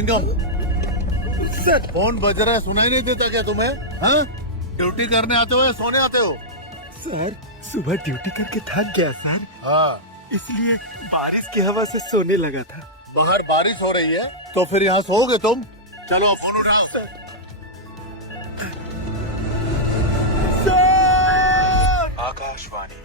लिंगम, sir phone बज रहा है, सुनाई नहीं देता क्या तुम्हें? हाँ, ड्यूटी करने आते हो या सोने आते हो? सर सुबह ड्यूटी करके थक गया सर, हाँ, इसलिए बारिश की हवा से सोने लगा था। बाहर बारिश हो रही है तो फिर यहाँ सोओगे तुम? चलो फोन उठाओ। सर आकाशवाणी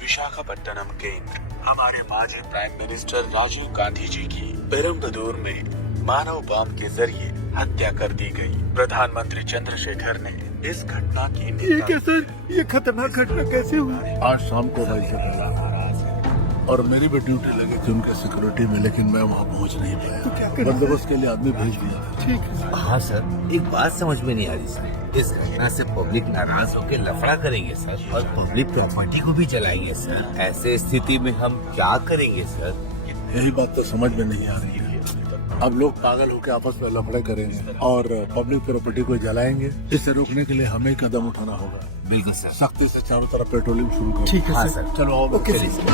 विशाखापट्टनम केंद्र। हमारे माजी प्राइम मिनिस्टर राजीव गांधी जी की पेरुम्बदूर में मानव बम के जरिए हत्या कर दी गई। प्रधानमंत्री चंद्रशेखर ने इस घटना की ये निंदा क्या सर, ये खतरनाक घटना कैसे हुई? आज शाम को भाई से मिला और मेरी भी ड्यूटी लगी थी उनके सिक्योरिटी में, लेकिन मैं वहाँ पहुँच नहीं पाया। तो क्या करें? बंदोबस्त के लिए आदमी भेज दिया था। ठीक है सर। हाँ सर, एक बात समझ में नहीं आ रही सर। इस घटना से पब्लिक नाराज होकर लफड़ा करेंगे सर, और पब्लिक प्रॉपर्टी को भी जलाएंगे सर। ऐसे स्थिति में हम क्या करेंगे सर? यही बात तो समझ में नहीं आ रही है। अब लोग पागल होकर आपस में लफड़े करेंगे और पब्लिक प्रॉपर्टी को जलाएंगे। इसे रोकने के लिए हमें कदम उठाना होगा। बिल्कुल सर। सख्ती से चारों तरफ पेट्रोलिंग शुरू करो। ठीक है हाँ सर। सर। चलो आओ। ओके चलिए। सर।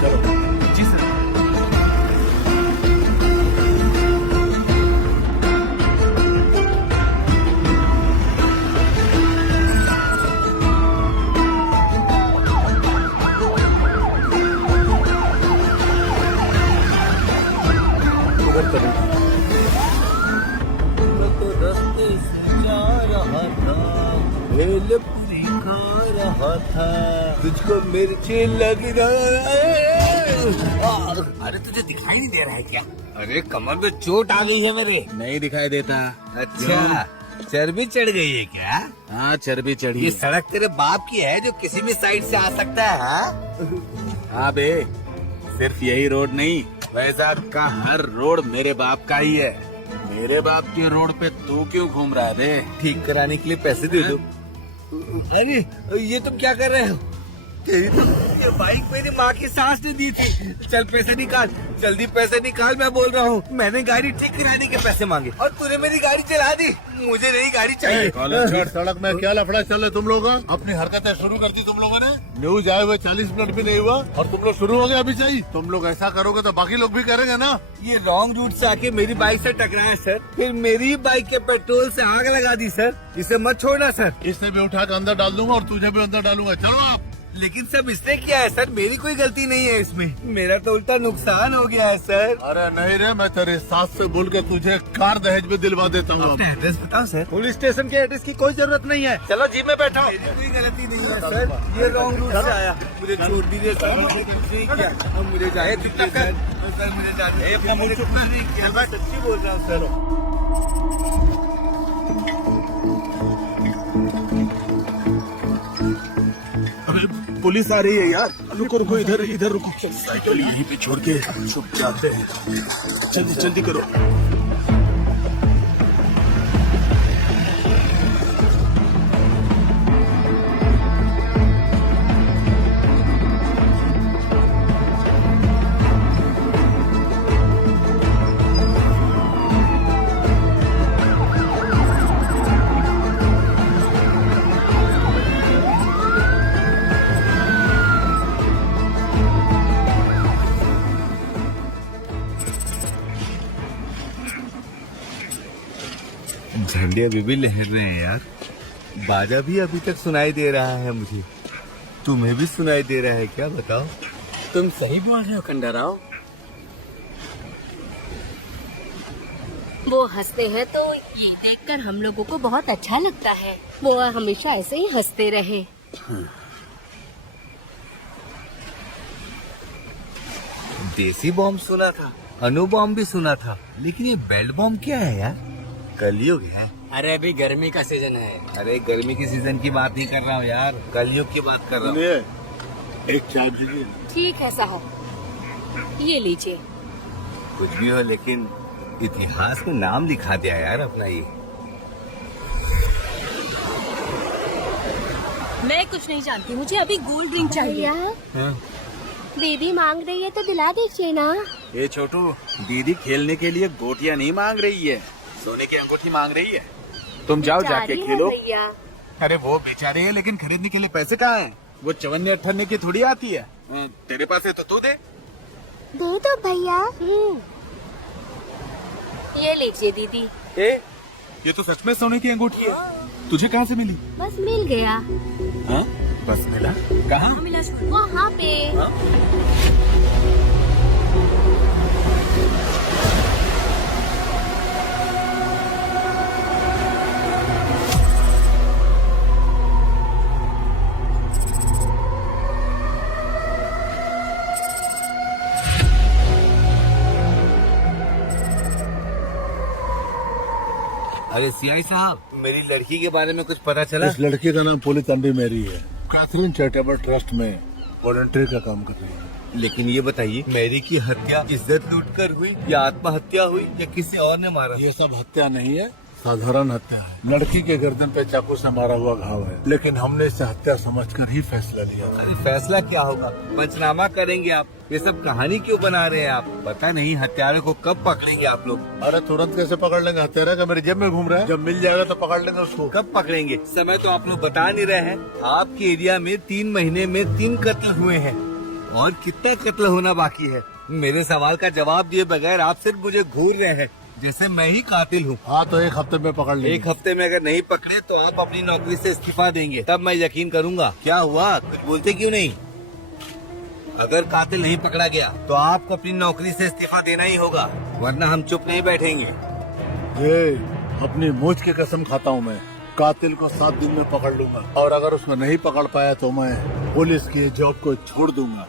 चलो। जी सर। उधर करें। तो रास्ते से जा रहा था, भेलपुरी खा रहा था, तुझको मिर्ची लग रहा है। अरे तुझे दिखाई नहीं दे रहा है क्या? अरे कमर में चोट आ गई है मेरे। नहीं दिखाई देता। अच्छा, चर्बी चढ़ गई है क्या? हाँ, चर्बी चढ़ी। ये सड़क तेरे बाप की है जो किसी भी साइड से आ सकता है, हाँ? हाँ बे, सिर्फ यही रोड नहीं, वैजाग का हर रोड मेरे बाप का ही है। मेरे बाप के रोड पे तू क्यों घूम रहा है बे? ठीक कराने के लिए पैसे दे दो। अरे ये तुम क्या कर रहे हो? तेरी तो ये बाइक मेरी माँ की सास ने दी थी। चल पैसे निकाल, जल्दी पैसे निकाल, मैं बोल रहा हूँ। मैंने गाड़ी ठीक कराने के पैसे मांगे और तूने मेरी गाड़ी चला दी। मुझे नई गाड़ी चाहिए। सड़क में क्या लफड़ा चल रहे तुम लोग? अपनी हरकतें शुरू कर दी तुम लोगों ने। न्यूज आए हुए 40 मिनट भी नहीं हुआ और तुम लोग शुरू हो गए अभी चाहिए। तुम लोग ऐसा करोगे तो बाकी लोग भी करेंगे ना। ये रॉन्ग रूट से आके मेरी बाइक से टकराया सर, फिर मेरी बाइक के पेट्रोल से आग लगा दी सर। इसे मत छोड़ना सर। इससे भी उठा कर अंदर डाल दूंगा और तुझे भी अंदर डालूंगा। चलो आप। लेकिन सब इसने किया है सर, मेरी कोई गलती नहीं है इसमें। मेरा तो उल्टा नुकसान हो गया है सर। अरे नहीं रे, मैं तेरे सास से बोल के तुझे कार दहेज में दिलवा देता हूँ। अपना एड्रेस बताओ सर। पुलिस स्टेशन के एड्रेस की कोई जरूरत नहीं है। चलो जीप में बैठो। मेरी कोई गलती नहीं है सर, ये रॉन्ग रूट से आया। मुझे छोड़ दीजिए सर, मैंने कुछ नहीं किया। अब मुझे जाए दीजिए सर। सर मुझे जाने, अपना मुझे कुछ नहीं किया, मैं सच्ची बोल रहा हूँ सर। अरे पुलिस आ रही है यार। रुको रुको, इधर इधर रुको। साइकिल यहीं पे छोड़ के छुप जाते हैं। जल्दी जल्दी करो। झंडे अभी भी लहर रहे हैं यार। बाजा भी अभी तक सुनाई दे रहा है मुझे। तुम्हें भी सुनाई दे रहा है क्या? बताओ। तुम सही बोल रहे हो खंडाराव। वो हंसते हैं तो ये देखकर हम लोगों को बहुत अच्छा लगता है। वो हमेशा ऐसे ही हंसते रहे। देसी बॉम्ब सुना था, अणु बॉम्ब भी सुना था, लेकिन ये बेल्ट बॉम्ब क्या है यार? कलयुग है। अरे अभी गर्मी का सीजन है। अरे गर्मी की सीजन की बात नहीं कर रहा हूँ यार, कलयुग की बात कर रहा हूँ। सुनिए, एक चाय दीजिए। ठीक है साहब, ये लीजिए। कुछ भी हो, लेकिन इतिहास में नाम लिखा दिया यार अपना ये। मैं कुछ नहीं जानती, मुझे अभी गोल्ड ड्रिंक चाहिए। दीदी मांग रही है तो दिला दीजिए ना। ये छोटू, दीदी खेलने के लिए गोटियां नहीं मांग रही है, सोने की अंगूठी मांग रही है। तुम जाओ जाके खेलो। अरे वो बेचारे है, लेकिन खरीदने के लिए पैसे कहाँ हैं? वो 54 अट्ठाने की थोड़ी आती है। तेरे पास है तो तू दे। दे दो भैया। ये लीजिए दीदी। ये तो सच में सोने की अंगूठी है। तुझे कहाँ से मिली? बस मिल गया। हाँ? बस मिला? कहाँ? मिला वहाँ पे। अरे सीआई साहब, मेरी लड़की के बारे में कुछ पता चला? इस लड़की का नाम पुलिस अंडी मेरी है। कैथरीन चैरिटेबल ट्रस्ट में वॉलंटियर का काम कर रही है। लेकिन ये बताइए, मैरी की हत्या इज्जत लूटकर हुई या आत्महत्या हुई या किसी और ने मारा? ये सब हत्या नहीं है, साधारण हत्या है। लड़की के गर्दन पे चाकू से मारा हुआ घाव है, लेकिन हमने इसे हत्या समझकर ही फैसला लिया था। अरे फैसला क्या होगा? पंचनामा करेंगे आप? ये सब कहानी क्यों बना रहे हैं आप? पता नहीं हत्यारे को कब पकड़ेंगे आप लोग? अरे तुरंत कैसे पकड़ लेंगे? हत्यारा का मेरी जेब में घूम रहा है। जब मिल जाएगा तो पकड़ लेंगे उसको। कब पकड़ेंगे? समय तो आप लोग बता नहीं रहे हैं। आपके एरिया में 3 महीने में 3 कत्ल हुए हैं और कितना कत्ल होना बाकी है? मेरे सवाल का जवाब दिए बगैर आप सिर्फ मुझे घूर रहे हैं जैसे मैं ही कातिल हूँ। हाँ तो 1 हफ्ते में पकड़ लेंगे। 1 हफ्ते में अगर नहीं पकड़े तो आप अपनी नौकरी से इस्तीफा देंगे, तब मैं यकीन करूँगा। क्या हुआ? कुछ बोलते क्यों नहीं? अगर कातिल नहीं पकड़ा गया तो आपको अपनी नौकरी से इस्तीफा देना ही होगा, वरना हम चुप नहीं बैठेंगे। ये अपनी मूछ की कसम खाता हूँ मैं, कातिल को 7 दिन में पकड़ लूंगा। और अगर उसको नहीं पकड़ पाया तो मैं पुलिस की जॉब को छोड़ दूंगा।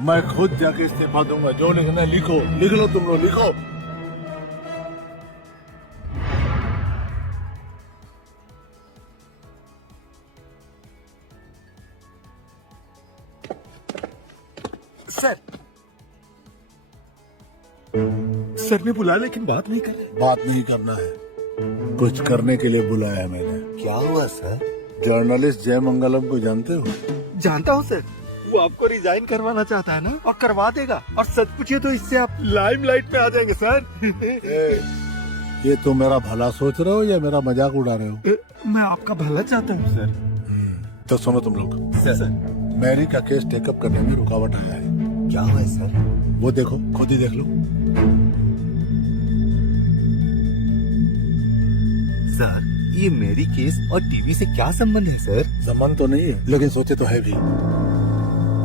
मैं खुद जाके इस्तीफा दूंगा। जो लिखना है लिखो, लिख लो तुम लोग, लिखो। सर ने बुलाया लेकिन बात नहीं कर रहे। बात नहीं करना है, कुछ करने के लिए बुलाया है मैंने। क्या हुआ सर? जर्नलिस्ट जय मंगलम को जानते हो? जानता हूँ सर, वो आपको रिजाइन करवाना चाहता है ना, और करवा देगा। और सच पूछिए तो इससे आप लाइमलाइट में आ जाएंगे सर। ये तुम मेरा भला सोच रहे हो या मेरा मजाक उड़ा रहे हो? मैं आपका भला चाहता हूँ सर। तो सुनो तुम लोग, सर मैरी का केस टेकअप करने में रुकावट आया है। क्या हुआ है सर? वो देखो, खुद ही देख लो। सर, ये मेरी केस और टीवी से क्या संबंध है सर? संबंध तो नहीं है, लेकिन सोचे तो है भी।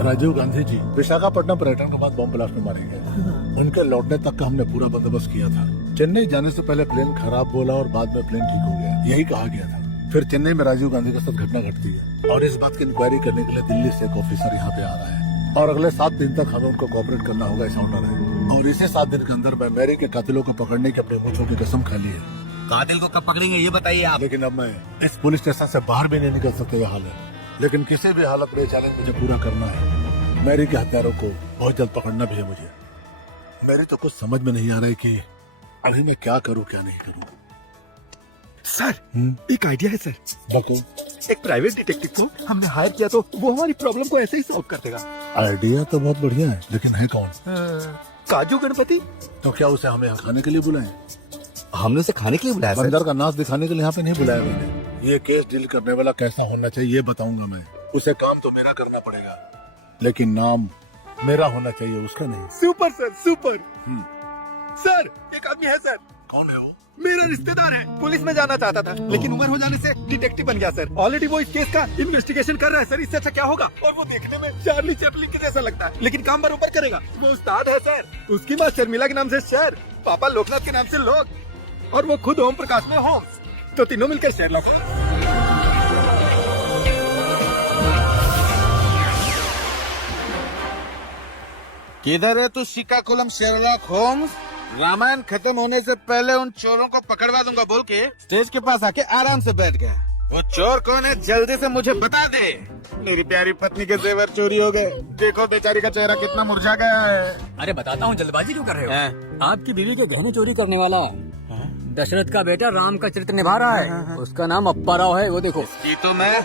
राजीव गांधी जी विशाखापट्टनम पर्यटन के बाद बम ब्लास्ट में मारे गए। उनके लौटने तक का हमने पूरा बंदोबस्त किया था। चेन्नई जाने से पहले प्लेन खराब बोला और बाद में प्लेन ठीक हो गया, यही कहा गया था। फिर चेन्नई में राजीव गांधी के साथ घटना घटती है और इस बात की इंक्वायरी करने के लिए दिल्ली से एक ऑफिसर यहाँ पे आ रहा है और अगले 7 दिन तक हमें उनको कोऑपरेट करना होगा, ऐसा ऑर्डर है। और इसी 7 दिन के अंदर मैं मैरी के कातिलों को पकड़ने की अपने मूंछों की कसम खा ली है। कातिल को कब पकड़ेंगे ये बताइए आप। लेकिन अब मैं इस पुलिस स्टेशन से बाहर भी नहीं निकल सकते, ये हाल है। लेकिन किसी भी हालत में चैलेंज मुझे पूरा करना है। मैरी के हत्यारों को बहुत जल्द पकड़ना भी है मुझे। मेरी तो कुछ समझ में नहीं आ रहा है कि अभी मैं क्या करूं क्या नहीं करूं। सर एक आइडिया है सर। देखो, एक प्राइवेट डिटेक्टिव को हमने हायर किया तो वो हमारी प्रॉब्लम को ऐसे ही सॉल्व कर देगा। आइडिया तो बहुत बढ़िया है, लेकिन है कौन? काजू गणपति। तो क्या उसे हमें यहाँ खाने के लिए बुलाएं? हमने उसे खाने के लिए बुलाया सर? बंदर का नाच दिखाने के लिए यहाँ पे नहीं बुलाया मैंने। ये केस डील करने वाला कैसा होना चाहिए ये बताऊंगा मैं। उसे काम तो मेरा करना पड़ेगा, लेकिन नाम मेरा होना चाहिए, उसका नहीं। Super sir, super. सर एक आदमी है सर। कौन है वो? मेरा रिश्तेदार है, पुलिस में जाना चाहता था लेकिन उम्र हो जाने से डिटेक्टिव बन गया सर। ऑलरेडी वो इस केस का इन्वेस्टिगेशन कर रहा है सर। इससे अच्छा क्या होगा? और वो देखने में चार्ली चैपलिन के जैसा लगता है, लेकिन काम बरोबर करेगा। वो उस्ताद है सर। उसकी माँ शर्मिला के नाम से शर, पापा लोकनाथ के नाम से लोक, और वो खुद ओम प्रकाश में होम्स। तो तीनों मिलकर शेरलॉक। किधर है तू श्रीकाकुलम शेरलॉक होम्स? रामायण खत्म होने से पहले उन चोरों को पकड़वा दूंगा बोल के स्टेज के पास आके आराम से बैठ गया। वो चोर कौन है जल्दी से मुझे बता दे। मेरी प्यारी पत्नी के जेवर चोरी हो गए। देखो बेचारी का चेहरा कितना मुरझा गया है। अरे बताता हूँ, जल्दबाजी क्यों कर रहे हो? आपकी बीवी के गहने चोरी करने वाला दशरथ का बेटा राम का चरित्र निभा रहा है। उसका नाम अप्पा राव है। वो देखो, की तो मैं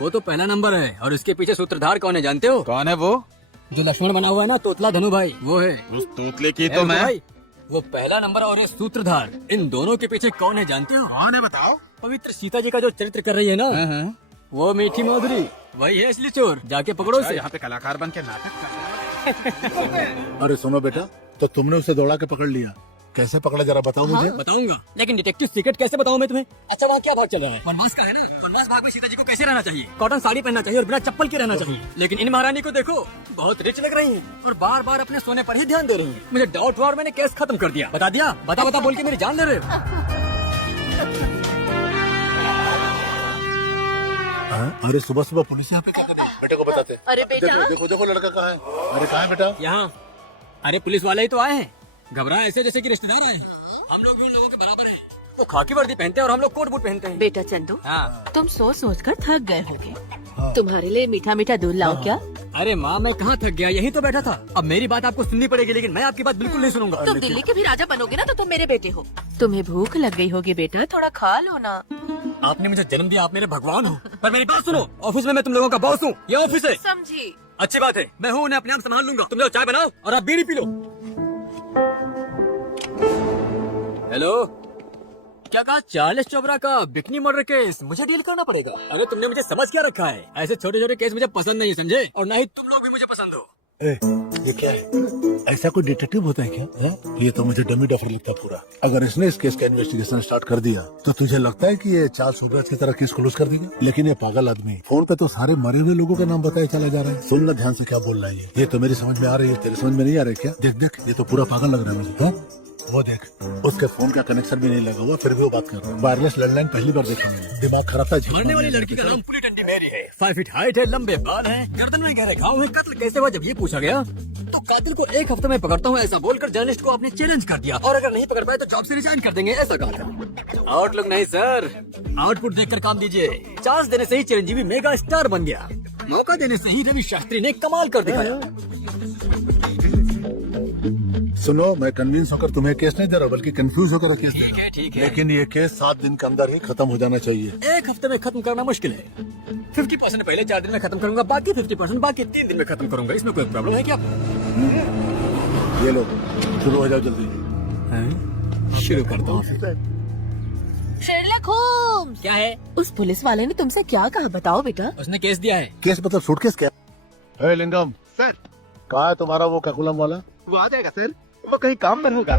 वो तो पहला नंबर है। और उसके पीछे सूत्रधार कौन है जानते हो? कौन है वो? जो लक्ष्मण बना हुआ है ना, तोतला धनु भाई, वो है। उस तोतले की तो मैं। भाई, वो पहला नंबर और ये सूत्रधार, इन दोनों के पीछे कौन है जानते हो? कौन है बताओ? पवित्र सीता जी का जो चरित्र कर रही है ना, वो मीठी मौधरी, वही है असली चोर। जाके पकड़ो उसे। यहाँ पे कलाकार बन के नाटक कर रहा है। अरे सुनो बेटा, तो तुमने उसे दौड़ा के पकड़ लिया, कैसे पकड़ा जरा बताओ मुझे। बताऊंगा, लेकिन डिटेक्टिव सीक्रेट कैसे बताऊं मैं तुम्हें। अच्छा वहाँ क्या भाग चल रहा है? वनवास का है ना। वनवास भाग में सीता जी को कैसे रहना चाहिए? कॉटन साड़ी पहनना चाहिए और बिना चप्पल के रहना चाहिए। लेकिन इन महारानी को देखो, बहुत रिच लग रही हैं और बार बार अपने सोने पर ही ध्यान दे रही हैं। मुझे डाउट हुआ और मैंने केस खत्म कर दिया। बता दिया, बता बता बोल के मेरी जान ले रहे हो। अरे सुबह सुबह पुलिस यहाँ पे क्या कर रही है? बेटे को बताते। अरे बेटा, देखो देखो लड़का कहाँ है। अरे कहाँ है बेटा? यहाँ। अरे पुलिस वाले ही तो आए हैं। घबराए ऐसे जैसे कि रिश्तेदार आए हैं। हम लोग भी उन लोगों के बराबर हैं। वो खाकी वर्दी पहनते हैं और हम लोग कोट बूट पहनते हैं। बेटा चंदू, हाँ। तुम सोच कर थक गए होगे। तुम्हारे लिए मीठा मीठा दूध लाओ क्या? अरे माँ, मैं कहाँ थक गया, यही तो बैठा था। अब मेरी बात आपको सुननी पड़ेगी, लेकिन मैं आपकी बात बिल्कुल नहीं सुनूंगा। तुम दिल्ली के भी राजा बनोगे ना तो तुम मेरे बेटे हो। तुम्हें भूख लग गई होगी बेटा, थोड़ा खा लो ना। आपने मुझे जन्म दिया, आप मेरे भगवान हो, पर मेरी बात सुनो। ऑफिस में मैं तुम लोगों का बॉस हूँ, ये ऑफिस है। समझी? अच्छी बात है, मैं हूँ, उन्हें अपने आप संभाल लूंगा। तुम लोग चाय बनाओ और आप बीड़ी पी लो। हेलो, क्या कहा? चार्ल्स चोपड़ा का बिकनी मर्डर केस मुझे डील करना पड़ेगा। अरे तुमने मुझे समझ क्या रखा है? ऐसे छोटे छोटे केस मुझे पसंद नहीं, समझे? और ना ही तुम लोग भी मुझे पसंद हो। ये क्या है? ऐसा कोई डिटेक्टिव होता है क्या? है? ये तो मुझे डमी डॉक्टर लगता है पूरा। अगर इसने इस केस का इन्वेस्टिगेशन स्टार्ट कर दिया तो तुझे लगता है कि ये चार्ल्स सोबराज की तरह केस क्लोज कर देगा? लेकिन ये पागल आदमी फोन पे तो सारे मरे हुए लोगों का नाम बताया चला जा रहा है। सुन ना ध्यान से क्या बोल रहा है ये तो मेरी समझ में आ रही है, तेरे समझ में नहीं आ रही क्या? देख देख, ये तो पूरा पागल लग रहा है मुझे। वो देख, उसके फोन का कनेक्शन भी नहीं लगा हुआ, फिर भी वो बात कर रहा है। वायरलेस लैंडलाइन पहली बार देखा मैंने। दिमाग खराब था। मरने वाली लड़की का नाम पुली टंडी मेरी है। 5 फीट हाइट है, लंबे बाल हैं, गर्दन में गहरे घाव हैं। कत्ल कैसे हुआ जब ये पूछा गया तो कातिल को 1 हफ्ते में पकड़ता हूँ ऐसा बोलकर जर्नलिस्ट को आपने चैलेंज कर दिया, और अगर नहीं पकड़ पाए तो जॉब से रिजाइन कर देंगे, ऐसा कहा था। आउटलुक नहीं सर, आउटपुट देखकर काम दीजिए। चांस देने से ही चिरंजीवी मेगा स्टार बन गया, मौका देने से ही रवि शास्त्री ने कमाल कर दिखाया। सुनो, मैं कन्विंस होकर तुम्हें केस नहीं दे रहा, बल्कि कंफ्यूज होकर केस दे रहा हूं। ठीक है। लेकिन ये केस 7 दिन के अंदर ही खत्म हो जाना चाहिए। 1 हफ्ते में खत्म करना मुश्किल है। 50% पहले 4 दिन में खत्म करूंगा, बाकी 50% बाकी 3 दिन में खत्म करूंगा। इसमें कोई प्रॉब्लम है क्या? ये लो, शुरू हो जाओ जल्दी। शुरू करता हूँ। Sherlock Holmes. क्या है? उस पुलिस वाले ने तुमसे क्या कहा बताओ बेटा? उसने केस दिया है। केस मतलब सूटकेस क्या? है लिंगम सर, कहाँ है तुम्हारा वो कैकुलम वाला? वो आ जाएगा सर, वो कहीं काम में होगा।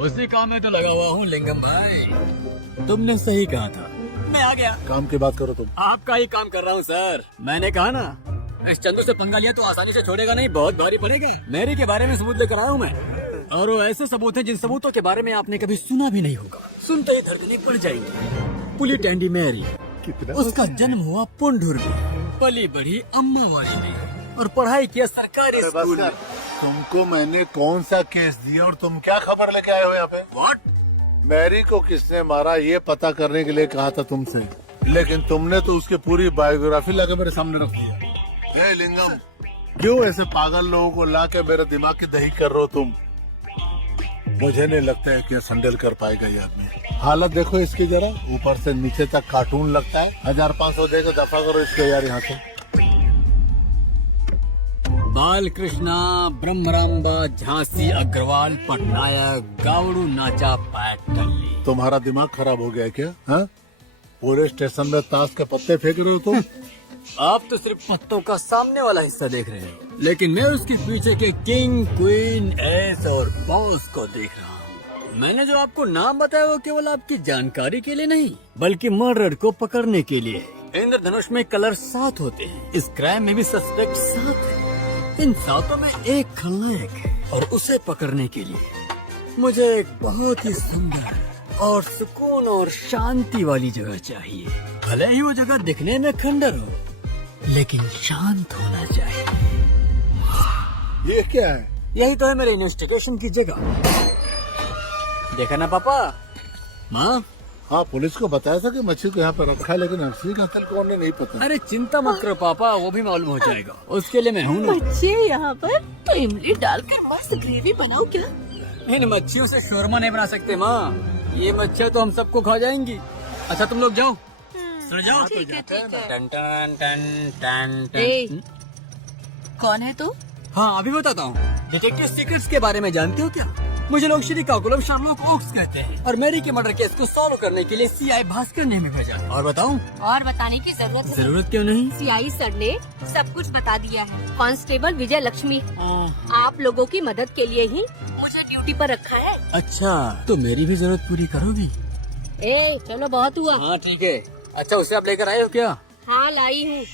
उसी काम में तो लगा हुआ हूँ लिंगम भाई, तुमने सही कहा था, मैं आ गया। काम की बात करो तुम। आपका ही काम कर रहा हूँ सर। मैंने कहा ना, इस चंदू से पंगा लिया तो आसानी से छोड़ेगा नहीं, बहुत भारी पड़ेगा। मैरी के बारे में सबूत लेकर आया हूँ मैं, और वो ऐसे सबूत हैं जिन सबूतों के बारे में आपने कभी सुना भी नहीं होगा। सुनते ही धड़कनें बढ़ जाएंगी। पुली टैंडी मैरी, उसका जन्म हुआ पुंडुर में, पली बढ़ी अम्मा वाली में, और पढ़ाई किया सरकारी स्कूल में। तुमको मैंने कौन सा केस दिया और तुम क्या खबर लेके आए हो यहाँ पे? व्हाट? मैरी को किसने मारा ये पता करने के लिए कहा था तुमसे, लेकिन तुमने तो उसकी पूरी बायोग्राफी लाके मेरे सामने रख दिया। हे लिंगम, क्यों ऐसे पागल लोगों को लाके मेरे दिमाग की दही कर रहे हो तुम? मुझे नहीं लगता है कि संडेल कर पाएगा ये आदमी। हालत देखो इसकी जरा, ऊपर से नीचे तक कार्टून लगता है। 1500 देकर दफा करो इसको यार यहाँ से। बाल कृष्णा, ब्रह्मराम्बा, झांसी अग्रवाल, पटनायक, गावड़ू नाचा पैटल्ली। तुम्हारा दिमाग खराब हो गया है क्या? हाँ? पूरे स्टेशन में ताश के पत्ते फेंक रहे हो तुम। आप तो सिर्फ पत्तों का सामने वाला हिस्सा देख रहे हैं, लेकिन मैं उसके पीछे के किंग, क्वीन, एस और बॉस को देख रहा हूँ। मैंने जो आपको नाम बताया वो केवल आपकी जानकारी के लिए नहीं, बल्कि मर्डर को पकड़ने के लिए। इंद्रधनुष में कलर 7 होते हैं, इस क्राइम में भी सस्पेक्ट 7 है। इन 7 में एक खलनायक है, और उसे पकड़ने के लिए मुझे एक बहुत ही सुंदर और सुकून और शांति वाली जगह चाहिए। भले ही वो जगह दिखने में खंडर हो, लेकिन शांत होना चाहिए। ये क्या है? यही तो है मेरे इन्वेस्टिगेशन की जगह। देखा ना पापा? माँ, हाँ, पुलिस को बताया था कि मच्छी को यहाँ पे रखा है, लेकिन असली कातिल कौन है नहीं पता। अरे चिंता मत करो पापा, वो भी मालूम हो जाएगा। उसके लिए मैं हूँ ना। बच्चे यहाँ पर तो इमली डालकर मस्त ग्रेवी बनाओ क्या? इन मच्छियों से शोरमा नहीं बना सकते माँ, ये मच्छियाँ तो हम सबको खा जाएंगी। अच्छा तुम लोग जाओ, सो जाओ। ठीक है, ठीक है। टन टन टन टन ए, टन। कौन है तू? हाँ अभी बताता हूँ। डिटेक्टिव सीक्रेट्स के बारे में जानते हो क्या? मुझे लोग श्री काकुलम शार्लोक ओक्स कहते हैं और मैरी के मर्डर केस को सॉल्व करने के लिए सीआई भास्कर ने हमें भेजा। और बताऊं? और बताने की जरूरत है? जरूरत क्यों नहीं? सीआई सर ने सब कुछ बता दिया है। कांस्टेबल विजय लक्ष्मी आप लोगों की मदद के लिए ही मुझे ड्यूटी पर रखा है। अच्छा, तो मेरी भी जरूरत पूरी करोगी? ए चलो बहुत हुआ। हाँ ठीक है। अच्छा, उसे आप लेकर आए हो क्या? हाँ लाई हूँ।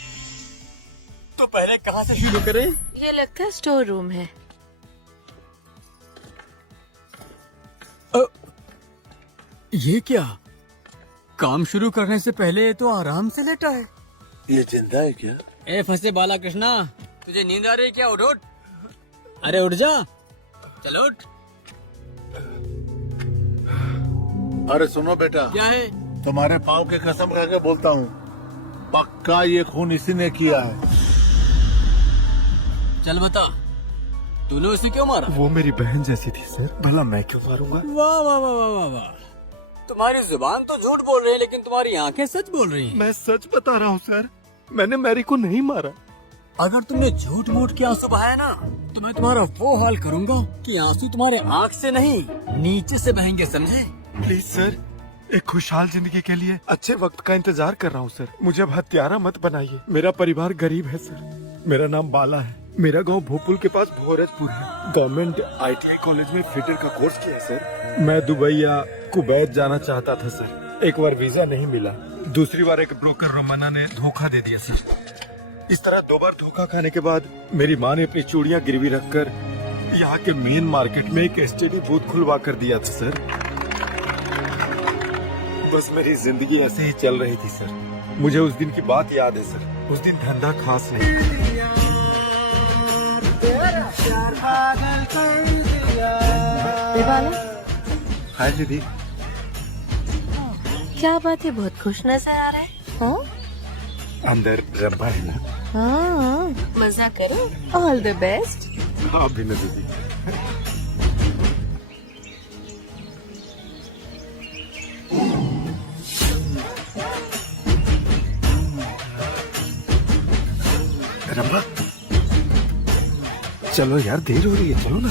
तो पहले कहाँ से शुरू करें? ये लगता है स्टोर रूम है। ये क्या? काम शुरू करने से पहले तो आराम से लेटा है। ये जिंदा है क्या? ए फंसे बाला कृष्णा, तुझे नींद आ रही है क्या? उठ उठ। अरे उठ जा, चलो उठ। अरे सुनो बेटा, क्या है? तुम्हारे पाँव की कसम खा के बोलता हूँ, पक्का ये खून इसी ने किया है। चल बता, तूने उसे क्यों मारा? वो मेरी बहन जैसी थी सर, भला मैं क्यों मारूंगा? वाह वाह वाह वाह वाह वाह। तुम्हारी जुबान तो झूठ बोल रही है लेकिन तुम्हारी आंखें सच बोल रही हैं। मैं सच बता रहा हूँ सर, मैंने मैरी को नहीं मारा। अगर तुमने झूठ मूठ के आंसू बहाया ना, तो मैं तुम्हारा वो हाल करूंगा कि आंसू तुम्हारे आंख से नहीं नीचे से बहेंगे, समझे? प्लीज सर, एक खुशहाल जिंदगी के लिए अच्छे वक्त का इंतजार कर रहा हूँ सर। मुझे अब हत्यारा मत बनाइए। मेरा परिवार गरीब है सर। मेरा नाम बाला है। मेरा गांव भोपुल के पास भोरजपुर है। गवर्नमेंट ITI कॉलेज में फिटर का कोर्स किया है सर। मैं दुबई या कुवैत जाना चाहता था सर। एक बार वीजा नहीं मिला, दूसरी बार एक ब्रोकर रोमाना ने धोखा दे दिया सर। इस तरह 2 बार धोखा खाने के बाद मेरी माँ ने अपनी चूड़ियाँ गिरवी रखकर यहाँ के मेन मार्केट में एक STD बूथ खुलवा कर दिया था सर। बस मेरी जिंदगी ऐसे ही चल रही थी सर। मुझे उस दिन की बात याद है सर। उस दिन धंधा खास नहीं। हाय दीदी। क्या बात है, बहुत खुश नजर आ रहा है। हाँ अंदर रब्बा है ना? हाँ, मजा करो। All the best. आप भी ना दीदी। रब्बा, चलो यार, देर हो रही है, चलो ना।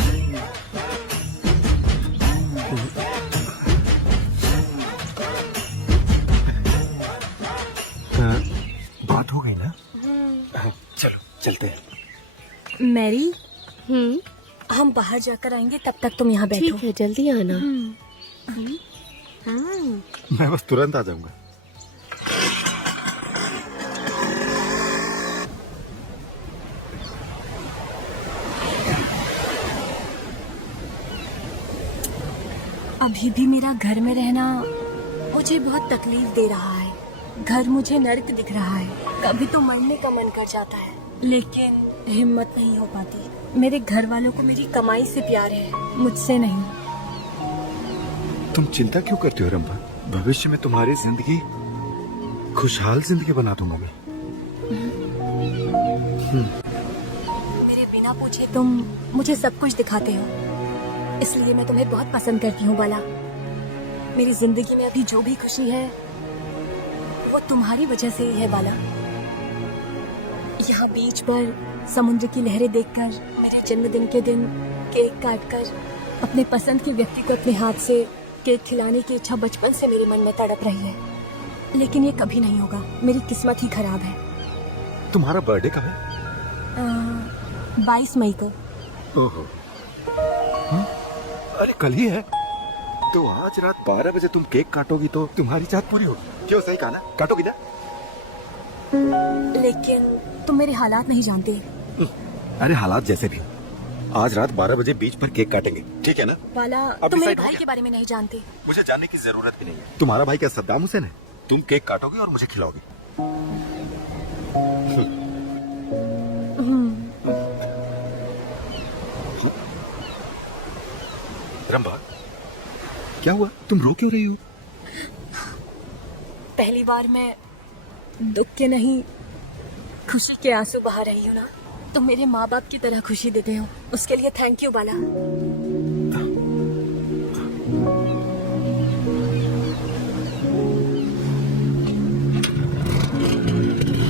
बात हो गई ना? चलो चलते हैं। मैरी, हम बाहर जाकर आएंगे, तब तक तुम यहाँ बैठो। ठीक है, जल्दी आना। मैं बस तुरंत आ जाऊंगा। अभी भी मेरा घर में रहना मुझे बहुत तकलीफ दे रहा है। घर मुझे नर्क दिख रहा है। कभी तो मरने का मन कर जाता है, लेकिन हिम्मत नहीं हो पाती। मेरे घर वालों को मेरी कमाई से प्यार है, मुझसे नहीं। तुम चिंता क्यों करती हो रंभा? भविष्य में तुम्हारी जिंदगी खुशहाल जिंदगी बना दूंगा मैं। मेरे बिना पूछे तुम मुझे सब कुछ दिखाते हो, इसलिए मैं तुम्हें बहुत पसंद करती हूँ बाला। मेरी जिंदगी में अभी जो भी खुशी है वो तुम्हारी वजह से ही है बाला। यहाँ बीच पर समुद्र की लहरें देखकर, मेरे जन्मदिन के दिन केक काटकर, अपने पसंद के व्यक्ति को अपने हाथ से केक खिलाने की इच्छा बचपन से मेरे मन में तड़प रही है, लेकिन ये कभी नहीं होगा। मेरी किस्मत ही खराब है। तुम्हारा बर्थडे कब है? 22 मई को। ओहो, अरे कल ही है। तो आज रात 12 बजे तुम केक काटोगी तो तुम्हारी चाहत पूरी होगी। क्यों, सही कहा ना? काटोगी ना? लेकिन तुम मेरे हालात नहीं जानते। अरे हालात जैसे भी, आज रात 12 बजे बीच पर केक काटेंगे, ठीक है ना? बाला, अब तुम मेरे decide हो भाई गया? के बारे में नहीं जानते। मुझे जानने की जरूरत भी नहीं है। तुम्हारा भाई क्या सद्दाम हुसैन है? तुम केक काटोगे और मुझे खिलाओगे। रंभा, क्या हुआ? तुम रो क्यों रही हो? पहली बार मैं दुख के नहीं, खुशी के आंसू बहा रही हूँ ना। तुम मेरे माँ बाप की तरह खुशी देते हो, उसके लिए थैंक यू बाला।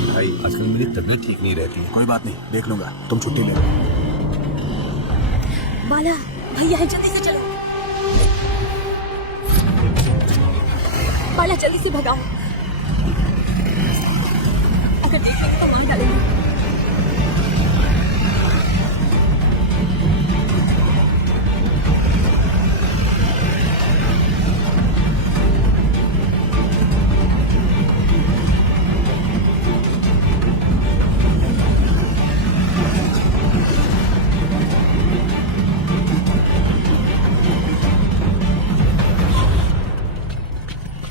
भाई, आजकल मेरी तबीयत ठीक नहीं रहती है। कोई बात नहीं, देख लूंगा। तुम छुट्टी ले लो। बाला, भैया है, जल्दी से चलो। बाला जल्दी से भगाओ, अगर देखेंगे तो मार डालेंगे।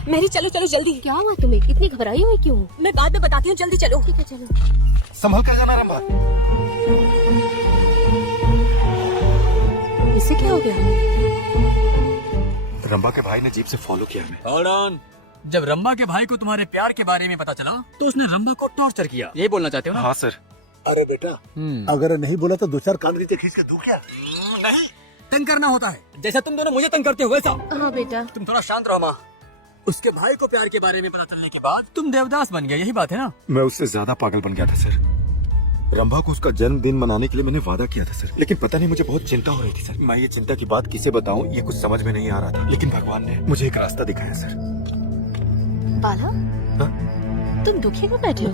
मेरी चलो चलो जल्दी। क्या हुआ तुम्हें? इतनी घबराई हुई क्यों? मैं बाद में बताती हूँ, जल्दी चलो। ठीक है चलो। संभल कर जाना रंभा। इससे क्या हो गया? रंभा के भाई ने जीप से फॉलो किया हमें। Hold on। जब रंबा के भाई को तुम्हारे प्यार के बारे में पता चला तो उसने रंबा को टॉर्चर किया, यही बोलना चाहते हो ना? हाँ सर। अरे बेटा, अगर नहीं बोला तो 2-4 कान नीचे खींच के दूं क्या? नहीं, तंग करना होता है, जैसा तुम दोनों मुझे तंग करते हो वैसा। हाँ बेटा। तुम थोड़ा शांत रहो माँ। उसके भाई को प्यार के बारे में पता चलने के बाद तुम देवदास बन गया, यही बात है ना? मैं उससे ज्यादा पागल बन गया था सर। रंभा को उसका जन्मदिन मनाने के लिए मैंने वादा किया था सर, लेकिन पता नहीं मुझे बहुत चिंता हो रही थी सर। मैं ये चिंता की बात किसे बताऊं ये कुछ समझ में नहीं आ रहा था, लेकिन भगवान ने मुझे एक रास्ता दिखाया सर। बाला, तुम दुखी क्यों बैठे हो?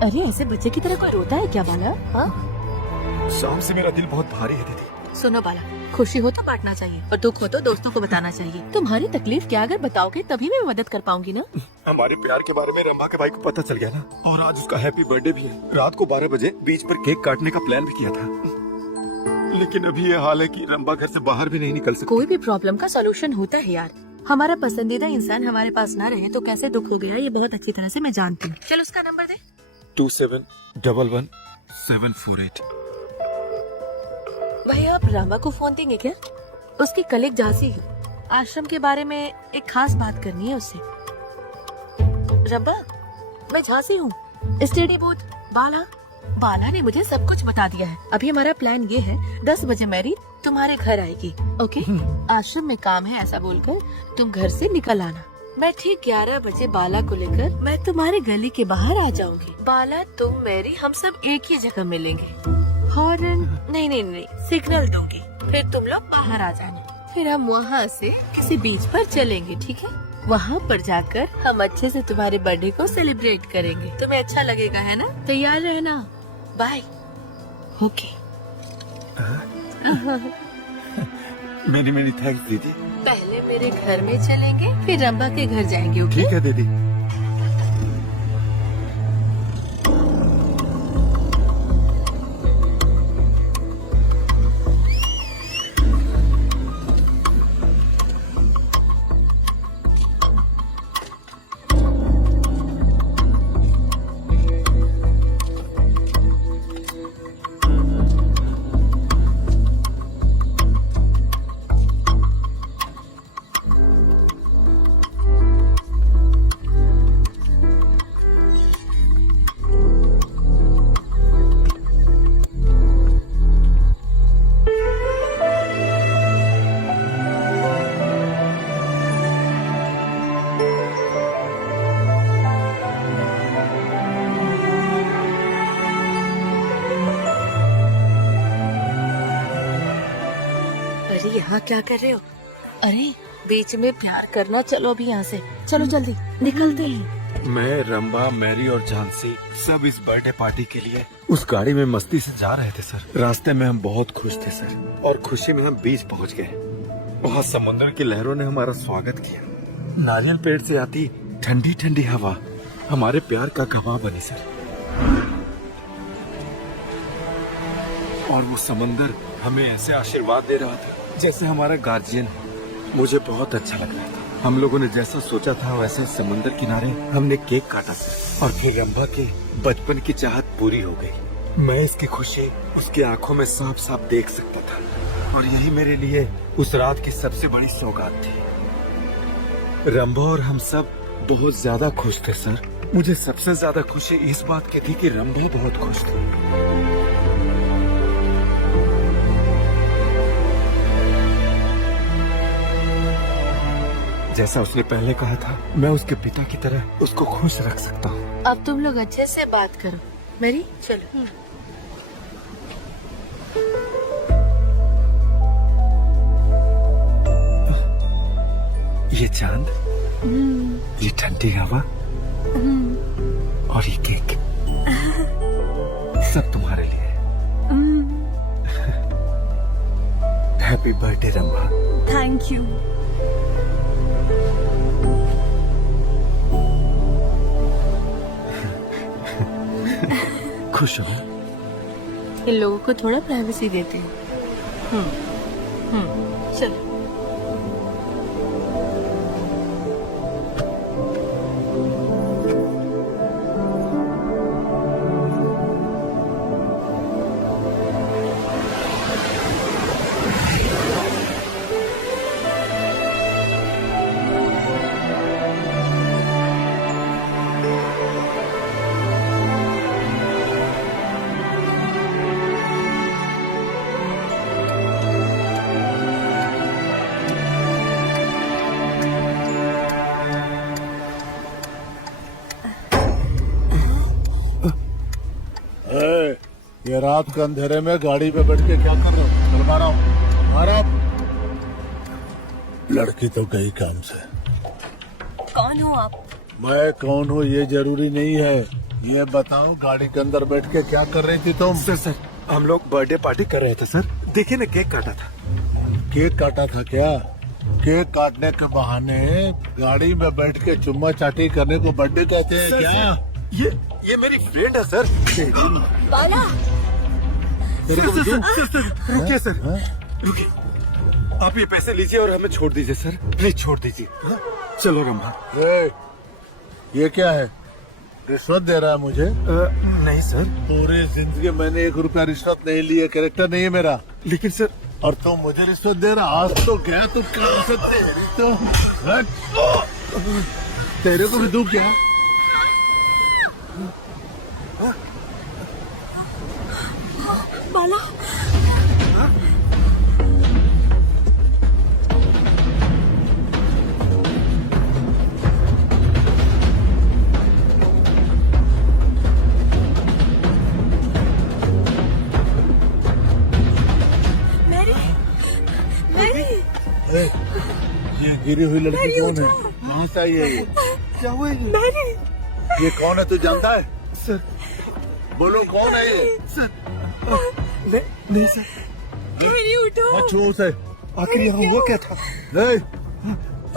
अरे ऐसे बच्चे की तरह कोई रोता है क्या बाला? हाँ? शाम से मेरा दिल बहुत भारी है दीदी। सुनो बाला, खुशी हो तो बांटना चाहिए और दुख हो तो दोस्तों को बताना चाहिए। तुम्हारी तकलीफ क्या अगर बताओगे तभी मैं मदद कर पाऊंगी ना। हमारे प्यार के बारे में रंभा के भाई को पता चल गया ना, और आज उसका हैप्पी बर्थडे भी है। रात को 12 बजे बीच पर केक काटने का प्लान भी किया था, लेकिन अभी ये हाल है कि रंभा घर से बाहर भी नहीं निकल सकती। कोई भी प्रॉब्लम का सॉल्यूशन होता है यार। हमारा पसंदीदा इंसान हमारे पास ना रहे तो कैसे दुख हो गया, ये बहुत अच्छी तरह से मैं जानती हूँ। चलो उसका नंबर दे। 27111748। भाई आप रामा को फोन देंगे क्या? उसकी कलीग झांसी है, आश्रम के बारे में एक खास बात करनी है उससे। रब्बा, मैं झांसी हूँ, स्टडी बूथ। बाला ने मुझे सब कुछ बता दिया है। अभी हमारा प्लान ये है, 10 बजे मैरी तुम्हारे घर आएगी, ओके? आश्रम में काम है ऐसा बोलकर तुम घर से निकल आना। मैं ठीक 11 बजे बाला को लेकर मैं तुम्हारे गली के बाहर आ जाऊंगी। बाला, तुम, मैरी, हम सब एक ही जगह मिलेंगे। हॉर्न नहीं, सिग्नल दूंगी, फिर तुम लोग बाहर आ जाना। फिर हम वहाँ से किसी बीच पर चलेंगे, ठीक है? वहाँ पर जाकर हम अच्छे से तुम्हारे बर्थडे को सेलिब्रेट करेंगे। तुम्हें अच्छा लगेगा है ना? तैयार रहना। बाय। ओके। मेनी थैंक्स दीदी। पहले मेरे घर में चलेंगे, फिर रंबा के घर जाएंगे, ओके? ठीक है दीदी। यहाँ क्या कर रहे हो? अरे बीच में प्यार करना, चलो अभी यहाँ से चलो, जल्दी निकलते हैं। मैं, रंभा, मैरी और झांसी सब इस बर्थडे पार्टी के लिए उस गाड़ी में मस्ती से जा रहे थे सर। रास्ते में हम बहुत खुश थे सर, और खुशी में हम बीच पहुंच गए। वहाँ समुद्र की लहरों ने हमारा स्वागत किया। नारियल पेड़ से आती ठंडी ठंडी हवा हमारे प्यार का गवाह बनी सर, और वो समंदर हमें ऐसे आशीर्वाद दे रहा था जैसे हमारा गार्जियन। मुझे बहुत अच्छा लग रहा था। हम लोगों ने जैसा सोचा था वैसे समुद्र किनारे हमने केक काटा सर, और फिर रंभा के बचपन की चाहत पूरी हो गई। मैं इसकी खुशी उसकी आंखों में साफ साफ देख सकता था, और यही मेरे लिए उस रात की सबसे बड़ी सौगात थी। रंभा और हम सब बहुत ज्यादा खुश थे सर। मुझे सबसे ज्यादा खुशी इस बात की थी कि रंभा बहुत खुश थी। जैसा उसने पहले कहा था, मैं उसके पिता की तरह उसको खुश रख सकता हूँ। अब तुम लोग अच्छे से बात करो। मेरी चलो। ये चांद, ये ठंडी हवा और ये केक सब तुम्हारे लिए। Happy birthday Rambha. Thank you. खुश हो? इन लोगों को थोड़ा प्राइवेसी देती हूँ। चलो। ये रात के अंधेरे में गाड़ी पे बैठ के क्या कर रहे हो? चलवा रहा हूँ हमारा। लड़की तो गई काम से। कौन हो आप? मैं कौन हूँ ये जरूरी नहीं है। ये बताओ गाड़ी के अंदर बैठ के क्या कर रही थी तुम? सर हम लोग बर्थडे पार्टी कर रहे थे सर। देखिए ना केक काटा था। केक काटा था क्या? केक काटने के बहाने गाड़ी में बैठ के चुम्मा चाटी करने को बर्थडे कहते हैं क्या? ये मेरी फ्रेंड है सर। बाला, रुकिए सर, रुकिए। आप ये पैसे लीजिए और हमें छोड़ दीजिए सर, प्लीज छोड़ दीजिए। चलो रंभा। ये क्या है? रिश्वत दे रहा है मुझे? नहीं सर। पूरी जिंदगी मैंने 1 रुपया रिश्वत नहीं ली है। कैरेक्टर नहीं है मेरा। लेकिन सर, और तुम मुझे रिश्वत दे रहा? आज तो गया तो कहाँ से तेरी तो तेरे को भी दूं क्या? बाला, ये गिरी हुई लड़की कौन है? कहाँ से आई है ये? क्या हुआ? ये कौन है? तू जानता है? सर बोलो कौन है ये? सर नहीं सर। उठो। मत छुओ उसे। आखिर यहाँ हुआ क्या था?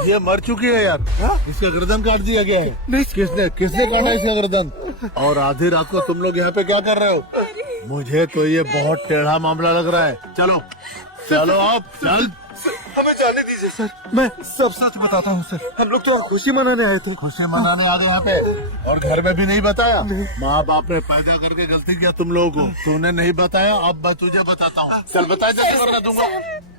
ये मर चुकी है यार। इसका गर्दन काट दिया गया है। किसने काटा इसका गर्दन? और आधी रात को तुम लोग यहाँ पे क्या कर रहे हो? मुझे तो ये बहुत टेढ़ा मामला लग रहा है। चलो चलो आप चल। हमें जाने दीजिए सर। मैं सब सच बताता हूँ सर। हम लोग तो खुशी मनाने आए थे। खुशी मनाने आ गए यहाँ पे और घर में भी नहीं बताया? माँ बाप ने पैदा करके गलती किया तुम लोगों को। तूने नहीं बताया, अब मैं तुझे बताता हूँ। चल बता, जैसे करना दूंगा।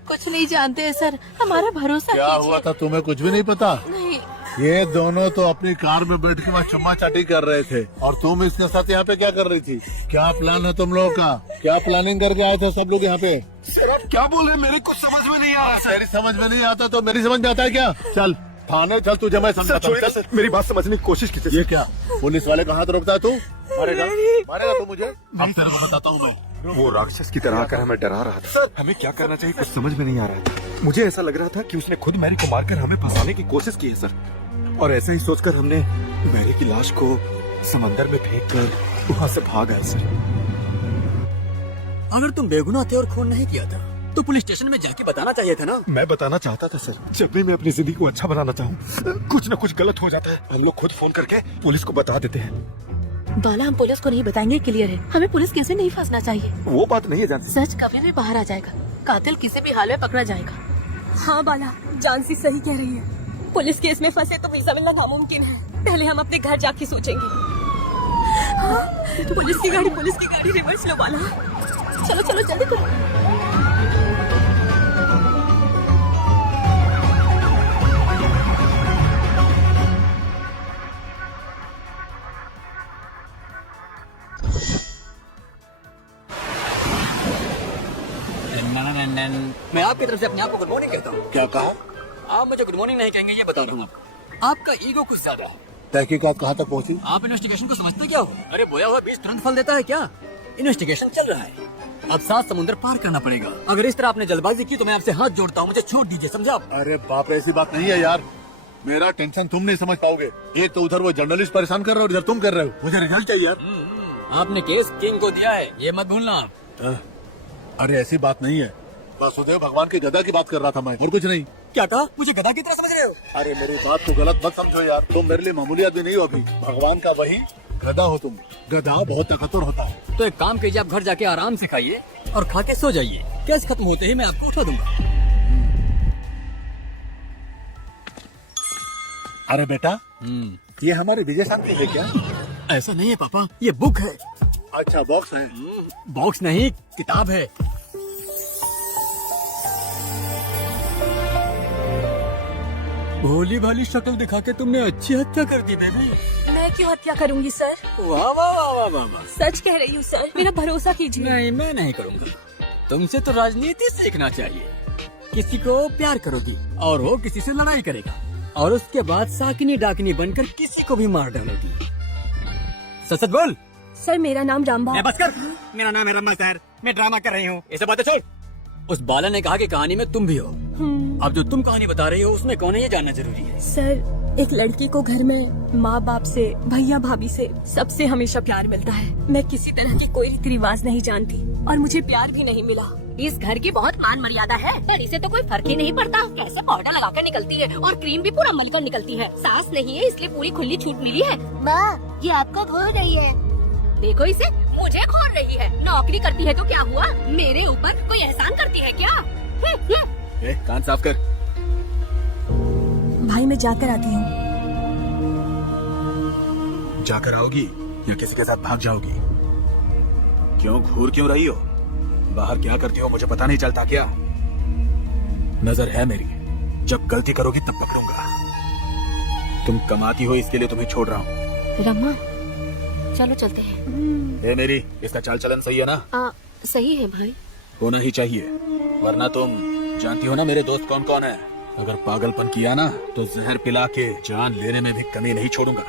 कुछ नहीं जानते हैं सर, हमारा भरोसा क्या कीजिए। हुआ था? तुम्हें कुछ भी नहीं पता? नहीं। ये दोनों तो अपनी कार में बैठ के वहाँ चुम्मा चाटी कर रहे थे और तुम इसके साथ यहाँ पे क्या कर रही थी? क्या प्लान है तुम लोगों का? क्या प्लानिंग करके आए थे सब लोग यहाँ पे? सर आप क्या बोल रहे हैं? मेरे कुछ समझ में नहीं आ रहा सर। तेरी समझ में नहीं आता तो मेरी समझ में आता है क्या? चल थाने चल, तुझे मैं समझाता हूँ। सर मेरी बात समझने की कोशिश कीजिए। ये क्या पुलिस वाले का हाथ रोकता है? तू मारेगा तू मुझे? अब तेरे को बताता हूँ मैं। वो राक्षस की तरह आकर हमें डरा रहा था। हमें क्या करना चाहिए कुछ समझ में नहीं आ रहा था। मुझे ऐसा लग रहा था कि उसने खुद मैरी को मारकर हमें फंसाने की कोशिश की है सर। और ऐसा ही सोचकर हमने मैरी की लाश को समंदर में फेंक कर वहाँ से भाग आए सर। अगर तुम बेगुनाह थे और खून नहीं किया था तो पुलिस स्टेशन में जाके बताना चाहिए था ना। मैं बताना चाहता था सर। जब भी मैं अपनी जिंदगी को अच्छा बनाना चाहूँ कुछ न कुछ गलत हो जाता है। हम लोग खुद फोन करके पुलिस को बता देते हैं। बाला, हम पुलिस को नहीं बताएंगे, क्लियर है। हमें पुलिस केस में नहीं फंसना चाहिए। वो बात नहीं है जानती। सच कभी भी बाहर आ जाएगा। कातिल किसी भी हाल में पकड़ा जाएगा। हाँ बाला, जानसी सही कह रही है। पुलिस केस में फंसे तो वीजा मिलना नामुमकिन है। पहले हम अपने घर जाके सोचेंगे। हाँ, पुलिस की गाड़ी रिवर्स लो बाला। चलो चलो जल्दी करो। मैं आपकी तरफ से अपने आप को गुड मॉर्निंग कहता हूँ। क्या कहा? आप मुझे गुड मॉर्निंग नहीं कहेंगे, ये बता रहा हूँ आपको। आपका ईगो कुछ ज्यादा है। तहकीकात कहाँ तक पहुँची? आप इन्वेस्टिगेशन को समझते क्या हो? अरे बोया हुआ बीज तुरंत फल देता है क्या? इन्वेस्टिगेशन चल रहा है। अब 7 समुद्र पार करना पड़ेगा। अगर इस तरह आपने जल्दबाजी की तो मैं आपसे हाथ जोड़ता हूँ, मुझे छोड़ दीजिए, समझा? अरे बाप रे, ऐसी बात नहीं है यार। मेरा टेंशन तुम नहीं समझ पाओगे। एक तो उधर वो जर्नलिस्ट परेशान कर रहा है और इधर तुम कर रहे हो। मुझे रिजल्ट चाहिए यार। आपने केस किंग को दिया है, ये मत भूलना आप। अरे ऐसी बात नहीं है, वासुदेव भगवान के गधा की बात कर रहा था मैं, और कुछ नहीं। क्या कहा? मुझे गधा की तरह समझ रहे हो? अरे मेरी बात को गलत मत समझो यार, तुम मेरे लिए मामूली आदमी नहीं हो अभी, भगवान का वही गधा हो तुम। गधा बहुत ताकतवर होता है। तो एक काम कीजिए, आप घर जाके आराम से खाइए और खा के सो जाइए। केस खत्म होते ही मैं आपको उठा दूंगा। अरे बेटा, ये हमारे विजय शांति है क्या? ऐसा नहीं है पापा, ये बुक है। अच्छा बॉक्स है। बॉक्स नहीं, किताब है। भोली भाली शक्ल दिखा के तुमने अच्छी हत्या कर दी बेबी। मैं क्यों हत्या करूंगी सर? वाह वाह वाह वाह वाह वाह। सच कह रही हूँ सर, मेरा भरोसा कीजिए। नहीं, मैं नहीं करूंगा। तुमसे तो राजनीति सीखना चाहिए। किसी को प्यार करोगी और वो किसी से लड़ाई करेगा और उसके बाद साकिनी डाकिनी बनकर किसी को भी मार डालोगी। सच सच बोल। सर मेरा नाम रामबा। बस कर, मेरा नाम है रमा सर, मैं ड्रामा कर रही हूँ। ऐसे बातें छोड़। उस बाला ने कहा कि कहानी में तुम भी हो। अब जो तुम कहानी बता रही हो उसमें कौन है ये जानना जरूरी है। सर एक लड़की को घर में माँ बाप से, भैया भाभी से, सबसे हमेशा प्यार मिलता है। मैं किसी तरह की कोई रीति रिवाज नहीं जानती और मुझे प्यार भी नहीं मिला। इस घर की बहुत मान मर्यादा है, पर इसे तो कोई फर्क ही नहीं पड़ता। कैसे पाउडर लगाकर निकलती है और क्रीम भी पूरा मलकर निकलती है। सास नहीं है इसलिए पूरी खुली छूट मिली है। माँ ये आपको घोर रही है। देखो इसे, मुझे घोर रही है। नौकरी करती है तो क्या हुआ, मेरे ऊपर कोई एहसान करती है क्या? कान साफ कर। भाई मैं जाकर आती हूँ। जाकर आओगी या किसी के साथ भाग जाओगी? क्यों घूर क्यों रही हो? बाहर क्या करती हो मुझे पता नहीं चलता क्या? नजर है मेरी, जब गलती करोगी तब पकड़ूंगा। तुम कमाती हो इसके लिए तुम्हें छोड़ रहा हूँ। रमा चलो चलते हैं। ए मेरी, इसका चाल चलन सही है ना? सही है भाई। होना ही चाहिए, वरना तुम जानती हो ना मेरे दोस्त कौन कौन है। अगर पागलपन किया ना तो जहर पिला के जान लेने में भी कमी नहीं छोड़ूंगा।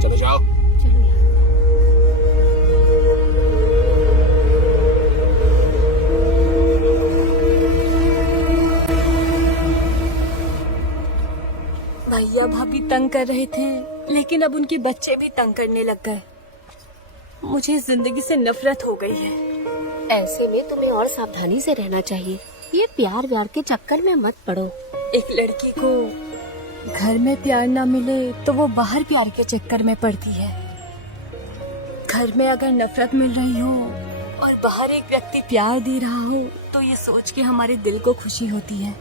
चले जाओ। भैया भाभी तंग कर रहे थे, लेकिन अब उनके बच्चे भी तंग करने लग गए। मुझे जिंदगी से नफरत हो गई है। ऐसे में तुम्हें और सावधानी से रहना चाहिए। ये प्यार व्यार के चक्कर में मत पड़ो। एक लड़की को घर में प्यार ना मिले तो वो बाहर प्यार के चक्कर में पड़ती है। घर में अगर नफरत मिल रही हो और बाहर एक व्यक्ति प्यार दे रहा हो तो ये सोच के हमारे दिल को खुशी होती है।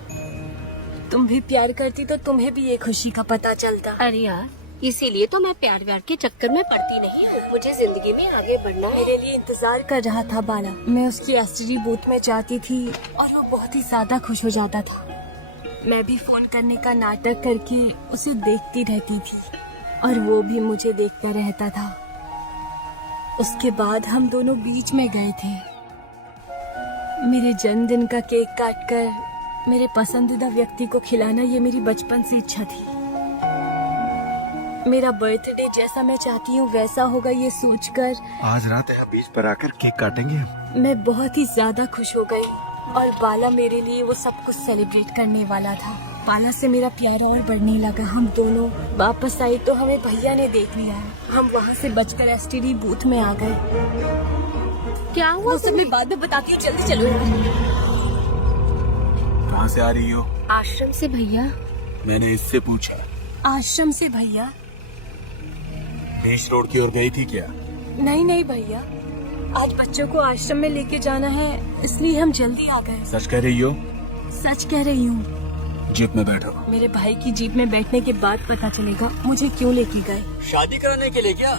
तुम भी प्यार करती तो तुम्हें भी ये खुशी का पता चलता। अरे यार, इसीलिए तो मैं प्यार व्यार के चक्कर में पड़ती नहीं हूँ। मुझे जिंदगी में आगे बढ़ना है। मेरे लिए इंतजार कर रहा था बाला। मैं उसकी एसटीडी बूथ में जाती थी और वो बहुत ही ज्यादा खुश हो जाता था। मैं भी फोन करने का नाटक करके उसे देखती रहती थी और वो भी मुझे देखता रहता था। उसके बाद हम दोनों बीच में गए थे। मेरे जन्मदिन का केक काटकर मेरे पसंदीदा व्यक्ति को खिलाना ये मेरी बचपन से इच्छा थी। मेरा बर्थडे जैसा मैं चाहती हूँ वैसा होगा ये सोचकर आज रात यहाँ बीच पर आकर केक काटेंगे। मैं बहुत ही ज्यादा खुश हो गई और बाला मेरे लिए वो सब कुछ सेलिब्रेट करने वाला था। बाला से मेरा प्यार और बढ़ने लगा। हम दोनों वापस आए तो हमें भैया ने देख लिया। हम वहाँ से बचकर एसटीडी बूथ में आ गए। क्या हुआ? वो सब मैं बाद में बताती हूँ, जल्दी चलो यार। कहाँ से आ रही हो? आश्रम से भैया। मैंने इससे पूछा। आश्रम से भैया? बीच रोड की ओर गई थी क्या? नहीं नहीं भैया, आज बच्चों को आश्रम में लेके जाना है इसलिए हम जल्दी आ गए। सच कह रही हो? सच कह रही हूँ। जीप में बैठो। मेरे भाई की जीप में बैठने के बाद पता चलेगा मुझे क्यों लेके गए। शादी कराने के लिए क्या?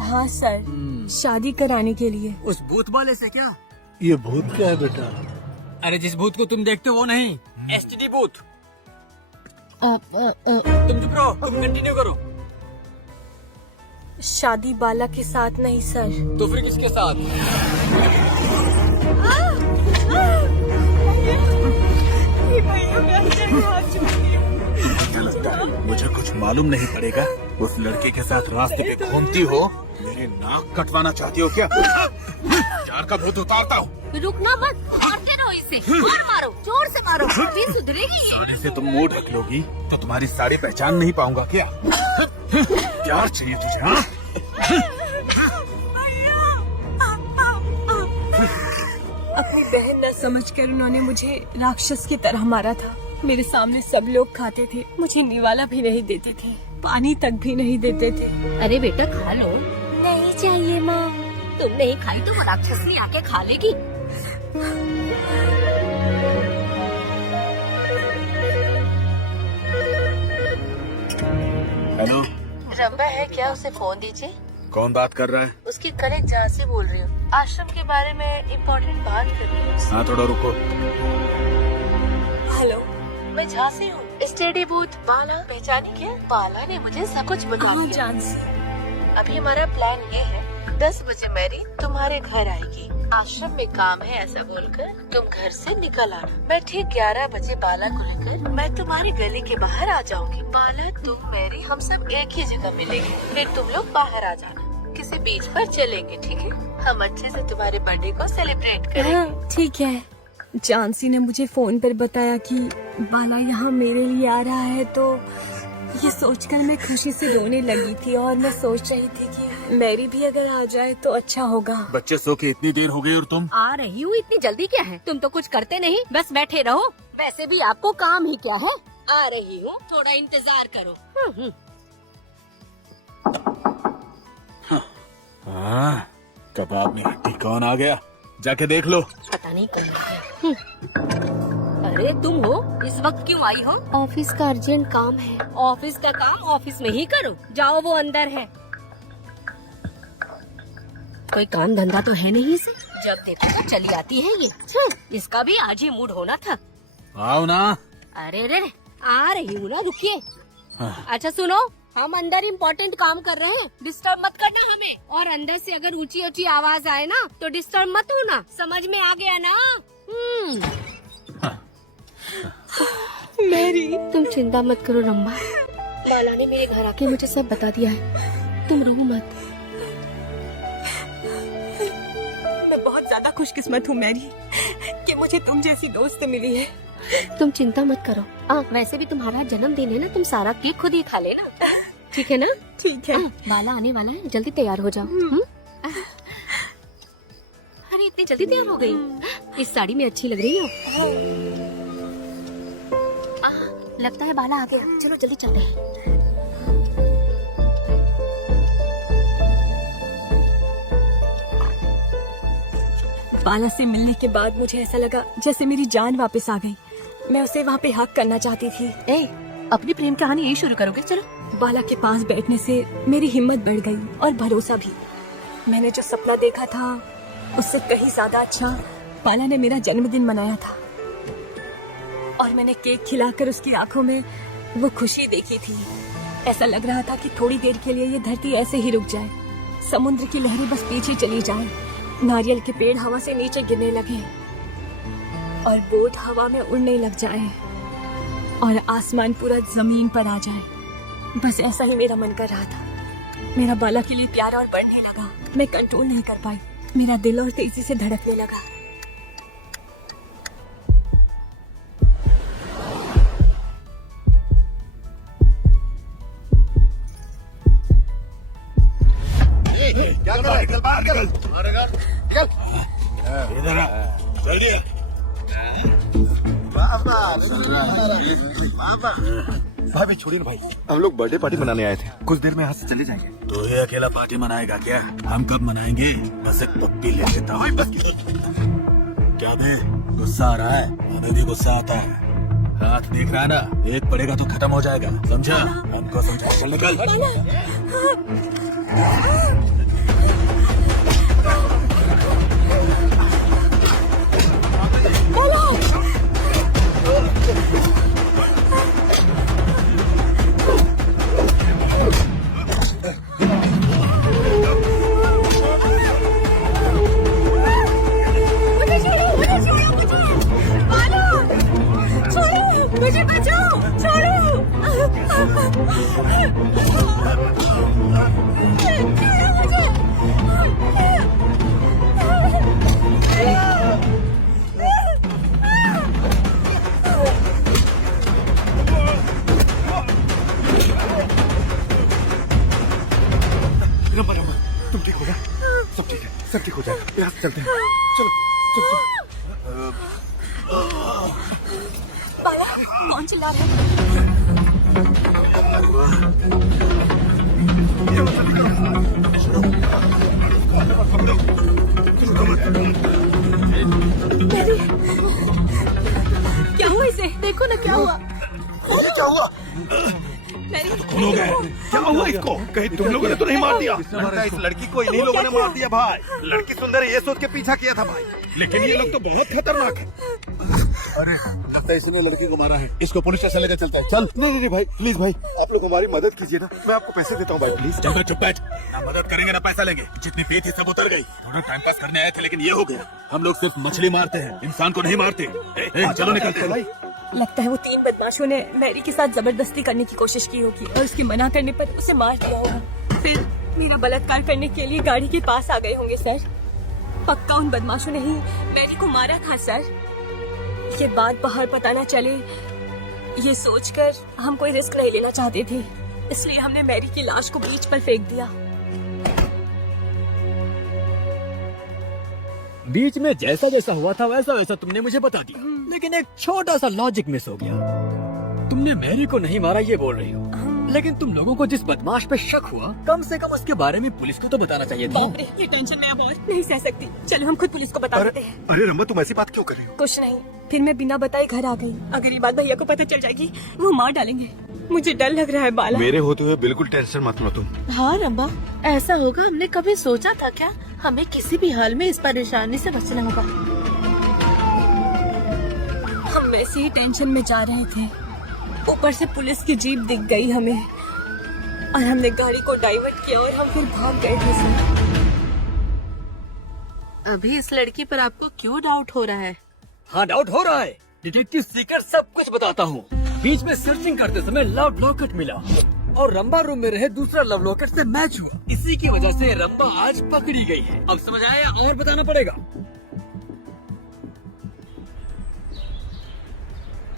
हाँ सर, शादी कराने के लिए। उस भूत वाले से क्या? ये भूत क्या है बेटा? अरे जिस भूत को तुम देखते हो वो नहीं, एसटीडी बूथ। तुम चुप रहो, तुम कंटिन्यू करो। शादी बाला के साथ नहीं सर। तो फिर किसके साथ? क्या लगता है मुझे कुछ मालूम नहीं पड़ेगा? उस लड़के के साथ रास्ते पे घूमती हो, मेरे नाक कटवाना चाहती हो क्या? यार का भूत उतारता हूँ। रुकना मत, मारते रहो इसे। से और मारो, जोर से मारो, अभी सुधरेगी ये। से तुम मुंह ढक लोगी तो तुम्हारी साड़ी पहचान नहीं पाऊंगा क्या? क्या चाहिए तुझे? हाँ? अपनी बहन न समझकर उन्होंने मुझे राक्षस की तरह मारा था। मेरे सामने सब लोग खाते थे, मुझे निवाला भी नहीं देते थे, पानी तक भी नहीं देते थे। अरे बेटा खा लो। नहीं चाहिए माँ। तुम नहीं खाई तो वो राक्षसनी आके खा लेगी। हेलो, रंबा है क्या? उसे फोन दीजिए। कौन बात कर रहा है? उसकी कलीग झांसी बोल रही हूँ। आश्रम के बारे में इम्पोर्टेंट बात करनी है उससे। हाँ थोड़ा रुको। हेलो, मैं झांसी हूँ। स्टडी बूथ बाला पहचानी क्या? बाला ने मुझे सब कुछ बता हाँ दिया। जानसी। अभी हमारा प्लान ये है, 10 बजे मैरी तुम्हारे घर आएगी। आश्रम में काम है ऐसा बोलकर तुम घर से निकल आना। मैं ठीक 11 बजे बाला को लेकर मैं तुम्हारी गली के बाहर आ जाऊंगी। बाला, तुम, मैरी, हम सब एक ही जगह मिलेंगे। फिर तुम लोग बाहर आ जाना, किसी बीच पर चलेंगे, ठीक है? हम अच्छे से तुम्हारे बर्थडे को सेलिब्रेट करेंगे। हाँ ठीक है। जानसी ने मुझे फोन पर बताया कि बाला यहाँ मेरे लिए आ रहा है, तो ये सोचकर मैं खुशी से रोने लगी थी और मैं सोच रही थी कि मैरी भी अगर आ जाए तो अच्छा होगा। बच्चे सो के इतनी देर हो गई और तुम? आ रही हूँ, इतनी जल्दी क्या है? तुम तो कुछ करते नहीं, बस बैठे रहो। वैसे भी आपको काम ही क्या है? आ रही हूँ, थोड़ा इंतजार करो। हाँ, कबाब में हड्डी कौन आ गया? जाके देख लो। पता नहीं कौन है। अरे तुम हो, इस वक्त क्यों आई हो? ऑफिस का अर्जेंट काम है। ऑफिस का काम ऑफिस में ही करो, जाओ वो अंदर है। कोई काम धंधा तो है नहीं इसे, जब देखो तो चली आती है ये। इसका भी आज ही मूड होना था। आओ ना। अरे रे, आ रही हूँ ना, रुकिए। हाँ। अच्छा सुनो, हम अंदर इम्पोर्टेंट काम कर रहे हैं, डिस्टर्ब मत करना हमें। और अंदर से अगर ऊंची ऊंची आवाज आए ना तो डिस्टर्ब मत होना, समझ में आ गया ना? मैरी, तुम चिंता मत करो रंबा, बाला ने मेरे घर आके मुझे सब बता दिया है, तुम रो मत। मैं बहुत ज्यादा खुशकिस्मत हूँ मैरी कि मुझे तुम जैसी दोस्त मिली है। तुम चिंता मत करो। वैसे भी तुम्हारा जन्मदिन है ना, तुम सारा केक खुद ही खा लेना, ठीक है ना? ठीक है। बाला आने वाला है, जल्दी तैयार हो जाओ। अरे इतनी जल्दी तैयार हो गई, इस साड़ी में अच्छी लग रही हो। लगता है बाला आ गया, चलो जल्दी चलते हैं। बाला से मिलने के बाद मुझे ऐसा लगा जैसे मेरी जान वापस आ गई। मैं उसे वहाँ पे हक करना चाहती थी। अपनी प्रेम कहानी यही शुरू करोगे? चलो। बाला के पास बैठने से मेरी हिम्मत बढ़ गई और भरोसा भी। मैंने जो सपना देखा था उससे कहीं ज्यादा अच्छा बाला ने मेरा जन्मदिन मनाया था, और मैंने केक खिलाकर उसकी आंखों में वो खुशी देखी थी। ऐसा लग रहा था कि थोड़ी देर के लिए ये धरती ऐसे ही रुक जाए, समुद्र की लहरें बस पीछे चली जाएं, नारियल के पेड़ हवा से नीचे गिरने लगे और बोट हवा में उड़ने लग जाए और आसमान पूरा जमीन पर आ जाए। बस ऐसा ही मेरा मन कर रहा था। मेरा बाला के लिए प्यार और बढ़ने लगा। मैं कंट्रोल नहीं कर पाई, मेरा दिल और तेजी से धड़कने लगा। क्या कर रहा है? चल बाहर निकल। इधर आ, जल्दी आ। भाभी छोड़िए ना भाई, हम लोग बर्थडे पार्टी मनाने आए थे, कुछ देर में यहाँ से चले जाएंगे। तो ये अकेला पार्टी मनाएगा क्या? हम कब मनाएंगे? बस एक पप्पी ले लेता हूँ। क्या बे, गुस्सा आ रहा है? हमें भी गुस्सा आता है। हाथ देख रहा है ना, एक पड़ेगा तो खत्म हो जाएगा, समझा? हमको समझा। चल निकल। मुझे बचाओ, छोड़ो। मुझे तुम ठीक हो जाए, सब ठीक है, सब ठीक हो जाएगा। यहाँ से चलते हैं, चलो चलो। बाला, कौन चिल्ला रहा है? क्या हुआ इसे? देखो ना क्या हुआ। ये क्या हुआ? खून हो गया। क्या हुआ इसको? कहीं तुम लोगों ने तो नहीं मार दिया? लगता है इस लड़की को इन्हीं लोगों ने मार दिया भाई। लड़की सुंदर है ये सोच के पीछा किया था भाई, लेकिन ये लोग तो बहुत खतरनाक है। अरे लगता है इसने लड़की को मारा है, इसको पुलिस स्टेशन लेकर चलता है। चल। नहीं भाई, प्लीज भाई, आप लोग हमारी मदद कीजिए ना, मैं आपको पैसे देता हूँ भाई, प्लीज। चल चुप बैठ, ना मदद करेंगे ना पैसा लेंगे। जितनी फी थी सब उतर गई। थोड़ा टाइम पास करने आए थे लेकिन ये हो गया। हम लोग सिर्फ मछली मारते हैं, इंसान को नहीं मारते। चलो निकलते हैं भाई। लगता है वो 3 बदमाशों ने मैरी के साथ जबरदस्ती करने की कोशिश की होगी और उसके मना करने पर उसे मार दिया होगा। फिर मेरा बलात्कार करने के लिए गाड़ी के पास आ गए होंगे सर। पक्का उन बदमाशों ने ही मैरी को मारा था सर। ये बात बाहर पता न चले, ये सोचकर हम कोई रिस्क नहीं लेना चाहते थे, इसलिए हमने मैरी की लाश को बीच पर फेंक दिया। बीच में जैसा जैसा हुआ था वैसा वैसा तुमने मुझे बता दिया, लेकिन एक छोटा सा लॉजिक मिस हो गया। तुमने मैरी को नहीं मारा ये बोल रही हो, लेकिन तुम लोगों को जिस बदमाश पे शक हुआ कम से कम उसके बारे में पुलिस को तो बताना चाहिए था। बाप रे, ये टेंशन मैं अब और नहीं सह सकती। चलो हम खुद पुलिस को बता देते हैं। अरे रंबा, तुम ऐसी बात क्यों कर रही हो? कुछ नहीं, फिर मैं बिना बताए घर आ गई। अगर ये बात भैया को पता चल जाएगी वो मार डालेंगे। मुझे डर लग रहा है बाला। मेरे होते हुए बिल्कुल टेंशन मत लो तुम। हाँ रंबा, ऐसा होगा हमने कभी सोचा था क्या? हमें किसी भी हाल में इस परेशानी से बचना होगा। हम वैसे ही टेंशन में जा रहे थे, ऊपर से पुलिस की जीप दिख गई हमें और हमने गाड़ी को डाइवर्ट किया और हम फिर भाग गए थे सर। अभी इस लड़की पर आपको क्यों डाउट हो रहा है? हाँ डाउट हो रहा है। डिटेक्टिव सीकर सब कुछ बताता हूँ। बीच में सर्चिंग करते समय लव लॉकेट मिला और रंबा रूम में रहे दूसरा लव लॉकेट से मैच हुआ। इसी की वजह से रंबा आज पकड़ी गई है। अब समझ आया और बताना पड़ेगा।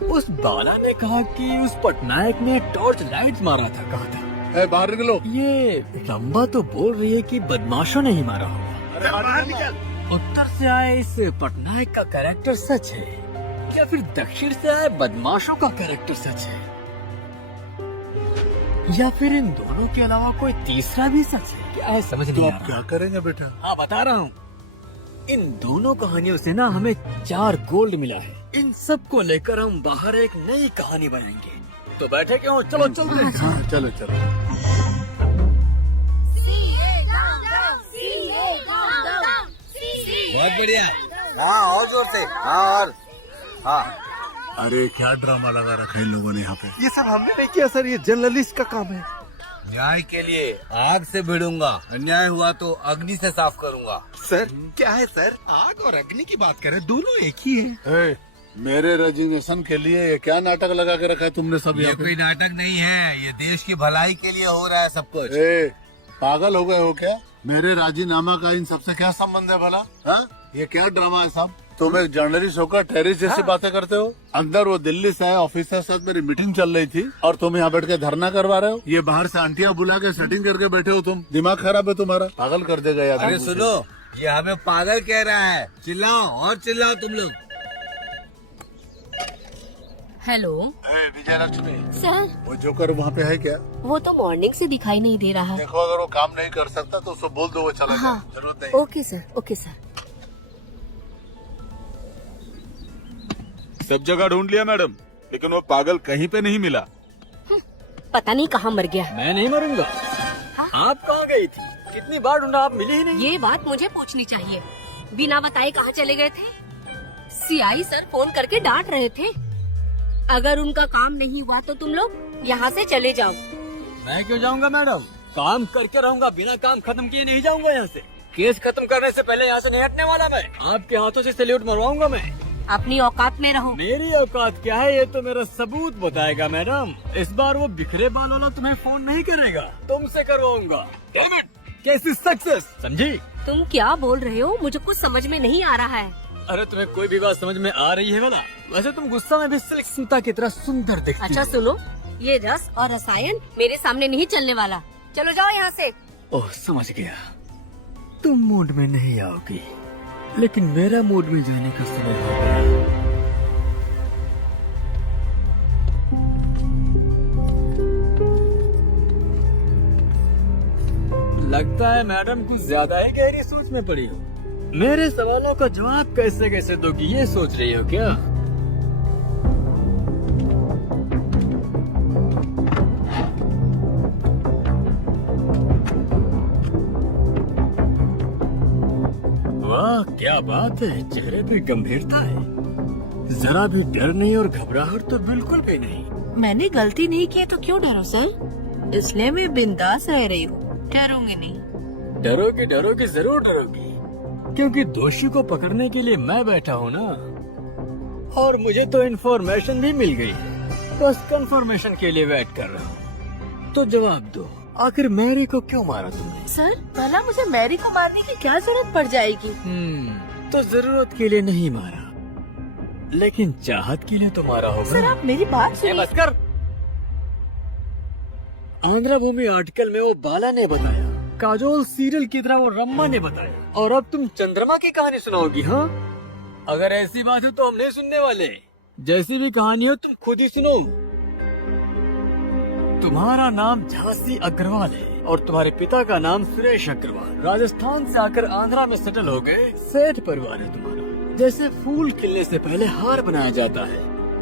उस बाला ने कहा कि उस पटनायक ने टॉर्च लाइट मारा था, कहा था। बाहर निकलो। ये रंबा तो बोल रही है कि बदमाशों ने ही मारा होगा। बाहर निकल। उत्तर से आए इस पटनायक का कैरेक्टर सच है या फिर दक्षिण से आए बदमाशों का कैरेक्टर सच है, या फिर इन दोनों के अलावा कोई तीसरा भी सच है? क्या है समझ तो नहीं आ आप रहा। क्या करेंगे बेटा? हाँ बता रहा हूँ। इन दोनों कहानियों से ना हमें 4 गोल्ड मिला है। इन सब को लेकर हम बाहर एक नई कहानी बनाएंगे। तो बैठे क्यों? चलो चलते हैं। हाँ चलो चलो। बहुत बढ़िया। हाँ और जोर से। हाँ और हाँ। अरे क्या ड्रामा लगा रखा है इन लोगों ने यहाँ पे। ये सब हमने नहीं किया सर, ये जर्नलिस्ट का काम है। न्याय के लिए आग से भिड़ूंगा, अन्याय हुआ तो अग्नि से साफ करूंगा। सर क्या है सर, आग और अग्नि की बात करें, दोनों एक ही है। मेरे रेजिग्नेशन के लिए ये क्या नाटक लगा के रखा है तुमने सब ये यहाँ कोई पे? नाटक नहीं है, ये देश की भलाई के लिए हो रहा है सब कुछ। पागल हो गए हो क्या? मेरे राजीनामा का इन सबसे क्या संबंध है भला? हाँ? ये क्या ड्रामा है साहब? तुम एक जर्नलिस्ट होकर टेररिस्ट जैसी बातें करते हो। अंदर वो दिल्ली से आए ऑफिसर साथ मेरी मीटिंग चल रही थी और तुम यहाँ बैठ के धरना करवा रहे हो। ये बाहर से आंटियां बुला के सेटिंग करके बैठे हो तुम। दिमाग खराब है तुम्हारा, पागल कर देगा यार। अरे सुनो, ये हमें पागल कह रहा है। चिल्लाओ और चिल्लाओ तुम लोग। हेलो विजयलक्ष्मी, सर, वो जोकर वहाँ पे है क्या? वो तो मॉर्निंग से दिखाई नहीं दे रहा है। देखो अगर वो काम नहीं कर सकता तो उसको बोल दो वो चला हाँ। जाए, जरूरत नहीं। Okay sir, okay sir. सब जगह ढूंढ लिया मैडम, लेकिन वो पागल कहीं पे नहीं मिला। पता नहीं कहाँ मर गया। मैं नहीं मरूंगा। आप कहाँ गई थी? कितनी बार ढूंढा, आप मिली ही नहीं। ये बात मुझे पूछनी चाहिए। बिना बताए कहाँ चले गए थे? सीआई सर फोन करके डांट रहे थे। अगर उनका काम नहीं हुआ तो तुम लोग यहाँ से चले जाओ। मैं क्यों जाऊंगा मैडम? काम करके रहूंगा, बिना काम खत्म किए नहीं जाऊंगा यहाँ से। केस खत्म करने से पहले यहाँ से नहीं हटने वाला मैं। आपके हाथों से सैल्यूट मरवाऊंगा मैं। अपनी औकात में रहो। मेरी औकात क्या है ये तो मेरा सबूत बताएगा मैडम। इस बार वो बिखरे बाल वाला तुम्हें फोन नहीं करेगा, तुमसे करवाऊंगा। Damn it, case is success, समझी? तुम क्या बोल रहे हो? मुझे कुछ समझ में नहीं आ रहा है। अरे तुम्हें कोई भी बात समझ में आ रही है वाला? वैसे तुम गुस्सा में भी सिल्क स्मिता की तरह सुंदर दिखती अच्छा हो। सुनो, ये रस और रसायन मेरे सामने नहीं चलने वाला। चलो जाओ यहाँ से। ओह समझ गया। तुम मूड में नहीं आओगी, लेकिन मेरा मूड में जाने का समय हो गया। लगता है मैडम कुछ ज्यादा ही गहरी सोच में पड़ी हो। मेरे सवालों का जवाब कैसे कैसे दोगी ये सोच रही हो क्या? वाह क्या बात है, चेहरे पे गंभीरता है, जरा भी डर नहीं और घबराहट तो बिल्कुल भी नहीं। मैंने गलती नहीं की तो क्यों डरो सर? इसलिए मैं बिंदास रह रही हूँ, डरूंगी नहीं। डरोगी जरूर डरोगी, क्योंकि दोषी को पकड़ने के लिए मैं बैठा हूँ ना, और मुझे तो इन्फॉर्मेशन भी मिल गई है, बस कंफर्मेशन के लिए वेट कर रहा हूँ। तो जवाब दो, आखिर मैरी को क्यों मारा तुमने? सर भला मुझे मैरी को मारने की क्या जरूरत पड़ जाएगी? तो जरूरत के लिए नहीं मारा, लेकिन चाहत के लिए तो मारा होगा। सर आप मेरी बात ए, सुनिए। बस कर। आंध्रा भूमि आर्टिकल में वो बाला ने बताया, काजोल सीरियल की तरह वो रम्मा ने बताया, और अब तुम चंद्रमा की कहानी सुनाओगी? हाँ, अगर ऐसी बात है तो हम नहीं सुनने वाले। जैसी भी कहानी हो तुम खुद ही सुनो। तुम्हारा नाम झांसी अग्रवाल है और तुम्हारे पिता का नाम सुरेश अग्रवाल। राजस्थान से आकर आंध्रा में सेटल हो गए। सेठ परिवार है तुम्हारा। जैसे फूल खिलने से पहले हार बनाया जाता है,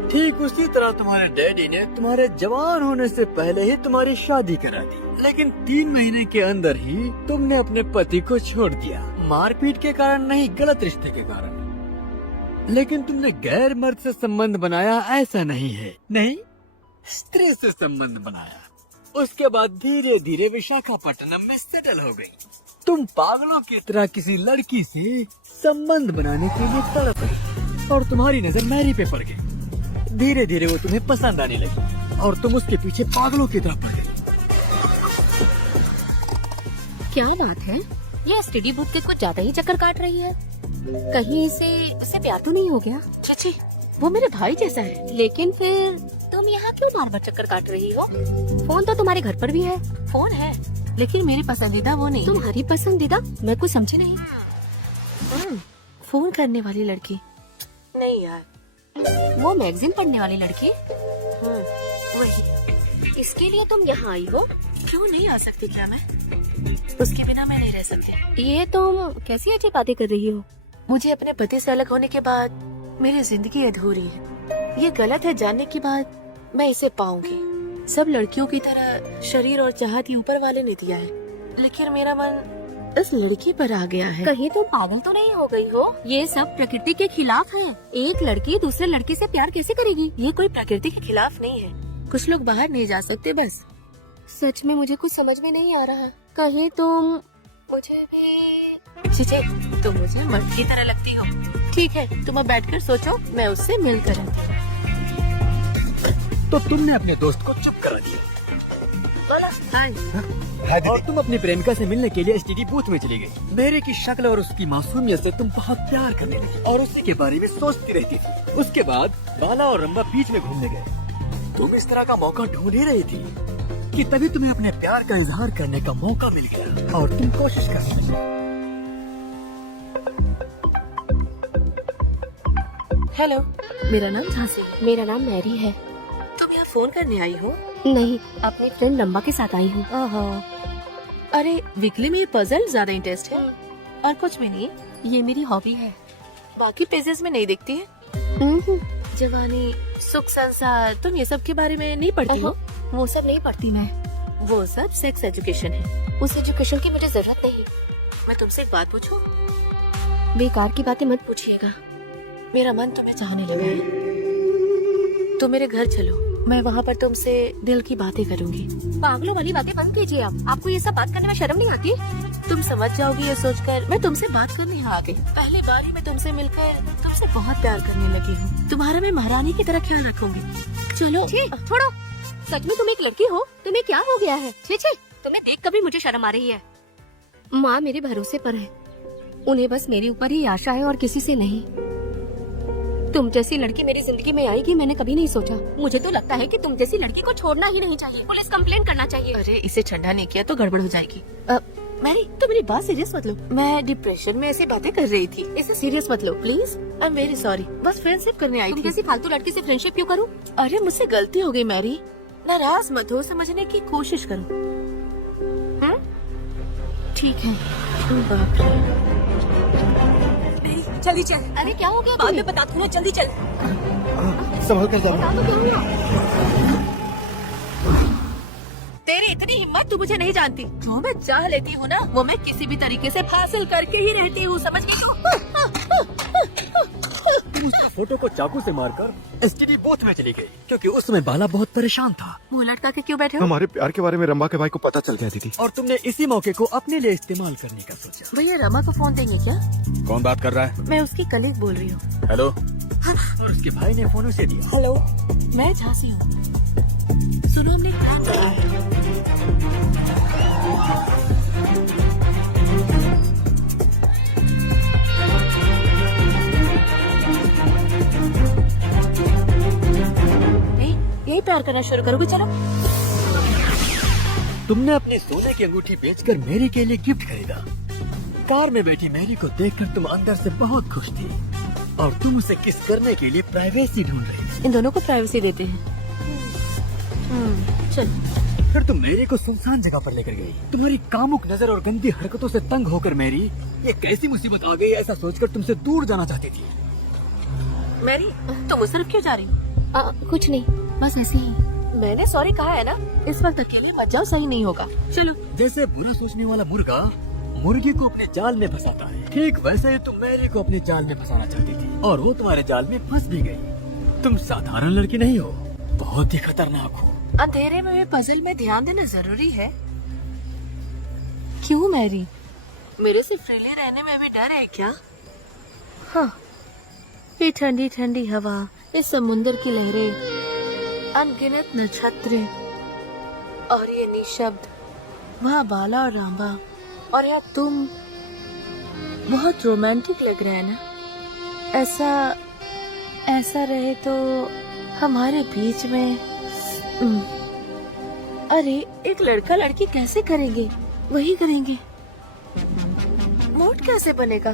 ठीक उसी तरह तुम्हारे डैडी ने तुम्हारे जवान होने से पहले ही तुम्हारी शादी करा दी, लेकिन 3 महीने के अंदर ही तुमने अपने पति को छोड़ दिया। मारपीट के कारण नहीं, गलत रिश्ते के कारण। लेकिन तुमने गैर मर्द से संबंध बनाया, ऐसा नहीं है। नहीं, स्त्री से संबंध बनाया। उसके बाद धीरे धीरे विशाखापट्टनम में सेटल हो गई। तुम पागलों की तरह किसी लड़की से संबंध बनाने के लिए तड़प रही, और तुम्हारी नजर मैरी पे पड़ गई। धीरे धीरे वो तुम्हें पसंद आने लगी और तुम उसके पीछे पागलों की तरह पड़ गई। क्या बात है, ये एसटीडी बूथ के कुछ ज्यादा ही चक्कर काट रही है। कहीं इसे प्यार तो नहीं हो गया? छी, वो मेरे भाई जैसा है। लेकिन फिर तुम यहाँ क्यों बार बार चक्कर काट रही हो? फोन तो तुम्हारे घर पर भी है। फोन है, लेकिन मेरी पसंदीदा वो नहीं। तुम्हारी पसंदीदा? मैं कुछ समझी नहीं। फोन करने वाली लड़की नहीं यार, वो मैगजीन पढ़ने वाली लड़की? वही। इसके लिए तुम यहाँ आई हो? क्यों नहीं आ सकती क्या मैं? उसके बिना मैं नहीं रह सकती। ये तुम कैसी अजीब बातें कर रही हो? मुझे अपने पति से अलग होने के बाद मेरी जिंदगी अधूरी है। ये गलत है जानने के बाद मैं इसे पाऊंगी। सब लड़कियों की तरह शरीर और चाहत ही ऊपर वाले ने दिया है, लेकिन मेरा मन इस लड़की पर आ गया है। कहीं तुम पागल तो नहीं हो गई हो? ये सब प्रकृति के खिलाफ है। एक लड़की दूसरे लड़के से प्यार कैसे करेगी? ये कोई प्रकृति के खिलाफ नहीं है। कुछ लोग बाहर नहीं जा सकते बस। सच में मुझे कुछ समझ में नहीं आ रहा। कहीं तुम मुझे भी... चीचे, तुम मुझे मर्द की तरह लगती हो। ठीक है, तुम अब बैठकर सोचो, मैं उससे मिलकर आऊं। तो तुमने अपने दोस्त को चुप करा दिया और तुम अपनी प्रेमिका से मिलने के लिए एसटीडी बूथ में चली गई। मेरे की शक्ल और उसकी मासूमियत से तुम बहुत प्यार करने लगी और उसी के बारे में सोचती रहती थी। उसके बाद बाला और रंबा बीच में घूमने गए। तुम इस तरह का मौका ढूंढ ही रही थी कि तभी तुम्हें अपने प्यार का इजहार करने का मौका मिल गया और तुम कोशिश करने लगी। हेलो, मेरा नाम झांसी है। मेरा नाम मैरी है। तुम यहाँ फोन करने आई हो? नहीं, अपने फ्रेंड लंबा के साथ आई हूँ। अरे वीकली में पजल ज्यादा इंटरेस्ट है और कुछ भी नहीं। ये मेरी हॉबी है। बाकी पेजेस में नहीं देखती है? जवानी, सुख, संसार, तुम ये सब के बारे में नहीं पढ़ती हो? वो सब नहीं पढ़ती मैं। वो सब सेक्स एजुकेशन है। उस एजुकेशन की मुझे जरूरत नहीं। मैं तुमसे एक बात पूछूं? बेकार की बातें मत पूछिएगा। मेरा मन तुम्हें चाहने लगा है। तुम मेरे घर चलो, मैं वहाँ पर तुमसे दिल की बातें करूँगी। पागलों वाली बातें बंद कीजिए आप। आपको ये सब बात करने में शर्म नहीं आती? तुम समझ जाओगी ये सोचकर मैं तुमसे बात करने यहाँ आ गई। पहली बार ही मैं तुमसे मिलकर तुमसे बहुत प्यार करने लगी हूँ। तुम्हारा मैं महारानी की तरह ख्याल रखूंगी। चलो। छोड़ो, सच में तुम एक लड़की हो? तुम्हें क्या हो गया है? छी, तुम्हें देख कभी मुझे शर्म आ रही है। माँ मेरे भरोसे पर है। उन्हें बस मेरे ऊपर ही आशा है और किसी से नहीं। तुम जैसी लड़की मेरी जिंदगी में आएगी मैंने कभी नहीं सोचा। मुझे तो लगता है कि तुम जैसी लड़की को छोड़ना ही नहीं चाहिए। पुलिस कंप्लेंट करना चाहिए। अरे इसे ठंडा नहीं किया तो गड़बड़ हो जाएगी। मैरी तो मेरी बात सीरियस मत लो। मैं डिप्रेशन में ऐसी बातें कर रही थी, इसे सीरियस मत लो please. I am very sorry, बस फ्रेंडशिप करने आई तुम थी। किसी फालतू लड़के से फ्रेंडशिप क्यों करूं? अरे मुझसे गलती हो गई मैरी, नाराज मत हो, समझने की कोशिश करो। ठीक है। बाप रे। जल्दी चल, अरे क्या हो गया? बाद में बता दूंगा, जल्दी चल। संभल कर जाना। बता तो क्या हुआ? तेरी इतनी हिम्मत तू मुझे नहीं जानती। जो मैं चाह लेती हूँ ना वो मैं किसी भी तरीके से हासिल करके ही रहती हूँ, समझ गई तुम उस फोटो को चाकू से मारकर एसटीडी बूथ में चली गई क्योंकि उस समय बाला बहुत परेशान था मुँह लटका के क्यों बैठे हो? हमारे प्यार के बारे में रंबा के भाई को पता चल गया दीदी। और तुमने इसी मौके को अपने लिए इस्तेमाल करने का सोचा। भैया रमा को फोन देंगे क्या? कौन बात कर रहा है? मैं उसकी कलीग बोल रही हूँ। हेलो। और उसके भाई ने फोन उसे दिया। हेलो, मैं झांसी हूँ। सुनो, हमने एक प्लान बनाया है। नहीं, यही प्यार करना शुरू करोगे? चलो। तुमने अपनी सोने की अंगूठी बेचकर मैरी के लिए गिफ्ट खरीदा। कार में बैठी मैरी को देखकर तुम अंदर से बहुत खुश थी और तुम उसे किस करने के लिए प्राइवेसी ढूंढ रही थी। इन दोनों को प्राइवेसी देते हैं। चल। फिर तुम मैरी को सुनसान जगह पर लेकर गई। तुम्हारी कामुक नजर और गंदी हरकतों से तंग होकर मैरी ये कैसी मुसीबत आ गई ऐसा सोचकर तुमसे दूर जाना चाहती थी। मैरी, तुम उस तरफ क्यों जा रही हो? कुछ नहीं, बस ऐसे ही। मैंने सॉरी कहा है ना, इस वक्त अकेले मत जाओ, सही नहीं होगा। चलो। जैसे बुरा सोचने वाला मुर्गा मुर्गी को अपने जाल में फंसाता है, ठीक वैसे ही तुम मैरी को अपने जाल में फंसाना चाहती थी और वो तुम्हारे जाल में फंस भी गई। तुम साधारण लड़की नहीं हो, बहुत ही खतरनाक हो। अंधेरे में भी पजल में ध्यान देना जरूरी है। क्यों मैरी, मेरे से फ्रीली रहने में भी डर है क्या? हाँ, ये ठंडी ठंडी हवा, इस समुंदर की लहरें, अनगिनत नक्षत्र और ये निशब्द, वहाँ बाला और रांबा और यहाँ तुम, बहुत रोमांटिक लग रहा है ना? ऐसा रहे तो हमारे बीच में। अरे एक लड़का लड़की कैसे करेंगे? वही करेंगे। मोड कैसे बनेगा?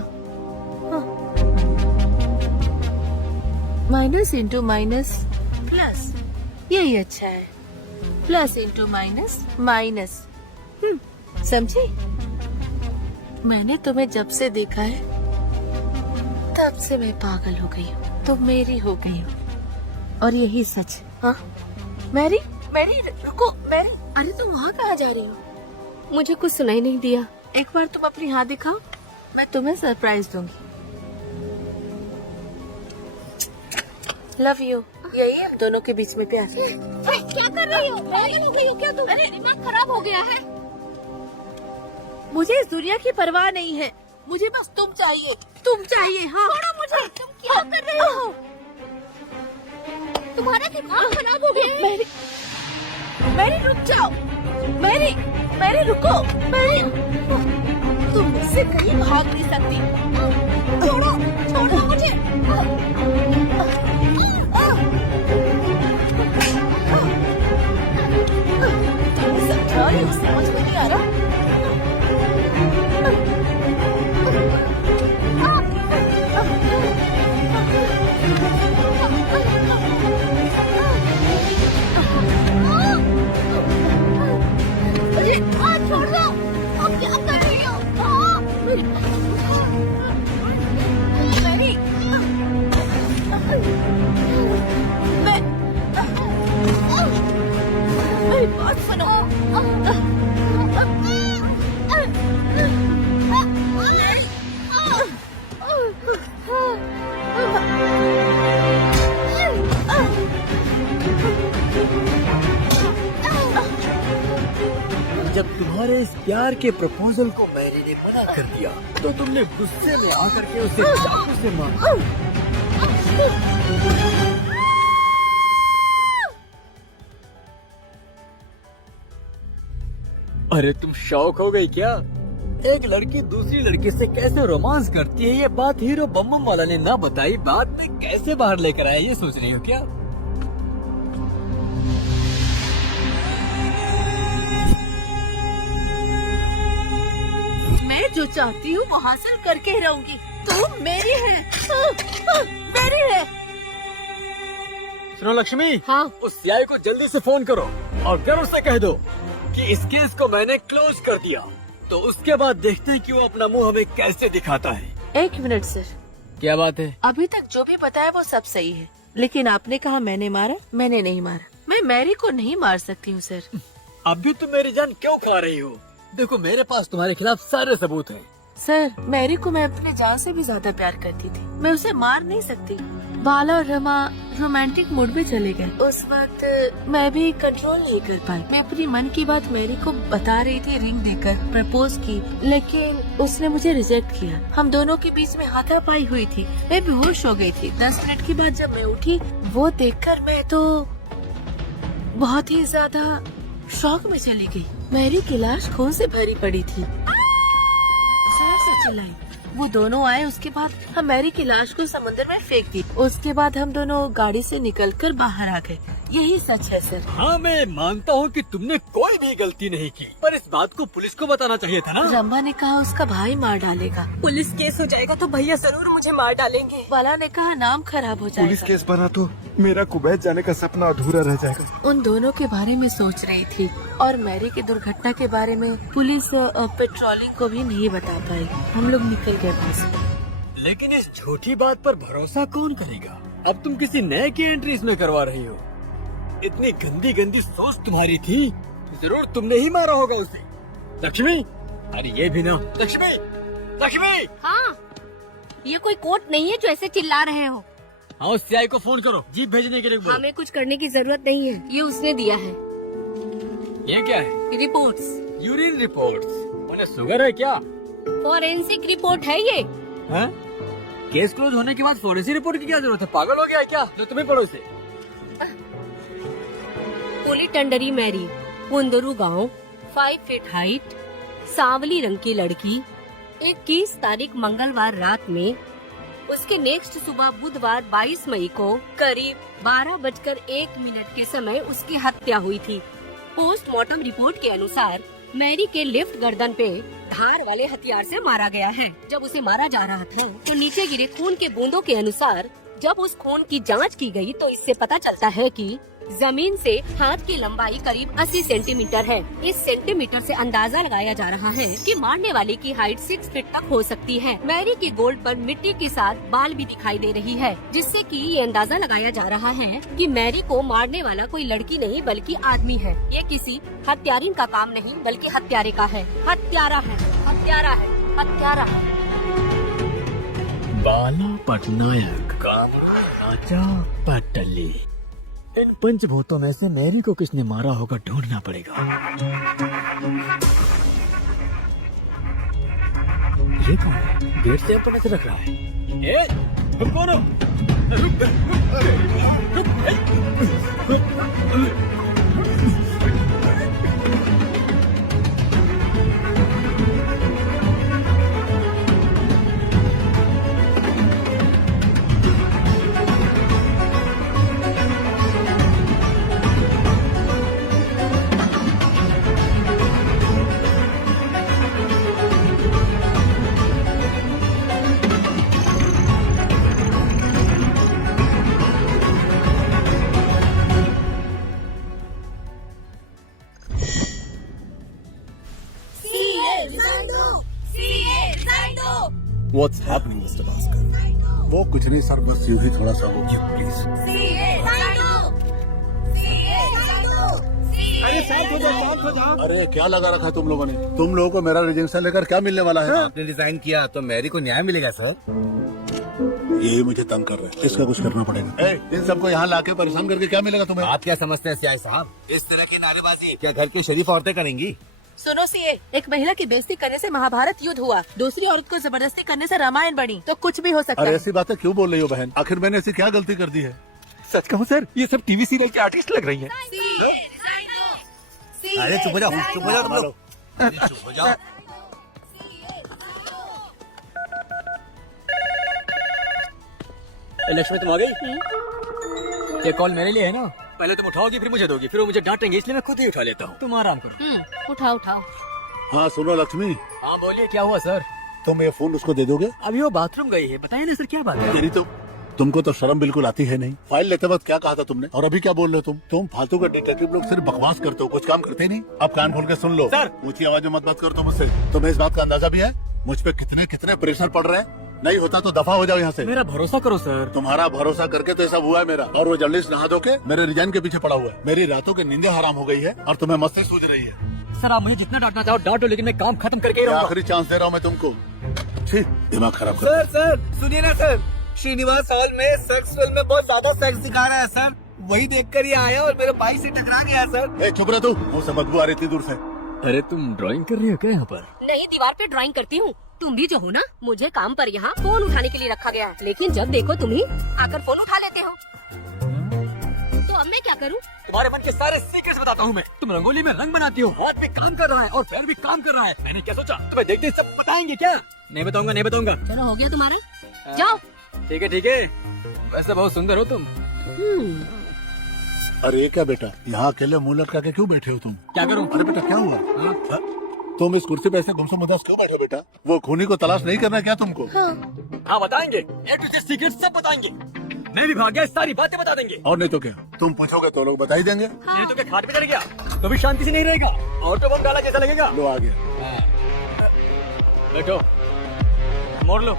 माइनस इंटू माइनस प्लस, यही अच्छा है। Plus into minus minus. समझी? मैंने तुम्हें जब से देखा है तब से मैं पागल हो गई हूँ, तुम मेरी हो गई हो और यही सच। हाँ मैरी, मैरी रुको। मैरी, अरे तुम वहाँ कहाँ जा रही हो? मुझे कुछ सुनाई नहीं दिया। एक बार तुम अपनी हाथ दिखाओ, मैं तुम्हें सरप्राइज दूंगी। Love you. यही हम दोनों के बीच में प्यार। क्या कर रही हो? पागल हो गई हो क्या तुम? अरे दिमाग खराब हो गया है। मुझे इस दुनिया की परवाह नहीं है, मुझे बस तुम चाहिए, तुम चाहिए। हाँ छोड़ो मुझे। तुम क्या कर रहे हो? तुम्हारा दिमाग खराब हो गया है। मैरी, मैरी रुक जाओ। मैरी, मैरी रुको। मैरी, तुम मुझसे कहीं भाग नहीं सकती। छोड़ो, छोड़ो मुझे। तुम्हें समझा रही हूँ, समझ में नहीं आ रहा। छोड़ दो। अब क्या कर रही हो? मैरी, मेरी बात सुनो। जब तुम्हारे इस प्यार के प्रपोजल को मैरी ने मना कर दिया तो तुमने गुस्से में आकर के उसे चाकू से मारा। अरे तुम शौक हो गई क्या? एक लड़की दूसरी लड़की से कैसे रोमांस करती है ये बात हीरो बम बम वाला ने ना बताई, बाद में कैसे बाहर लेकर आया ये सोच रही हो क्या? जो चाहती हूँ वो हासिल करके ही रहूंगी। तू मेरी है, मेरी है। सुनो लक्ष्मी, हाँ। उस सीआई को जल्दी से फोन करो और फिर उससे कह दो कि इस केस को मैंने क्लोज कर दिया। तो उसके बाद देखते हैं कि वो अपना मुंह हमें कैसे दिखाता है। 1 मिनट सर, क्या बात है? अभी तक जो भी बताया वो सब सही है, लेकिन आपने कहा मैंने मारा, मैंने नहीं मारा। मैं मैरी को नहीं मार सकती हूँ सर। अभी तुम मेरी जान क्यों खा रही हो? देखो मेरे पास तुम्हारे खिलाफ सारे सबूत हैं। सर, मैरी को मैं अपने जान से भी ज्यादा प्यार करती थी, मैं उसे मार नहीं सकती। बाला और रमा रोमांटिक मूड में चले गए। उस वक्त मैं भी कंट्रोल नहीं कर पाई। मैं अपनी मन की बात मैरी को बता रही थी, रिंग देकर प्रपोज की, लेकिन उसने मुझे रिजेक्ट किया। हम दोनों के बीच में हाथापाई हुई थी। मैं बेहोश हो गई थी। 10 मिनट के बाद जब मैं उठी, वो देखकर मैं तो बहुत ही ज्यादा शॉक में चली गई। मैरी की लाश खून से भरी पड़ी थी। जोर से चिल्लाई। वो दोनों आए, उसके बाद हम मैरी की लाश को समुद्र में फेंक दी। उसके बाद हम दोनों गाड़ी से निकलकर बाहर आ गए। यही सच है सर। हाँ, मैं मानता हूँ कि तुमने कोई भी गलती नहीं की, पर इस बात को पुलिस को बताना चाहिए था ना। रंभा ने कहा उसका भाई मार डालेगा। पुलिस केस हो जाएगा तो भैया जरूर मुझे मार डालेंगे। बाला ने कहा नाम खराब हो पुलिस जाएगा। केस बना तो मेरा कुवैत जाने का सपना अधूरा रह जाएगा। उन दोनों के बारे में सोच रही थी और मैरी की दुर्घटना के बारे में पुलिस पेट्रोलिंग को भी नहीं बता पाई। हम लोग निकल गए वहाँ से। लेकिन इस झूठी बात पर भरोसा कौन करेगा? अब तुम किसी नए की एंट्री इसमें करवा रही हो। इतनी गंदी गंदी सोच तुम्हारी थी, जरूर तुमने ही मारा होगा उसे। लक्ष्मी, अरे ये भी ना। लक्ष्मी, लक्ष्मी। हाँ, ये कोई कोर्ट नहीं है जो ऐसे चिल्ला रहे हो। हाँ, उस सीआई को फोन करो, जीप भेजने के लिए बोलो। हमें कुछ करने की जरूरत नहीं है, ये उसने दिया है। ये क्या है? Reports, urine reports. उन्हें शुगर है क्या? फॉरेंसिक रिपोर्ट है ये। हैं? केस क्लोज होने के बाद फॉरेंसिक रिपोर्ट की क्या जरूरत है? पागल हो गया है क्या? जो तुम्हें पढ़ो इसे। टंडरी मैरी, कुंदरू गांव, 5 फीट हाइट, सांवली रंग की लड़की। 21 तारीख मंगलवार रात में, उसके नेक्स्ट सुबह बुधवार 22 मई को करीब 12:01 के समय उसकी हत्या हुई थी। पोस्टमार्टम रिपोर्ट के अनुसार मैरी के लेफ्ट गर्दन पे धार वाले हथियार से मारा गया है। जब उसे मारा जा रहा था तो नीचे गिरे खून के बूंदों के अनुसार जब उस खून की जांच की गई तो इससे पता चलता है कि जमीन से हाथ की लंबाई करीब 80 सेंटीमीटर है। इस सेंटीमीटर से अंदाजा लगाया जा रहा है कि मारने वाले की हाइट 6 फीट तक हो सकती है। मैरी के गोल्ड पर मिट्टी के साथ बाल भी दिखाई दे रही है, जिससे कि ये अंदाजा लगाया जा रहा है कि मैरी को मारने वाला कोई लड़की नहीं बल्कि आदमी है। ये किसी हत्यारिन का काम नहीं बल्कि हत्यारे का है। हत्यारा है, हत्यारा है, हत्यारा है। बाला पटनायक, कामरू राजा पटली। इन पंचभूतों में से मैरी को किसने मारा होगा ढूंढना पड़ेगा। ये कौन है? गेट से अपन ऐसे रख रहा है। ए, तुम कौन हो? What's happening, Mr. Bhaskar? वो कुछ नहीं सर, बस यूं ही थोड़ा सा वो प्लीज। अरे शांत हो जाओ, शांत हो जाओ। अरे क्या लगा रखा है तुम लोगों ने? तुम लोगों को मेरा रिजेक्शन लेकर क्या मिलने वाला है? आपने डिजाइन किया तो मैरी को न्याय मिलेगा सर। यही मुझे तंग कर रहे हैं, इसका कुछ करना पड़ेगा। इन सबको यहाँ लाके परेशान करके क्या मिलेगा तुम्हें? आप क्या समझते हैं सीआई साहब, इस तरह की नारेबाजी क्या घर की शरीफ औरतें करेंगी? सुनो सीए, एक महिला की बेइज्जती करने से महाभारत युद्ध हुआ, दूसरी औरत को जबरदस्ती करने से रामायण बनी, तो कुछ भी हो सकता अरे है। ऐसी बातें क्यों बोल रही हो बहन? आखिर मैंने ऐसी क्या गलती कर दी है? सच कहूँ सर, ये सब टीवी सीरियल के आर्टिस्ट लग रही हैं। अरे चुप हो जाओ, चुप हो जाओ तुम लोग, अरे चुप हो जाओ। लक्ष्मी, तुम आ गई? ये कॉल मेरे लिए है ना? पहले तुम उठाओगी फिर मुझे दोगी, फिर वो मुझे डांटेंगे, इसलिए मैं खुद ही उठा लेता हूँ। तुम आराम करो। उठाओ उठाओ। हाँ सुनो लक्ष्मी, हाँ बोलिए, क्या हुआ सर? तुम ये फोन उसको दे दोगे? अभी वो बाथरूम गई है, बताइए ना सर क्या बात है? तेरी तुमको तो शर्म बिल्कुल आती है नहीं। फाइल लेते वक्त क्या कहा था तुमने और अभी क्या बोल रहे हो तुम फालतू का डिटेक्टिव लोग सिर्फ बकवास करते हो, कुछ काम करते नहीं। अब कान खोल के सुन लो सर। ऊंची आवाज में मत बात करो तुम मुझसे। तुम्हें इस बात का अंदाजा भी है मुझ पे कितने कितने प्रेशर पड़ रहे हैं? नहीं होता तो दफा हो जाओ यहाँ से। मेरा भरोसा करो सर। तुम्हारा भरोसा करके तो ऐसा हुआ है मेरा। और वो जर्नलिस्ट नहा धो के मेरे रिजाइन के पीछे पड़ा हुआ है। मेरी रातों की नींदें हराम हो गई है और तुम्हें मस्ती सूझ रही है। सर आप मुझे जितना डांटना चाहो डांटो, लेकिन मैं काम खत्म करके ही ये रहूंगा। आखिरी चांस दे रहा हूँ मैं तुमको। छी, दिमाग खराब कर। सर सर सुनिए ना सर, श्रीनिवास हॉल में सेक्स फिल्म में बहुत ज्यादा सेक्स दिखा रहा है सर। वही देखकर ये आया और मेरे बाइक से टकरा गया सर। ए, चुप रह तू, मुंह से बदबू आ रही थी दूर से। अरे तुम ड्राइंग कर रही हो क्या यहाँ पर? नहीं, दीवार पे ड्राइंग करती हूँ। तुम भी जो हो ना, मुझे काम पर यहाँ फोन उठाने के लिए रखा गया है, लेकिन जब देखो तुम ही आकर फोन उठा लेते हो। तो अब मैं क्या करूँ? तुम्हारे मन के सारे सीक्रेट्स बताता हूँ मैं। तुम रंगोली में रंग बनाती हो, हाथ में काम कर रहा है और पैर भी काम कर रहा है। मैंने क्या सोचा तुम्हें देखते सब बताएंगे क्या? नहीं बताऊंगा, नहीं बताऊंगा। चलो हो गया तुम्हारा, जाओ। ठीक है ठीक है, वैसे बहुत सुंदर हो तुम। अरे क्या बेटा, यहाँ अकेले मुंह लटका के क्यों बैठे हो तुम? क्या करूँ? अरे बेटा क्या हुआ? हाँ? तुम इस कुर्सी पे ऐसे गुमसुम उदास क्यों बैठे बेटा? वो खूनी को तलाश नहीं करना क्या तुमको? हाँ बताएंगे, ए टू जेड सीक्रेट सब बताएंगे। मैं भी भाग गया, सारी बातें बता देंगे। और नहीं तो क्या, तुम पूछोगे तो लोग बता ही देंगे। ये तो क्या खाट पे चढ़ गया तो भी शांति से नहीं रहेगा, और तो बम डाला जैसा लगेगा। लो आ गया। बैठो, मोड़ लो।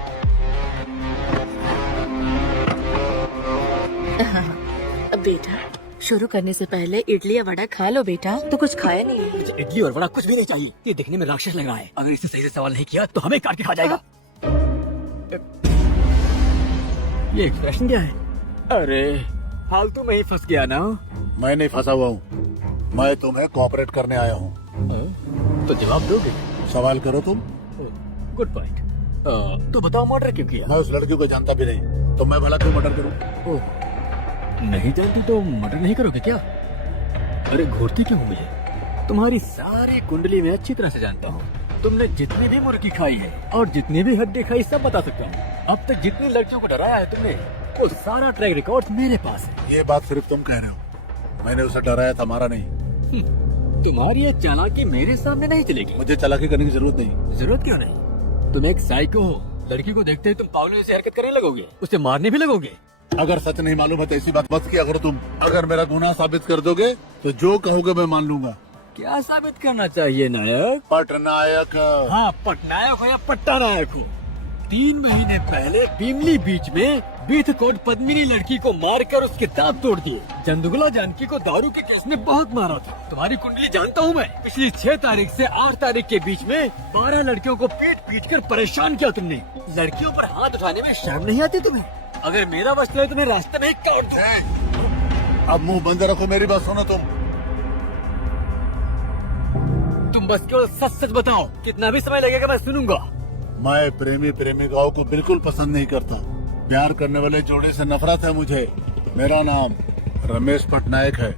बेटा शुरू करने से पहले इडली या वड़ा खा लो बेटा। तो कुछ खाया नहीं है। मुझे इडली और वड़ा कुछ भी नहीं चाहिए। ये दिखने में राक्षस लग रहा है। अगर इससे सही से सवाल नहीं किया तो हमें काट के खा जाएगा। ये एक्सप्रेशन क्या है? अरे फालतू में ही फंस गया ना। मैं नहीं फंसा हुआ हूँ, मैं तुम्हें कोऑपरेट करने आया हूँ। तो जवाब दोगे? सवाल करो तुम। Good point. तो बताओ मर्डर क्यों किया? मैं उस लड़की को जानता भी नहीं, तो मैं भला क्यों मर्डर करूँ? नहीं जानती तो मर्डर नहीं करोगे क्या? अरे घूरती क्यों मुझे? तुम्हारी सारी कुंडली में अच्छी तरह से जानता हूँ। तुमने जितनी भी मुर्गी खाई है और जितनी भी हड्डी खाई सब बता सकता हूँ। अब तक जितनी लड़कियों को डराया है तुमने, वो सारा ट्रैक रिकॉर्ड मेरे पास है। ये बात सिर्फ तुम कह रहे हो, मैंने उसे डराया था, मारा नहीं। तुम्हारी ये चालाकी मेरे सामने नहीं चलेगी। मुझे चालाकी करने की जरूरत नहीं। जरूरत क्यों नहीं? तुम एक साइको हो। लड़की को देखते ही तुम पागलों जैसी हरकत करने लगोगे, उसे मारने भी लगोगे। अगर सच नहीं मालूम है तो ऐसी बात मत किया करो तुम। अगर मेरा गुनाह साबित कर दोगे तो जो कहोगे मैं मान लूंगा। क्या साबित करना चाहिए नायक? पटनायक। हाँ, पटनायक हो या पट्टा नायक हो। 3 महीने पहले बीमली बीच में बीथकोट पद्मिनी लड़की को मारकर उसके दांत तोड़ दिए। जंदुगला जानकी को दारू के केस में बहुत मारा था। तुम्हारी कुंडली जानता हूँ मैं। पिछली 6 तारीख से 8 तारीख के बीच में 12 लड़कियों को पीट कर परेशान किया तुमने। लड़कियों पर हाथ उठाने में शर्म नहीं आती तुम्हें? अगर मेरा वश चले तुम्हें रास्ते में ही काट दूं। अब मुंह बंद रखो, मेरी बात सुनो तुम बस केवल सच सच बताओ, कितना भी समय लगेगा मैं सुनूंगा। मैं प्रेमी प्रेमिकाओं को बिल्कुल पसंद नहीं करता। प्यार करने वाले जोड़े से नफरत है मुझे। मेरा नाम रमेश पटनायक है।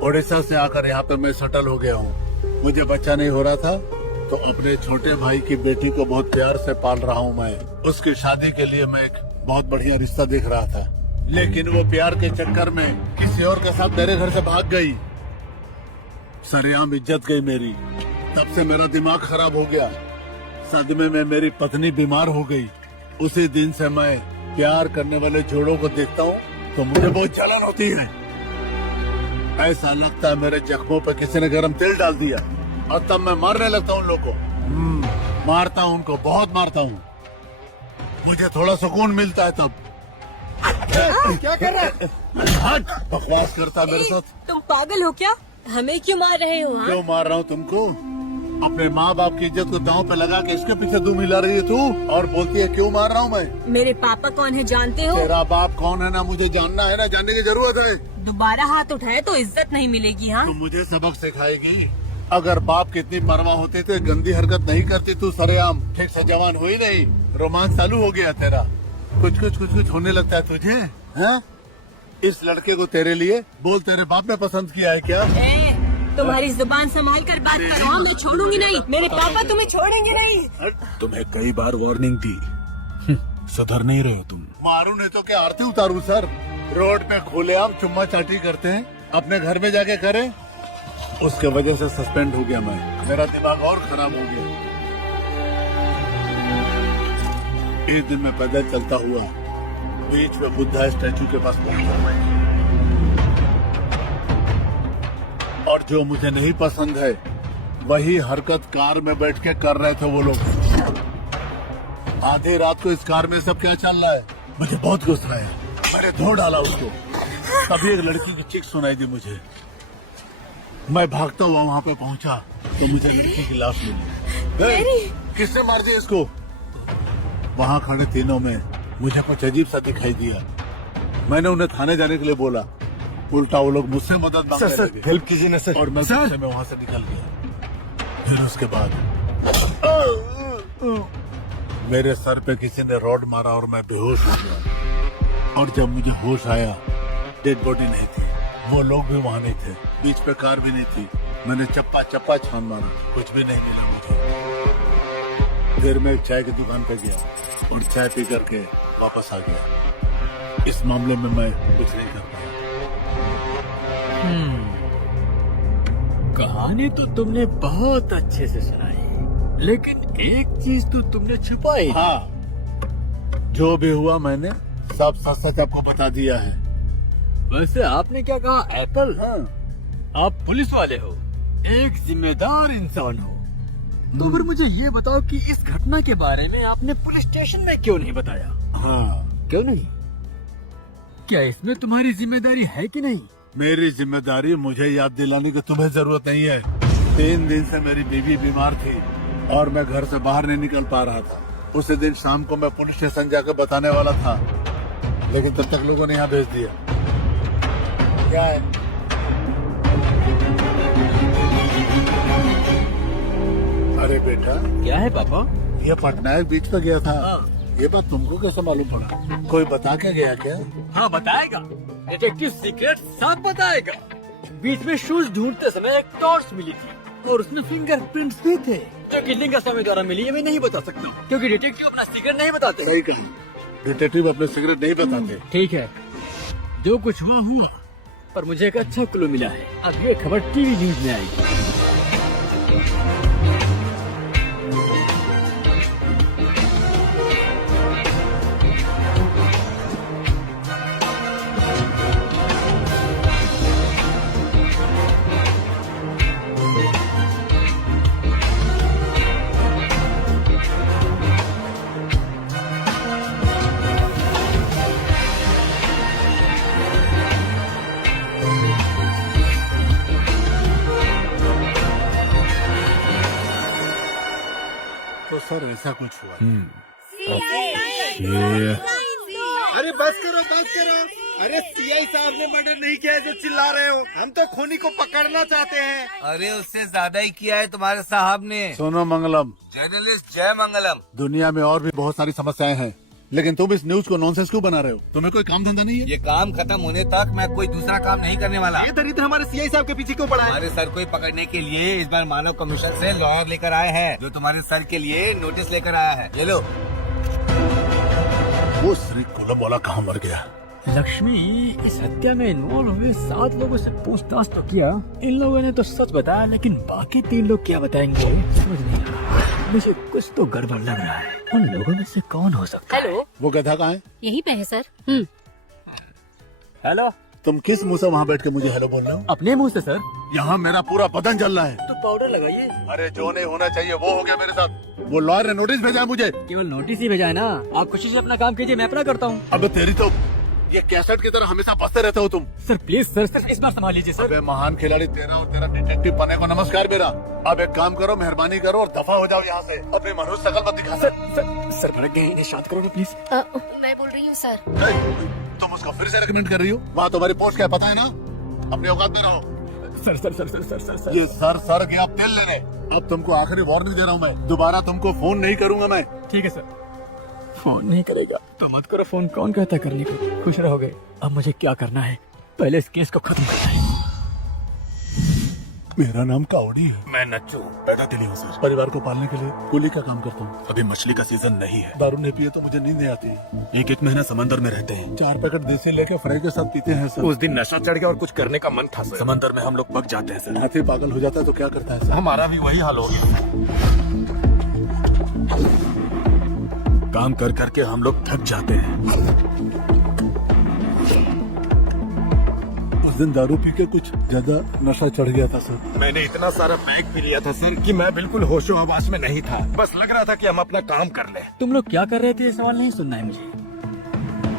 उड़ीसा से आकर यहाँ पे मैं सेटल हो गया हूँ। मुझे बच्चा नहीं हो रहा था तो अपने छोटे भाई की बेटी को बहुत प्यार से पाल रहा हूँ मैं। उसकी शादी के लिए मैं एक बहुत बढ़िया रिश्ता देख रहा था, लेकिन वो प्यार के चक्कर में किसी और के साथ मेरे घर से भाग गई। सरेआम इज्जत गई मेरी। तब से मेरा दिमाग खराब हो गया। सदमे में मेरी पत्नी बीमार हो गई। उसी दिन से मैं प्यार करने वाले जोड़ों को देखता हूँ तो मुझे बहुत जलन होती है। ऐसा लगता है मेरे जख्मों पर किसी ने गरम तेल डाल दिया और तब मैं मारने लगता हूँ उन लोगों को। मारता हूँ उनको, बहुत मारता हूँ। मुझे थोड़ा सुकून मिलता है तब। क्या कर रहा है? हट, बकवास करता है मेरे साथ। तुम पागल हो क्या? हमें क्यों मार रहे हो? हाँ? क्यों मार रहा हूँ तुमको? अपने माँ बाप की इज्जत को दांव पे लगा के इसके पीछे तुम हिला रही है तू और बोलती है क्यों मार रहा हूँ मैं? मेरे पापा कौन है जानते हो? तेरा बाप कौन है ना मुझे जानना है, ना जानने की जरूरत है। दोबारा हाथ उठाए तो इज्जत नहीं मिलेगी। हाँ, तू मुझे सबक सिखाएगी? अगर बाप की इतनी परवाह होती तो गंदी हरकत नहीं करती तू सरेआम। ठीक से जवान हुई नहीं, रोमांस चालू हो गया तेरा। कुछ होने लगता है तुझे, हैं? इस लड़के को तेरे लिए बोल तेरे बाप ने पसंद किया है क्या? तुम्हारी जुबान संभाल कर बात करो। हाँ, मैं छोड़ूंगी नहीं। मेरे पापा तुम्हें छोड़ेंगे नहीं। तुम्हें कई बार वार्निंग दी, सुधर नहीं रहे हो तुम। मारू नहीं तो क्या आरती उतारू सर? रोड पे खुलेआम चुम्मा चाटी करते हैं, अपने घर में जाके करें। उसके वजह से सस्पेंड हो गया मैं। मेरा दिमाग और खराब हो गया। एक दिन मैं पैदल चलता हुआ बीच में बुद्धा स्टैचू के पास पहुंचा और जो मुझे नहीं पसंद है वही हरकत कार में बैठ के कर रहे थे वो लोग। आधी रात को इस कार में सब क्या चल रहा है, मुझे बहुत गुस्सा है। मैंने धो डाला उसको। तभी एक लड़की की चीख सुनाई दी मुझे। मैं भागता हुआ वहाँ पे पहुँचा तो मुझे लड़की की लाश मिली। किसने मार दिया इसको? वहाँ खड़े तीनों में मुझे कुछ अजीब सा दिखाई दिया। मैंने उन्हें थाने जाने के लिए बोला, उल्टा वो लोग मुझसे मदद मांगने लगे। हेल्प कीजिए ना सर। और मैं गुस्से में वहाँ से निकल गया। फिर उसके बाद मेरे सर पे किसी ने रॉड मारा और मैं बेहोश हो गया। और जब मुझे होश आया डेड बॉडी नहीं थी, वो लोग भी वहाँ नहीं थे, बीच पे कार भी नहीं थी। मैंने चप्पा चप्पा छान मारा, कुछ भी नहीं मिला मुझे। फिर मैं एक चाय की दुकान पे गया और चाय पी करके वापस आ गया। इस मामले में मैं कुछ नहीं कर पाया। कहानी तो तुमने बहुत अच्छे से सुनाई, लेकिन एक चीज तो तुमने छुपाई। हाँ, जो भी हुआ मैंने सब सच सच आपको बता दिया है। वैसे आपने क्या कहा एप्पल? हाँ। आप पुलिस वाले हो, एक जिम्मेदार इंसान हो, तो फिर मुझे ये बताओ कि इस घटना के बारे में आपने पुलिस स्टेशन में क्यों नहीं बताया? हाँ, क्यों नहीं? क्या इसमें तुम्हारी जिम्मेदारी है कि नहीं? मेरी जिम्मेदारी मुझे याद दिलाने की तुम्हें जरूरत नहीं है। 3 दिन से मेरी बीवी बीमार थी और मैं घर से बाहर नहीं निकल पा रहा था। उसी दिन शाम को मैं पुलिस स्टेशन जाकर बताने वाला था, लेकिन तब तक लोगों ने यहाँ भेज दिया। क्या है? अरे बेटा, क्या है पापा? ये पटनायक बीच पे गया था। हाँ। ये बात तुमको कैसे मालूम पड़ा? कोई बता के गया क्या? हाँ बताएगा, डिटेक्टिव सीक्रेट साफ बताएगा। बीच में शूज ढूंढते समय एक टॉर्च मिली थी और उसमें फिंगरप्रिंट्स भी थे, जो कि लिंगा स्वामी द्वारा मिली है। मैं नहीं बता सकता क्योंकि डिटेक्टिव अपना सीक्रेट नहीं बताते। सही कहा, डिटेक्टिव अपने सिगरेट नहीं बताते। ठीक है, जो कुछ हुआ हुआ, पर मुझे एक अच्छा क्लू मिला है। अब ये खबर टीवी न्यूज में आएगी। तो सर ऐसा कुछ हुआ। अरे बस करो बस करो। अरे सीआई साहब ने मर्डर नहीं किया है जो चिल्ला रहे हो। हम तो खूनी को पकड़ना चाहते हैं। अरे उससे ज्यादा ही किया है तुम्हारे साहब ने। सोनो मंगलम, जर्नलिस्ट जय मंगलम। दुनिया में और भी बहुत सारी समस्याएं हैं, लेकिन तुम इस न्यूज को नॉनसेंस क्यों बना रहे हो? तुम्हें कोई काम धंधा नहीं है? ये काम खत्म होने तक मैं कोई दूसरा काम नहीं करने वाला। ये दरिद्र हमारे सीआई साहब के पीछे क्यों पड़ा है? हमारे सर को ही पकड़ने के लिए इस बार मानव कमीशन से लॉयर लेकर आए हैं, जो तुम्हारे सर के लिए नोटिस लेकर आया है। ये लो। वो श्री कुलम वाला कहाँ मर गया? लक्ष्मी, इस हत्या में इन्वॉल्व हुए 7 लोगों से पूछताछ तो किया। इन लोगों ने तो सच बताया, लेकिन बाकी 3 लोग क्या बताएंगे समझ नहीं आ रहा। मुझे कुछ तो गड़बड़ लग रहा है। उन लोगों में से कौन हो सकता है? हेलो, वो गधा कहाँ है? यहीं पे है सर। हेलो, तुम किस मुंह से वहाँ बैठ के मुझे हेलो बोल रहे हो? अपने मुंह से सर। यहाँ मेरा पूरा बदन जल रहा है। तो पाउडर लगाइए। अरे जो नहीं होना चाहिए वो हो गया मेरे साथ। वो लॉयर ने नोटिस भेजा है मुझे। केवल नोटिस ही भेजा है ना? आप खुशी से अपना काम कीजिए, मैं अपना करता हूँ। अब तेरी तो ये कैसेट की तरह हमेशा बसते रहते हो तुम। सर प्लीज सर, सिर्फ इस बार संभाल लीजिए सर। अबे महान खिलाड़ी तेरा और तेरा डिटेक्टिव बनने को नमस्कार मेरा। अब एक काम करो, मेहरबानी करो और दफा हो जाओ यहाँ से। अपनी मनुष्य शकल मत दिखा। सर भड़क गए, इन्हें शांत करो ना प्लीज। मैं बोल रही हूँ सर। तुम उसको फिर से रेकमेंड कर रही हो? वहाँ तुम्हारी पोस्ट क्या है पता है ना? अपने औकात में रहो। Sir sir sir sir sir sir sir ये सर गया अब तेल लेने। अब तुमको आखिरी वार्निंग दे रहा हूँ मैं, दोबारा तुमको फोन नहीं करूंगा मैं। ठीक है सर। फोन नहीं करेगा तो मत करो फोन। कौन कहता है करने को? खुश रहोगे। अब मुझे क्या करना है? पहले इस केस को खत्म करना है। मेरा नाम कावड़ी है। मैं नच्चू पैदा दिली हूँ सर। परिवार को पालने के लिए कूली का काम करता हूँ। अभी मछली का सीजन नहीं है। दारू नहीं पिए तो मुझे नींद नहीं आती। एक महीना समंदर में रहते हैं। 4 पैकेट देसी लेके फ्राई के साथ पीते हैं सर। उस दिन नशा चढ़ गया और कुछ करने का मन था सर। समंदर में हम लोग पक जाते हैं सर। हाथी पागल हो जाता है तो क्या करता है सर? हमारा भी वही हाल हो गया। काम कर करके हम लोग थक जाते हैं। उस दिन दारू पी के कुछ ज्यादा नशा चढ़ गया था सर। मैंने इतना सारा पैक पी लिया था सर कि मैं बिल्कुल होशो हवास में नहीं था। बस लग रहा था कि हम अपना काम कर लें। तुम लोग क्या कर रहे थे ये सवाल नहीं सुनना है मुझे।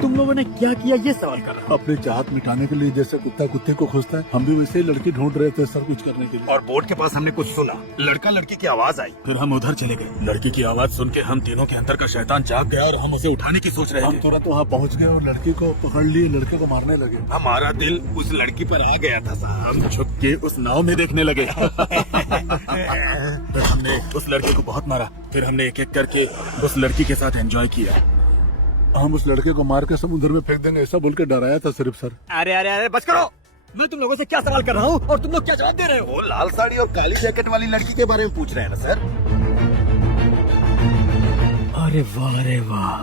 तुम लोगों ने क्या किया ये सवाल कर रहा हूँ। अपनी चाहत मिटाने के लिए जैसे कुत्ता कुत्ते को खोजता है, हम भी वैसे ही लड़की ढूंढ रहे थे सर कुछ करने के लिए। और बोर्ड के पास हमने कुछ सुना। लड़का लड़की की आवाज आई। फिर हम उधर चले गए। लड़की की आवाज सुन के हम तीनों के अंदर का शैतान जाग गया और हम उसे उठाने की सोच रहे हम थे। तुरंत वहाँ पहुँच गए और लड़की को पकड़ लिए, लड़के को मारने लगे। हमारा दिल उस लड़की पर आ गया था साहब। हम छुप के उस नाव में देखने लगे। फिर हमने उस लड़के को बहुत मारा। फिर हमने एक एक करके उस लड़की के साथ एंजॉय किया। हम उस लड़के को मार के समुद्र में फेंक देंगे ऐसा बोल के डराया था सिर्फ सर। अरे अरे अरे बस करो। मैं तुम लोगों से क्या सवाल कर रहा हूँ और तुम लोग क्या जवाब दे रहे हो। वो लाल साड़ी और काली जैकेट वाली लड़की के बारे में पूछ रहे हैं ना सर। अरे वाह रे वाह,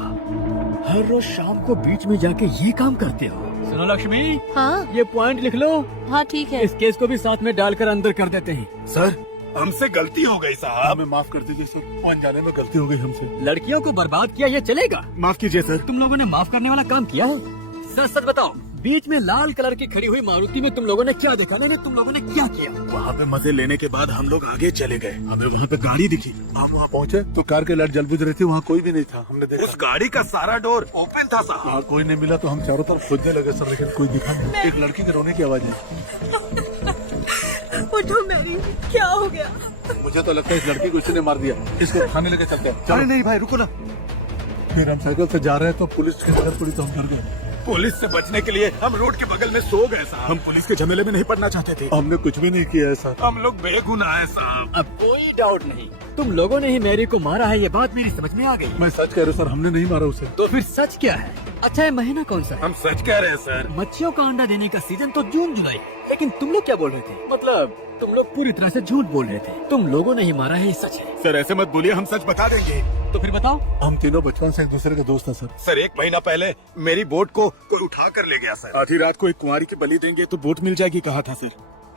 हर रोज शाम को बीच में जाके ये काम करते हो। सुनो लक्ष्मी, हाँ ये पॉइंट लिख लो। हाँ ठीक है। इस केस को भी साथ में डालकर अंदर कर देते हैं। सर हमसे गलती हो गई साहब। हमें माफ कर दीजिए सर, वो अनजाने में गलती हो गई हमसे। लड़कियों को बर्बाद किया ये चलेगा? माफ कीजिए सर। तुम लोगों ने माफ करने वाला काम किया है? सच सच बताओ, बीच में लाल कलर की खड़ी हुई मारुति में तुम लोगों ने क्या देखा? नहीं तुम लोगों ने क्या किया? वहाँ पे मजे लेने के बाद हम लोग आगे चले गए। हमें वहाँ पे गाड़ी दिखी। हम वहाँ पहुँचे तो कार के लाइट जल बुझ रही थी, वहाँ कोई भी नहीं था। हमने देखा उस गाड़ी का सारा डोर ओपन था साहब। वहाँ कोई नहीं मिला तो हम चारों तरफ खोजने लगे सर, लेकिन कोई दिखा नहीं। एक लड़की के रोने की आवाज आई। उठो मेरी, क्या हो गया? मुझे तो लगता है इस लड़की को इसने मार दिया। इसको थाने लेके चलते हैं। अरे चलो। नहीं भाई रुको ना। फिर हम साइकिल से जा रहे हैं तो पुलिस की मदद पड़ी तो हम डर गए। पुलिस से बचने के लिए हम रोड के बगल में सो गए साहब। हम पुलिस के झमेले में नहीं पड़ना चाहते थे। हमने कुछ भी नहीं किया है सर। हम लोग बेगुनाह है साहब। अब कोई डाउट नहीं, तुम लोगों ने ही मैरी को मारा है। ये बात मेरी समझ में आ गई। मैं सच कह रहा हूँ सर, हमने नहीं मारा उसे। तो फिर सच क्या है? अच्छा ये महीना कौन सा है? हम सच कह रहे हैं सर। मच्छियों का अंडा देने का सीजन तो जून जुलाई, लेकिन तुम लोग क्या बोल रहे थे? मतलब तुम लोग पूरी तरह से झूठ बोल रहे थे। तुम लोगों ने ही मारा है, ये सच है। सर ऐसे मत बोलिए, हम सच बता देंगे। तो फिर बताओ। हम तीनों बचपन से एक दूसरे के दोस्त हैं सर। सर 1 महीना पहले मेरी बोट को कोई उठा कर ले गया सर। आधी रात को एक कुंवारी की बलि देंगे तो बोट मिल जाएगी कहा था सर।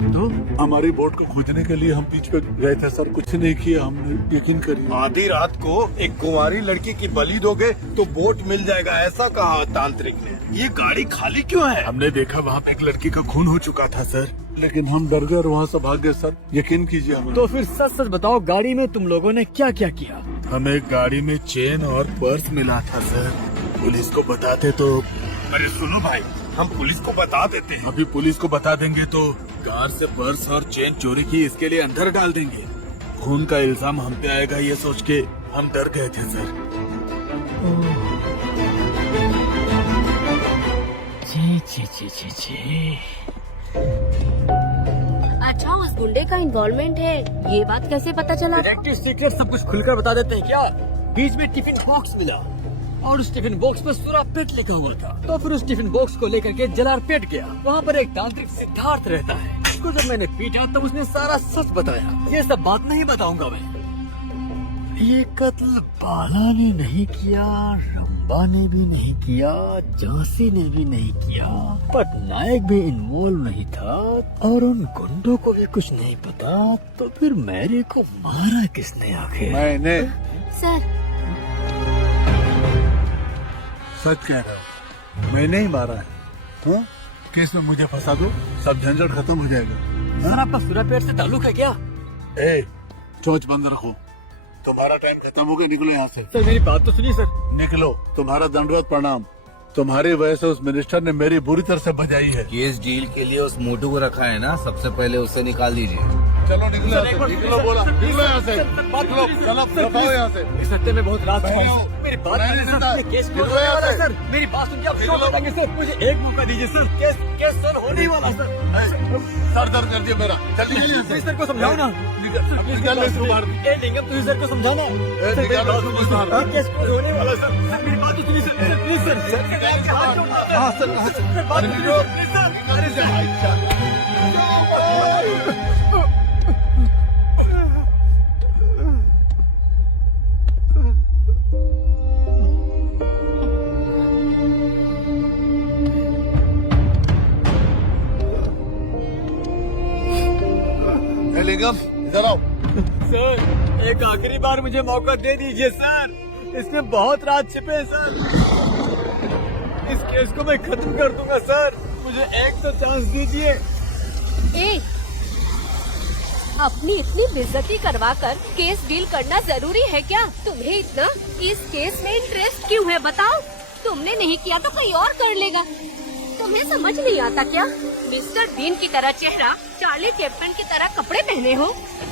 तो हमारी बोट को खोजने के लिए हम बीच पे गए थे सर, कुछ नहीं किया हमने, यकीन करिए। आधी रात को एक कुंवारी लड़की की बलि दोगे तो बोट मिल जाएगा ऐसा कहा तांत्रिक ने। ये गाड़ी खाली क्यों है? हमने देखा वहाँ पे एक लड़की का खून हो चुका था सर। लेकिन हम डर गए और वहाँ से भाग गए सर, यकीन कीजिए हमें। तो फिर सच सच बताओ, गाड़ी में तुम लोगों ने क्या क्या किया? हमें गाड़ी में चेन और पर्स मिला था सर। पुलिस को बताते तो। अरे सुनो भाई, हम पुलिस को बता देते हैं। अभी पुलिस को बता देंगे तो कार से पर्स और चेन चोरी की इसके लिए अंदर डाल देंगे। खून का इल्जाम हम पे आएगा ये सोच के हम डर गए थे सर। अच्छा उस गुंडे का इन्वॉल्वमेंट है, ये बात कैसे पता चला? डिटेक्टिव सीक्रेट सब कुछ खुलकर बता देते हैं क्या? बीच में टिफिन बॉक्स मिला और उस टिफिन बॉक्स पर सुरापेट लिखा हुआ था। तो फिर उस टिफिन बॉक्स को लेकर के जलारपेट गया। वहाँ पर एक तांत्रिक सिद्धार्थ रहता है। उसको जब मैंने पीटा तब उसने सारा सच बताया। ये सब बात नहीं बताऊंगा मैं। ये कत्ल बाला ने नहीं किया, रंबा ने भी नहीं किया, झांसी ने भी नहीं किया, पटनायक भी इन्वॉल्व नहीं था और उन गुंडों को भी कुछ नहीं पता। तो फिर मैरी को मारा किसने आखिर? मैंने। सर सच कह रहा हूँ, मैंने ही मारा है। हाँ? केस में मुझे फंसा दो, सब झंझट खत्म हो जाएगा। सर आपका सुरापेट से ताल्लुक है क्या? ए, चोच बंद रखो, तुम्हारा टाइम खत्म हो गया, निकलो यहाँ से। सर मेरी बात तो सुनिए सर। निकलो, तुम्हारा दंडवत प्रणाम। तुम्हारी वजह से उस मिनिस्टर ने मेरी बुरी तरह से बजाई है। केस डील के लिए उस मोटू को रखा है ना, सबसे पहले उससे निकाल दीजिए। चलो निकलो यहाँ से, निकलो बोला, निकलो यहाँ से, निकलो, चलो दफाओ यहाँ से। इस हफ्ते में बहुत रात नहीं, है। मेरी बात नहीं, सुनिए सर, नहीं, ये केस निकलो क्लोज होने यहाँ वाला है से। सर। मेरी बात सुनिए, आप निकलो। क्यों बताएंगे सर? मुझे एक मौका दीजिए सर। केस सन होने ही वाला सर। सर दर्द कर दिया मेरा, जल्दी यहाँ से। सर को समझाओ ना। निकल इसको बाहर। ए लिंगम, तुझे सर को समझाना। सर मेरी बात सुनिए सर, केस क्लोज होने वाला है सर। सर मेरी बात तो सुनिए सर, सर प्लीज सर। हाँ सर, हाँ सर। सर बात सुनिए सर, प्लीज सर। अरे सर बेगम इधर आओ। सर एक आखिरी बार मुझे मौका दे दीजिए सर, इसमें बहुत राज छिपे हैं सर। इस केस को मैं खत्म कर दूंगा सर, मुझे एक तो चांस दीजिए। ए, अपनी इतनी बेइज्जती करवा कर केस डील करना जरूरी है क्या? तुम्हें इतना इस केस में इंटरेस्ट क्यों है बताओ? तुमने नहीं किया तो कोई और कर लेगा। तुम्हें समझ नहीं आता क्या? मिस्टर बीन की तरह चेहरा, चार्ली चैपलिन की तरह कपड़े पहने हो।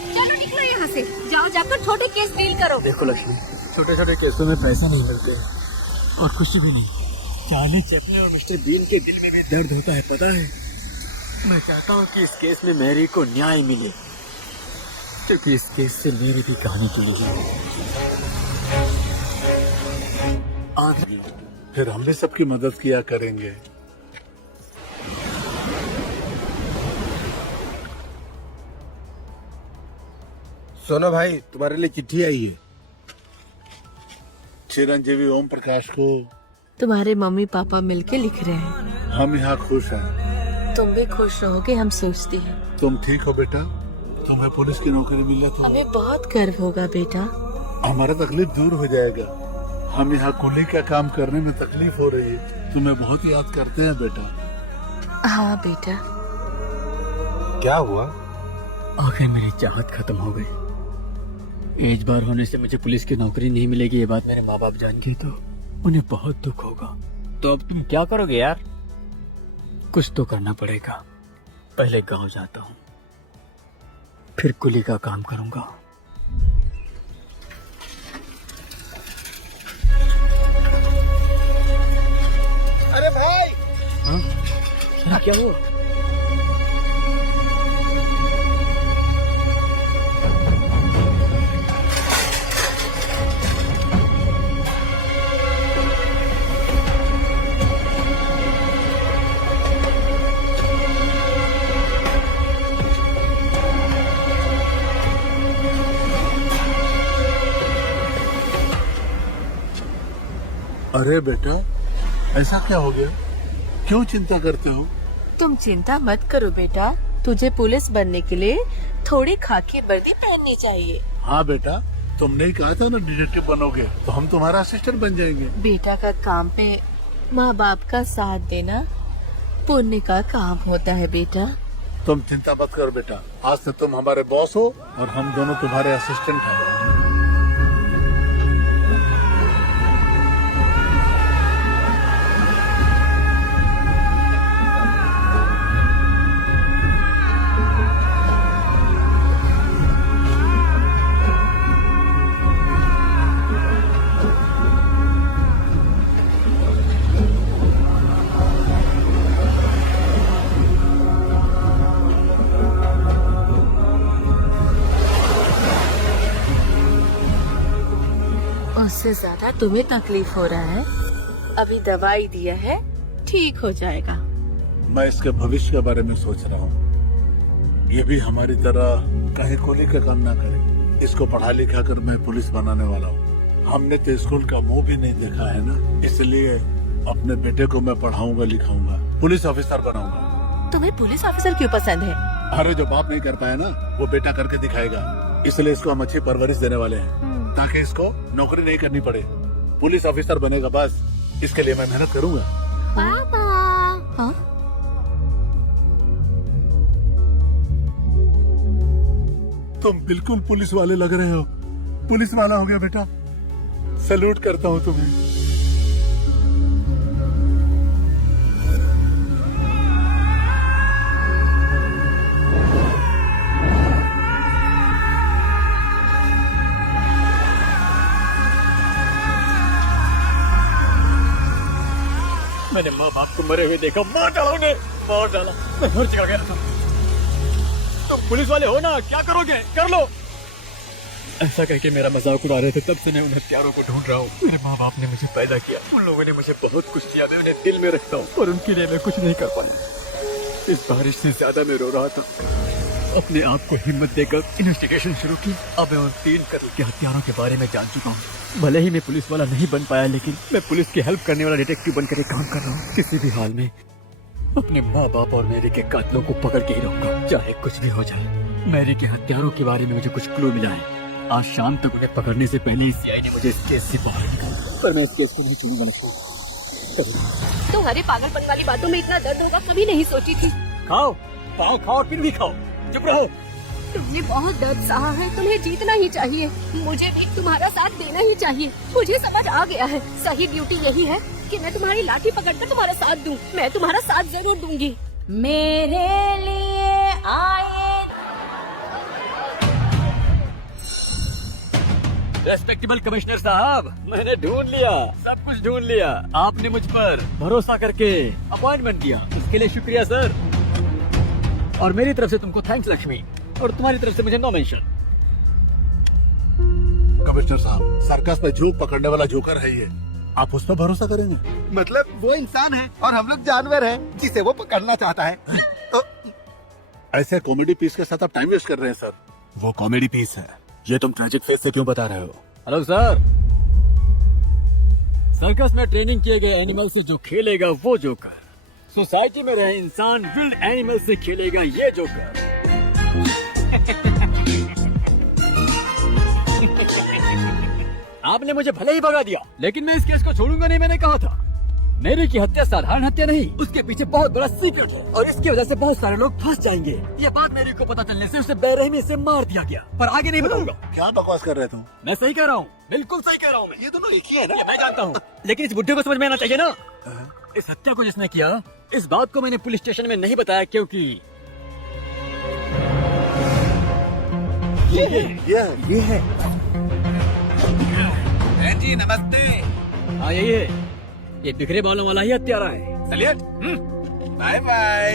चलो निकलो यहाँ से, जाओ जाकर छोटे केस डील करो। देखो लक्ष्मी, छोटे छोटे केसों में पैसा नहीं मिलते और खुशी भी नहीं। चार्ली चैपलिन और मिस्टर बीन के दिल में भी दर्द होता है, पता है। मैं चाहता हूँ कि इस केस में मैरी को न्याय मिले, क्योंकि इस केस से मेरी भी कहानी जुड़ी है। फिर हम भी सबकी मदद किया करेंगे। सोना भाई, तुम्हारे लिए चिट्ठी आई है। चिरंजीवी ओम प्रकाश को तुम्हारे मम्मी पापा मिलके लिख रहे हैं। हम यहाँ खुश हैं। तुम भी खुश रहोगे हम सोचते हैं। तुम ठीक हो बेटा? तुम्हें पुलिस की नौकरी मिला तो हमें बहुत गर्व होगा बेटा। हमारा तकलीफ दूर हो जाएगा। हम यहाँ कुली का काम करने में तकलीफ हो रही है। तुम्हें बहुत याद करते हैं बेटा। हाँ बेटा। क्या हुआ? आखिर मेरी चाहत खत्म हो गई। एज बार होने से मुझे पुलिस की नौकरी नहीं मिलेगी, ये बात मेरे माँ बाप जान गए तो उन्हें बहुत दुख होगा। तो अब तुम क्या करोगे यार? कुछ तो करना पड़ेगा। पहले गांव जाता हूँ, फिर कुली का काम करूंगा। अरे भाई! हाँ? अरे क्या हुआ? अरे बेटा, ऐसा क्या हो गया? क्यों चिंता करते हो? तुम चिंता मत करो बेटा, तुझे पुलिस बनने के लिए थोड़ी खाकी वर्दी पहननी चाहिए। हाँ बेटा, तुमने ही कहा था ना डिटेक्टिव बनोगे, तो हम तुम्हारा असिस्टेंट बन जाएंगे। बेटा का काम पे माँ बाप का साथ देना पुण्य का काम होता है बेटा। तुम चिंता मत करो बेटा, आज से तुम हमारे बॉस हो और हम दोनों तुम्हारे असिस्टेंट हैं। उससे ज्यादा तुम्हें तकलीफ हो रहा है, अभी दवाई दिया है, ठीक हो जाएगा। मैं इसके भविष्य के बारे में सोच रहा हूँ। ये भी हमारी तरह कहीं कुली का काम ना करे। इसको पढ़ा लिखा कर मैं पुलिस बनाने वाला हूँ। हमने तो स्कूल का मुंह भी नहीं देखा है ना, इसलिए अपने बेटे को मैं पढ़ाऊंगा लिखाऊंगा, पुलिस ऑफिसर बनाऊंगा। तुम्हें पुलिस ऑफिसर क्यों पसंद है? अरे जो बाप नहीं कर पाया ना, वो बेटा करके दिखाएगा। इसलिए इसको हम अच्छी परवरिश देने वाले हैं, ताकि इसको नौकरी नहीं करनी पड़े। पुलिस ऑफिसर बनेगा बस, इसके लिए मैं मेहनत करूंगा। पापा, हाँ? तुम बिल्कुल पुलिस वाले लग रहे हो। पुलिस वाला हो गया बेटा, सैल्यूट करता हूँ तुम्हें। मैंने माँ बाप को मरे हुए देखा, मार डाला उन्हें, मार डाला। मैं हर जगह गया था। तुम पुलिस वाले हो ना, क्या करोगे? कर लो। ऐसा कह के मेरा मजाक उड़ा रहे थे, तब से मैं उन हत्यारों को ढूंढ रहा हूँ। मेरे माँ बाप ने मुझे पैदा किया, उन लोगों ने मुझे बहुत कुछ दिया, मैं उन्हें दिल में रखता हूँ, और उनके लिए मैं कुछ नहीं कर पाया। इस बारिश से ज्यादा मैं रो रहा था। अपने आप को हिम्मत देकर इन्वेस्टिगेशन शुरू की। अब मैं उन 3 कत्ल के हत्यारों के बारे में जान चुका हूँ। भले ही मैं पुलिस वाला नहीं बन पाया, लेकिन मैं पुलिस की हेल्प करने वाला डिटेक्टिव बनकर काम कर रहा हूँ। किसी भी हाल में अपने माँ बाप और मेरे के कातलों को पकड़ के ही रहूंगा, चाहे कुछ भी हो जाए। मैरी के हत्यारों के बारे में मुझे कुछ क्लू मिला है। आज शाम तक उन्हें पकड़ने से पहले ही सीआई ने मुझे इस केस से बाहर निकाला, पर मैं इस केस को नहीं छोड़ूंगा लक्ष्मी। तुम्हारे पागलपन वाली बातों में इतना दर्द होगा कभी नहीं सोची थी। खाओ, पाओ खाओ और फिर भी खाओ, चुप रहो। तुमने बहुत दर्द सहा है, तुम्हें जीतना ही चाहिए। मुझे भी तुम्हारा साथ देना ही चाहिए। मुझे समझ आ गया है, सही ड्यूटी यही है कि मैं तुम्हारी लाठी पकड़कर तुम्हारा साथ दूं। मैं तुम्हारा साथ जरूर दूंगी। मेरे लिए आए। रेस्पेक्टेबल कमिश्नर साहब, मैंने ढूंढ लिया, सब कुछ ढूंढ लिया। आपने मुझ पर भरोसा करके अपॉइंटमेंट दिया, इसके लिए शुक्रिया सर। और मेरी तरफ से तुमको थैंक्स लक्ष्मी, और तुम्हारी तरफ से मुझे नो मेंशन। कमिश्नर साहब, सर्कस में जोक पकड़ने वाला जोकर है ये, आप उस पर भरोसा करेंगे? मतलब वो इंसान है और हम लोग जानवर हैं जिसे वो पकड़ना चाहता है। तो ऐसे कॉमेडी पीस के साथ आप टाइम वेस्ट कर रहे हैं सर। वो कॉमेडी पीस है, ये तुम ट्रेजिक फेस से क्यों बता रहे हो? हेलो सर, सर्कस में ट्रेनिंग किए गए एनिमल से जो खेलेगा वो जोकर, सोसाइटी में रहे इंसान विल्ड एनिमल से खेलेगा ये जोकर। आपने मुझे भले ही भगा दिया, लेकिन मैं इस केस को छोड़ूंगा नहीं। मैंने कहा था, मेरी की हत्या साधारण हत्या नहीं, उसके पीछे बहुत बड़ा सीक्रेट है और इसकी वजह से बहुत सारे लोग फंस जाएंगे। ये बात मेरी को पता चलने से उसे बेरहमी से मार दिया गया, पर आगे नहीं बताऊंगा। क्या बकवास कर रहे तुम? मैं सही कह रहा हूँ, बिल्कुल सही कह रहा हूँ। ये दोनों एक ही है ना? ये मैं जानता हूँ, लेकिन इस बुढ़े को समझ में आना चाहिए ना। इस हत्या को जिसने किया, इस बात को मैंने पुलिस स्टेशन में नहीं बताया क्योंकि ये है। जी नमस्ते। हाँ यही है, ये बिखरे बालों वाला ही हत्यारा है। चलिए, बाय बाय।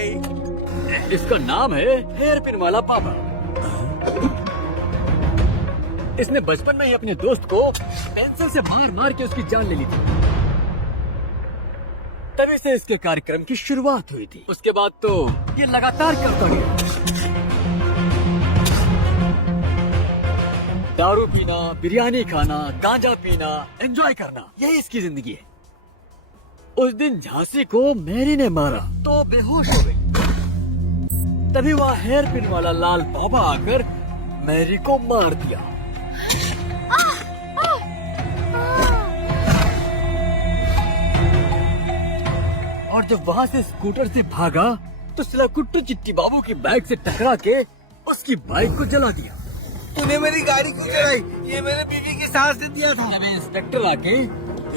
इसका नाम है हेयर पिन वाला पापा। इसने बचपन में ही अपने दोस्त को पेंसिल से मार मार के उसकी जान ले ली थी, तभी से इसके कार्यक्रम की शुरुआत हुई थी। उसके बाद तो ये लगातार करता गया, दारू पीना, बिरयानी खाना, गांजा पीना, एंजॉय करना, यही इसकी जिंदगी है। उस दिन झांसी को मैरी ने मारा तो बेहोश हो गई, तभी वह हेयर पिन वाला लाल बाबा आकर मैरी को मार दिया। और जब वहाँ से स्कूटर से भागा तो सिलाकुट्टू चिट्टी बाबू की बाइक से टकरा के उसकी बाइक को जला दिया। तूने मेरी गाड़ी क्यों चलाई? ये मेरे बीवी की सांस ने दिया था। तभी इंस्पेक्टर आके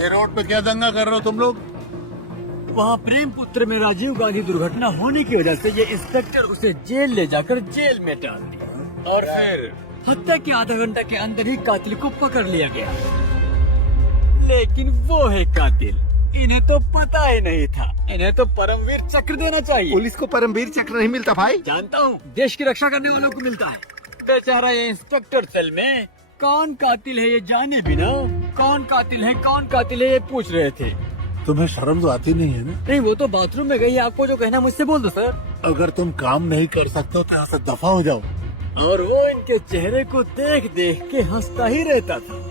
ये रोड पे क्या दंगा कर रहे हो तुम लोग? वहाँ प्रेम पुत्र में राजीव गांधी दुर्घटना होने की वजह से ये इंस्पेक्टर उसे जेल ले जाकर जेल में डाल दिया और फिर हत्या के आधा घंटा के अंदर ही कातिल को पकड़ लिया गया। लेकिन वो है कातिल, इन्हें तो पता ही नहीं था। इन्हें तो परमवीर चक्र देना चाहिए। पुलिस को परमवीर चक्र नहीं मिलता भाई। जानता हूँ, देश की रक्षा करने वालों को मिलता है। बेचारा ये इंस्पेक्टर सेल में कौन कातिल है ये जाने बिना कौन कातिल है ये पूछ रहे थे। तुम्हें शर्म तो आती नहीं है ना? नहीं, वो तो बाथरूम में गई। आपको जो कहना मुझसे बोल दो सर। अगर तुम काम नहीं कर सकते हो तो यहाँ से दफा हो जाओ। और वो इनके चेहरे को देख देख के हंसता ही रहता था।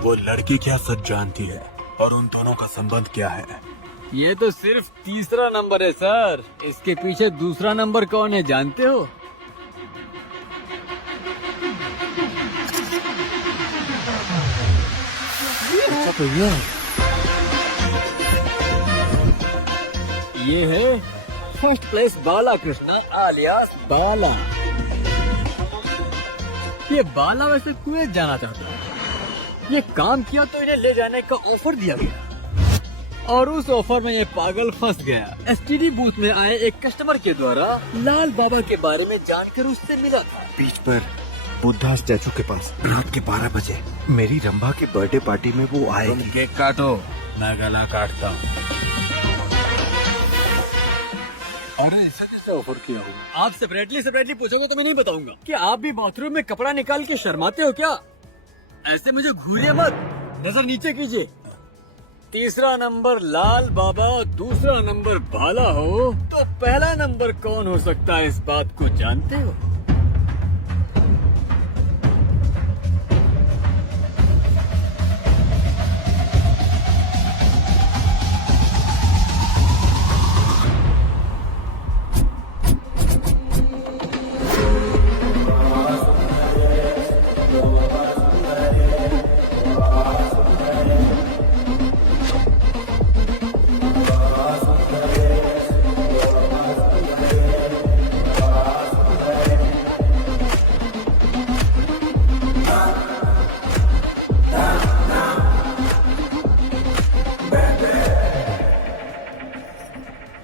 वो लड़की क्या सच जानती है और उन दोनों का संबंध क्या है? ये तो सिर्फ तीसरा नंबर है सर, इसके पीछे दूसरा नंबर कौन है जानते हो? अच्छा तो ये है फर्स्ट प्लेस बाला कृष्णा आलियास बाला। ये बाला वैसे कुवैत जाना चाहता है। ये काम किया तो इन्हें ले जाने का ऑफर दिया गया और उस ऑफर में ये पागल फंस गया। एसटीडी बूथ में आए एक कस्टमर के द्वारा लाल बाबा के बारे में जानकर उससे मिला था। बीच पर बुद्धा स्टैचू के पास रात के 12 बजे मेरी रंभा की बर्थडे पार्टी में वो आएगी। केक काटो, मैं गला काटता हूँ। अरे इसे कैसे ऑफर किया होगा? आप सेपरेटली पूछोगे तो मैं नहीं बताऊंगा। क्या आप भी बाथरूम में कपड़ा निकाल के शर्माते हो क्या? ऐसे मुझे घूरिए मत, नजर नीचे कीजिए। तीसरा नंबर लाल बाबा, दूसरा नंबर बाला हो तो पहला नंबर कौन हो सकता है, इस बात को जानते हो?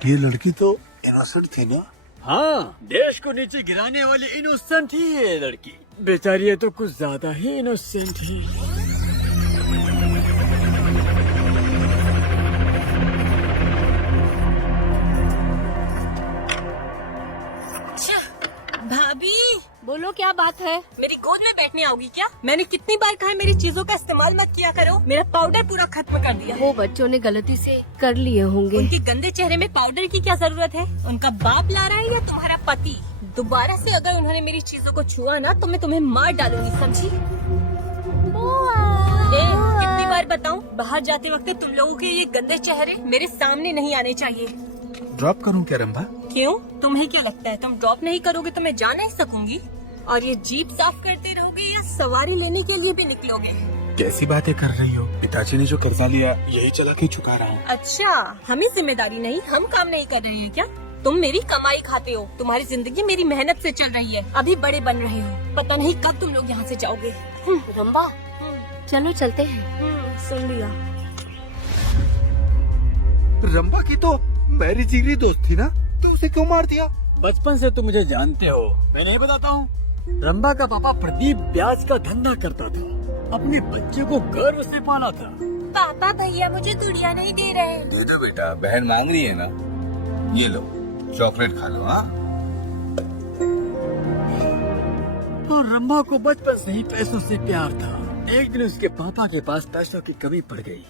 ये लड़की तो इनोसेंट थी ना? हाँ, देश को नीचे गिराने वाली इनोसेंट ही है ये लड़की। बेचारी ये तो कुछ ज्यादा ही इनोसेंट है। भाभी, बोलो क्या बात है? मेरी गोद में बैठने आओगी क्या? मैंने कितनी बार कहा है मेरी चीजों का इस्तेमाल मत किया करो। मेरा पाउडर पूरा खत्म कर दिया। वो बच्चों ने गलती से कर लिए होंगे। उनके गंदे चेहरे में पाउडर की क्या जरूरत है? उनका बाप ला रहा है या तुम्हारा पति? दोबारा से अगर उन्होंने मेरी चीजों को छुआ ना तो मैं तुम्हें मार डालूंगी, समझी? कितनी बार बताऊं, बाहर जाते वक्त तुम लोगों के ये गंदे चेहरे मेरे सामने नहीं आने चाहिए। ड्रॉप करूं क्या रंभा? क्यों? तुम्हें क्या लगता है तुम ड्रॉप नहीं करोगे तो मैं जा नहीं सकूंगी? और ये जीप साफ करते रहोगे या सवारी लेने के लिए भी निकलोगे? कैसी बातें कर रही हो? पिताजी ने जो कर्जा लिया यही चला के चुका रहा हूँ। अच्छा, हमें जिम्मेदारी नहीं, हम काम नहीं कर रहे हैं क्या? तुम मेरी कमाई खाते हो, तुम्हारी जिंदगी मेरी मेहनत से चल रही है। अभी बड़े बन रहे हो, पता नहीं कब तुम लोग यहाँ से जाओगे। रंबा, चलो चलते हैं। सुन लिया। रंभा की तो मेरी जिगरी दोस्त थी ना, तो उसे क्यों मार दिया? बचपन से तुम मुझे जानते हो, मैं नहीं बताता हूँ। रंभा का पापा प्रदीप ब्याज का धंधा करता था, अपने बच्चे को गर्व से पाला था। पापा भैया मुझे गुड़िया नहीं दे रहे। दे दो बेटा, बहन मांग रही है ना। ये लो, चॉकलेट खा लो। हाँ, और रंभा को बचपन से ही पैसों से प्यार था। एक दिन उसके पापा के पास पैसों की कमी पड़ गई।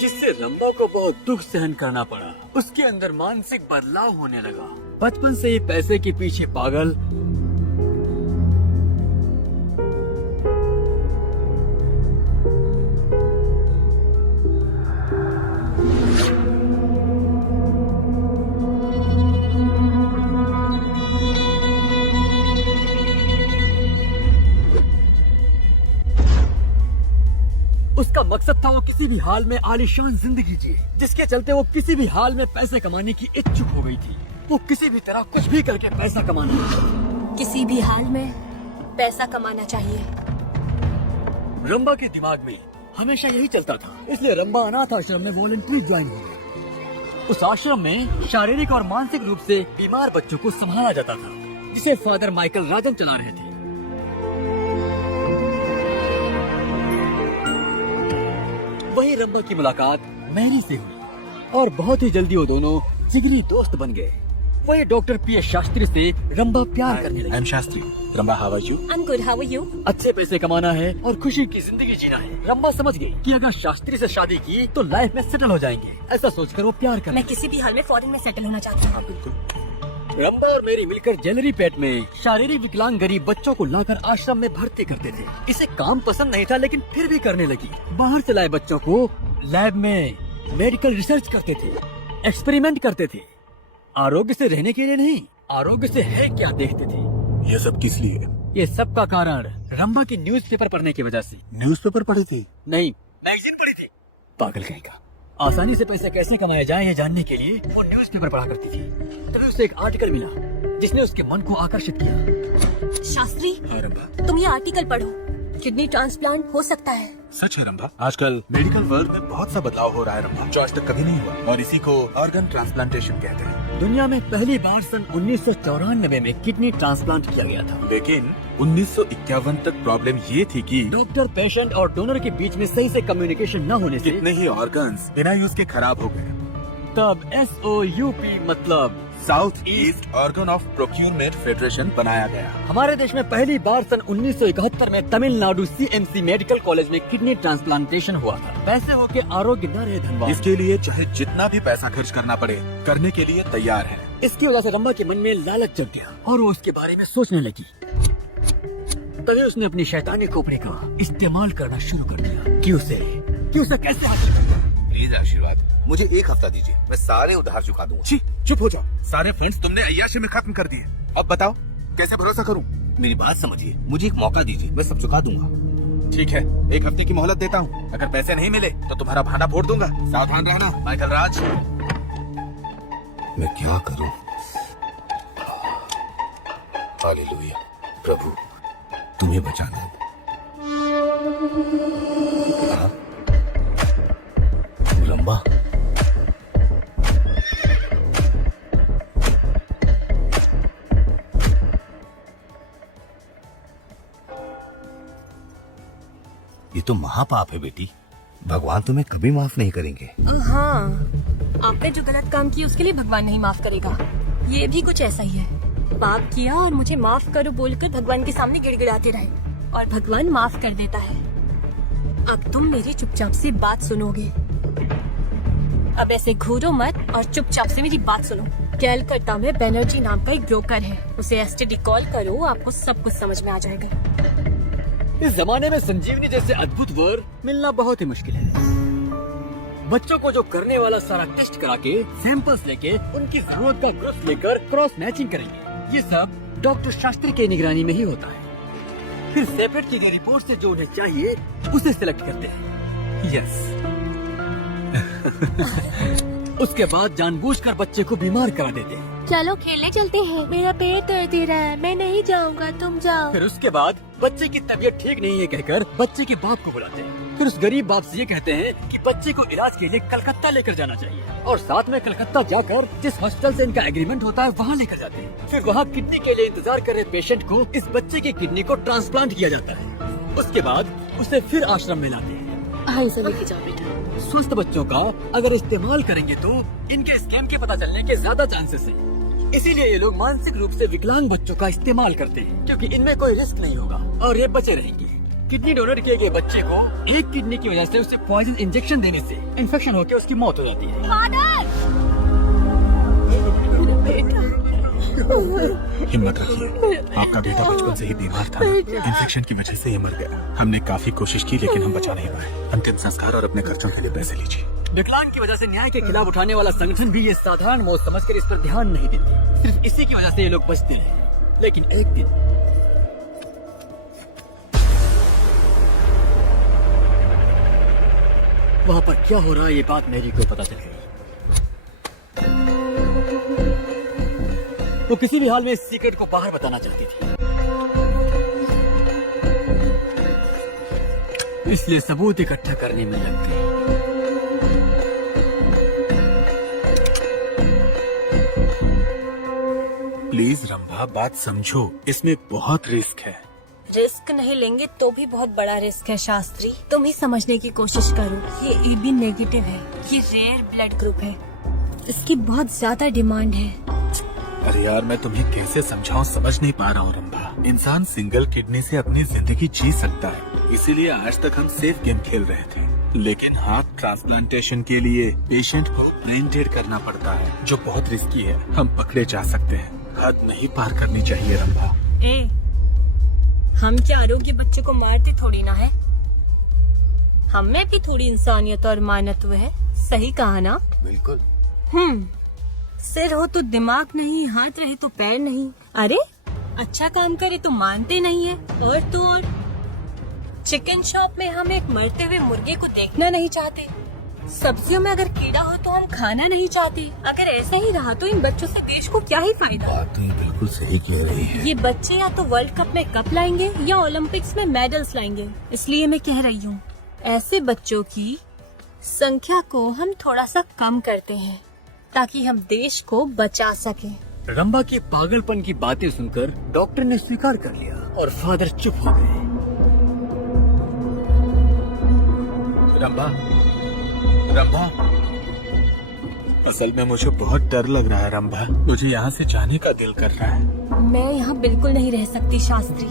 जिससे रंभा को बहुत दुख सहन करना पड़ा। उसके अंदर मानसिक बदलाव होने लगा। बचपन से ही पैसे के पीछे पागल, उसका मकसद था वो किसी भी हाल में आलीशान जिंदगी जिए, जिसके चलते वो किसी भी हाल में पैसे कमाने की इच्छुक हो गई थी। वो किसी भी तरह कुछ भी करके पैसा कमाना, किसी भी हाल में पैसा कमाना चाहिए। रंभा के दिमाग में हमेशा यही चलता था। इसलिए रंभा अनाथ आश्रम में वॉलंटरी ज्वाइन हुई। उस आश्रम में शारीरिक और मानसिक रूप से बीमार बच्चों को संभाला जाता था, जिसे फादर माइकल राजन चला रहे थे। वही रंभा की मुलाकात मैरी से हुई और बहुत ही जल्दी वो दोनों जिगरी दोस्त बन गए। वही डॉक्टर पी.एस. शास्त्री से रंभा प्यार करने लगी। I am Shastri. Rambha, how are you? I am good, how are you? अच्छे पैसे कमाना है और खुशी की जिंदगी जीना है। रंभा समझ गई कि अगर शास्त्री से शादी की तो लाइफ में सेटल हो जाएंगे। ऐसा सोचकर वो प्यार कर। मैं किसी भी हाल में फॉरेन में सेटल होना चाहती हूँ। बिल्कुल। रंभा और मेरी मिलकर ज्वेलरी पेट में शारीरिक विकलांग गरीब बच्चों को लाकर आश्रम में भर्ती करते थे। इसे काम पसंद नहीं था लेकिन फिर भी करने लगी। बाहर से लाए बच्चों को लैब में मेडिकल रिसर्च करते थे, एक्सपेरिमेंट करते थे। आरोग्य से रहने के लिए नहीं, आरोग्य से है क्या देखते थे। ये सब किस लिए? ये सब का कारण रंभा की न्यूज़पेपर पढ़ने की वजह से। न्यूज़पेपर पढ़ी थी? नहीं, मैगजीन पढ़ी थी। पागल कहीं का। आसानी से पैसे कैसे कमाए जाए ये जानने के लिए वो न्यूज़पेपर पढ़ा करती थी। तभी उसे एक आर्टिकल मिला जिसने उसके मन को आकर्षित किया। शास्त्री, हाँ रंभा। तुम ये आर्टिकल पढ़ो। किडनी ट्रांसप्लांट हो सकता है। सच है रंभा, आजकल मेडिकल वर्ल्ड में बहुत सा बदलाव हो रहा है रंभा, जो आज तक कभी नहीं हुआ, और इसी को ऑर्गन ट्रांसप्लांटेशन कहते हैं। दुनिया में पहली बार सन 1994 में किडनी ट्रांसप्लांट किया गया था। लेकिन 1951 तक प्रॉब्लम ये थी कि डॉक्टर, पेशेंट और डोनर के बीच में सही से कम्युनिकेशन न होने से कितने ही ऑर्गन्स बिना यूज के खराब हो गए। तब SOUP मतलब south east organ of procurement federation बनाया गया। हमारे देश में पहली बार सन 1971 में तमिलनाडु CMC मेडिकल कॉलेज में किडनी ट्रांसप्लांटेशन हुआ था। पैसे हो के आरोग्य न रहे धनवान। इसके लिए चाहे जितना भी पैसा खर्च करना पड़े, करने के लिए तैयार है। इसकी वजह से रंभा के मन में लालच जग गया और वो उसके बारे में सोचने लगी। तभी उसने अपनी शैतानी खोपड़ी का इस्तेमाल करना शुरू कर दिया कि उसे कैसे हासिल करना। प्लीज आशीर्वाद, मुझे 1 हफ्ता दीजिए, मैं सारे उधार चुका दूंगा। छी, चुप हो जाओ। सारे फंड्स तुमने अय्याशी में खत्म कर दिए। अब बताओ कैसे भरोसा करूं? मेरी बात समझिए, मुझे एक मौका दीजिए, मैं सब चुका दूंगा। ठीक है, 1 हफ्ते की मोहलत देता हूँ। अगर पैसे नहीं मिले तो तुम्हारा भाना फोड़ दूंगा। सावधान रहना। माइकल राज। मैं क्या करूं? हालेलुया, प्रभु तुम्हें बचाना। हाँ? रंभा, ये तो महापाप है बेटी, भगवान तुम्हें कभी माफ नहीं करेंगे। हाँ, आपने जो गलत काम किया उसके लिए भगवान नहीं माफ करेगा। ये भी कुछ ऐसा ही है। पाप किया और मुझे माफ करो बोलकर भगवान के सामने गिड़गिड़ाते रहे और भगवान माफ कर देता है। अब तुम मेरी चुपचाप से बात सुनोगे। अब ऐसे घूरो मत और चुपचाप से मेरी बात सुनो। कैलकाटा में बैनर्जी नाम का एक ब्रोकर है, उसे एसटीडी कॉल करो, आपको सब कुछ समझ में आ जाएगा। इस जमाने में संजीवनी जैसे अद्भुत वर मिलना बहुत ही मुश्किल है। बच्चों को जो करने वाला सारा टेस्ट करा के सैंपल्स लेके उनकी जरूरत का ग्रुप लेकर क्रॉस मैचिंग करेंगे, ये सब डॉक्टर शास्त्री की निगरानी में ही होता है। फिर सेपरेट की गई रिपोर्ट से जो उन्हें चाहिए उसे सिलेक्ट करते हैं। यस। उसके बाद जानबूझकर बच्चे को बीमार करा देते हैं। चलो खेलने चलते हैं। मेरा पेट दर्द रहा है, मैं नहीं जाऊंगा, तुम जाओ। फिर उसके बाद बच्चे की तबीयत ठीक नहीं है कहकर बच्चे के बाप को बुलाते हैं। फिर उस गरीब बाप से ये कहते हैं कि बच्चे को इलाज के लिए कलकत्ता लेकर जाना चाहिए और साथ में कलकत्ता जाकर जिस हॉस्पिटल से इनका एग्रीमेंट होता है वहाँ लेकर जाते हैं। फिर वहाँ किडनी के लिए इंतजार कर रहे पेशेंट को इस बच्चे की किडनी को ट्रांसप्लांट किया जाता है। उसके बाद उसे फिर आश्रम में लाते हैं। हाँ, इसे लेके जाओ बेटा। स्वस्थ बच्चों का अगर इस्तेमाल करेंगे तो इनके स्कैम के पता चलने के ज्यादा चांसेस हैं। इसीलिए ये लोग मानसिक रूप से विकलांग बच्चों का इस्तेमाल करते हैं क्योंकि इनमें कोई रिस्क नहीं होगा और ये बचे रहेंगे। किडनी डोनेट किए गए बच्चे को एक किडनी की वजह से उसे पॉइजन इंजेक्शन देने से इन्फेक्शन होकर उसकी मौत हो जाती है। हिम्मत रखिए, आपका बेटा बचपन से ही बीमार था। इन्फेक्शन की वजह से ये मर गया। हमने काफी कोशिश की लेकिन हम बचा नहीं पाए। अंतिम संस्कार और अपने खर्चों के लिए पैसे लीजिए। विकलांग की वजह से न्याय के खिलाफ उठाने वाला संगठन भी ये साधारण मौत समझकर इस पर ध्यान नहीं देते। सिर्फ इसी की वजह से ये लोग बचते हैं। लेकिन एक दिन वहाँ पर क्या हो रहा है ये बात मैरी को पता चल गई। वो किसी भी हाल में इस सीक्रेट को बाहर बताना चाहती थी, इसलिए सबूत इकट्ठा करने में लग गई। प्लीज रंभा, बात समझो, इसमें बहुत रिस्क है। रिस्क नहीं लेंगे तो भी बहुत बड़ा रिस्क है शास्त्री, तुम ही समझने की कोशिश करो। ये AB नेगेटिव है, ये रेयर ब्लड ग्रुप है, इसकी बहुत ज्यादा डिमांड है। अरे यार, मैं तुम्हें कैसे समझाऊं, समझ नहीं पा रहा हूँ रंभा। इंसान सिंगल किडनी से अपनी जिंदगी जी सकता है, इसीलिए आज तक हम सेफ गेम खेल रहे थे। लेकिन हार्ट ट्रांसप्लांटेशन के लिए पेशेंट को ब्रेन डेड करना पड़ता है, जो बहुत रिस्की है। हम पकड़े जा सकते हैं, हद नहीं पार करनी चाहिए रंभा। हम क्या आरोग्य बच्चों को मारते थोड़ी ना है, हमें भी थोड़ी इंसानियत और मानवत्व है। सही कहा ना? बिल्कुल। सिर हो तो दिमाग नहीं, हाथ रहे तो पैर नहीं। अरे अच्छा काम करे तो मानते नहीं है। और तो और चिकन शॉप में हम एक मरते हुए मुर्गे को देखना नहीं चाहते। सब्जियों में अगर कीड़ा हो तो हम खाना नहीं चाहते। अगर ऐसा ही रहा तो इन बच्चों से देश को क्या ही फायदा। बात तो ये बिल्कुल सही कह रही है। ये बच्चे या तो वर्ल्ड कप में कप लाएंगे या ओलंपिक्स में मेडल्स लाएंगे। इसलिए मैं कह रही हूँ, ऐसे बच्चों की संख्या को हम थोड़ा सा कम करते हैं ताकि हम देश को बचा सकें। रंभा के पागलपन की बातें सुनकर डॉक्टर ने स्वीकार कर लिया और फादर चुप हो गए। रंभा, रंभा, असल में मुझे बहुत डर लग रहा है रंभा। मुझे यहाँ से जाने का दिल कर रहा है। मैं यहाँ बिल्कुल नहीं रह सकती शास्त्री,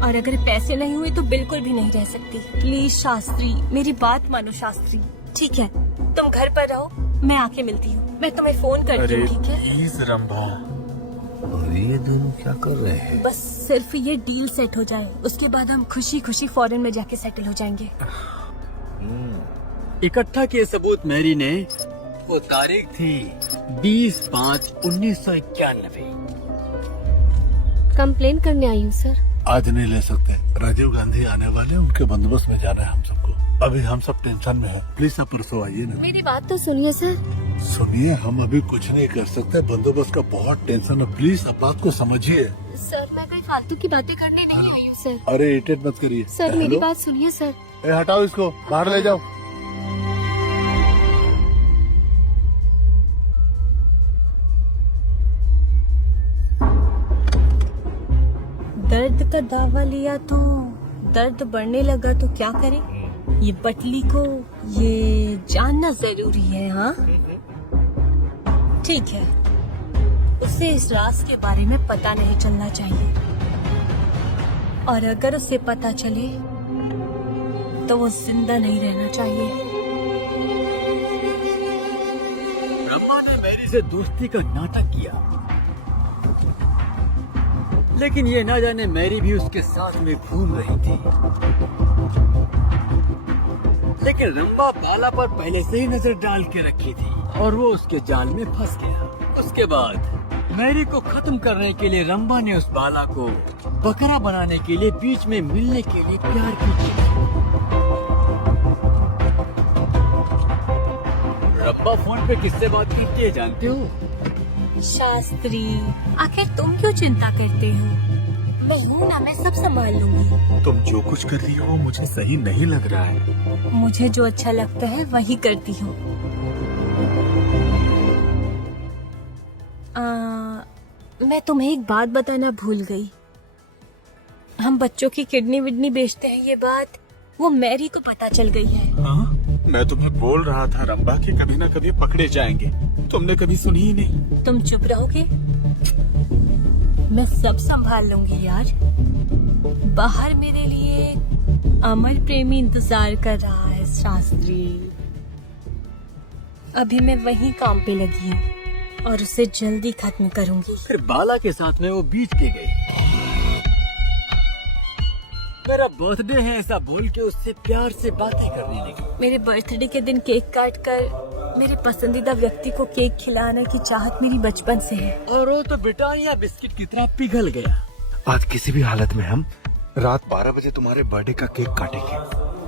और अगर पैसे नहीं हुए तो बिल्कुल भी नहीं रह सकती। प्लीज शास्त्री, मेरी बात मानो शास्त्री। ठीक है, तुम घर पर रहो, मैं आके मिलती हूँ, मैं तुम्हें फोन करती हूँ, ठीक है? प्लीज रंभा। और ये दोनों क्या कर रहे हैं? बस सिर्फ ये डील सेट हो जाए, उसके बाद हम खुशी खुशी फॉरेन में जाके सेटल हो जाएंगे। इकट्ठा किए सबूत मैरी ने, वो तारीख थी 20/5/1991। कंप्लेन करने आई हूँ सर। आज नहीं ले सकते, राजीव गांधी आने वाले, उनके बंदोबस्त में जाना है हम सबको। अभी हम सब टेंशन में है, प्लीज आप परसों आइए ना। मेरी बात तो सुनिए सर। सुनिए, हम अभी कुछ नहीं कर सकते, बंदोबस्त का बहुत टेंशन है, प्लीज आप बात को समझिए। सर मैं कोई फालतू की बातें करने नहीं आई हूँ सर। अरे इरिटेट मत करिए। सर मेरी हेलो? बात सुनिए सर। ए, हटाओ इसको, बाहर ले जाओ। दर्द का दावा लिया तो दर्द बढ़ने लगा तो क्या करें? ये बटली को ये जानना जरूरी है। हाँ ठीक है, उसे इस राज के बारे में पता नहीं चलना चाहिए, और अगर उसे पता चले तो वो जिंदा नहीं रहना चाहिए। रंभा ने मैरी से दोस्ती का नाटक किया, लेकिन ये ना जाने मैरी भी उसके साथ में घूम रही थी। लेकिन रंभा बाला पर पहले से ही नजर डाल के रखी थी और वो उसके जाल में फंस गया। उसके बाद मैरी को खत्म करने के लिए रंभा ने उस बाला को बकरा बनाने के लिए बीच में मिलने के लिए प्यार की। रंभा फोन पे किससे बात करती है जानते हो? शास्त्री, आखिर तुम क्यों चिंता करते हो? मैं हूँ ना, मैं सब संभाल लूंगी। तुम जो कुछ कर रही हो मुझे सही नहीं लग रहा है। मुझे जो अच्छा लगता है वही करती हूँ। मैं तुम्हें एक बात बताना भूल गई। हम बच्चों की किडनी विडनी बेचते हैं, ये बात वो मैरी को पता चल गई है। हाँ? मैं तुम्हें बोल रहा था रंभा कि कभी ना कभी पकड़े जाएंगे, तुमने कभी सुनी ही नहीं। तुम चुप रहोगे? मैं सब संभाल लूंगी यार। बाहर मेरे लिए अमर प्रेमी इंतजार कर रहा है शास्त्री। अभी मैं वही काम पे लगी हूँ और उसे जल्दी खत्म करूंगी। फिर बाला के साथ में वो बीच के गई। मेरा बर्थडे है ऐसा बोल के उससे प्यार से बातें करने लगी। मेरे बर्थडे के दिन केक काट कर मेरे पसंदीदा व्यक्ति को केक खिलाने की चाहत मेरी बचपन से है। और वो तो ब्रिटानिया बिस्किट की तरह पिघल गया। आज किसी भी हालत में हम रात 12 बजे तुम्हारे बर्थडे का केक काटेंगे।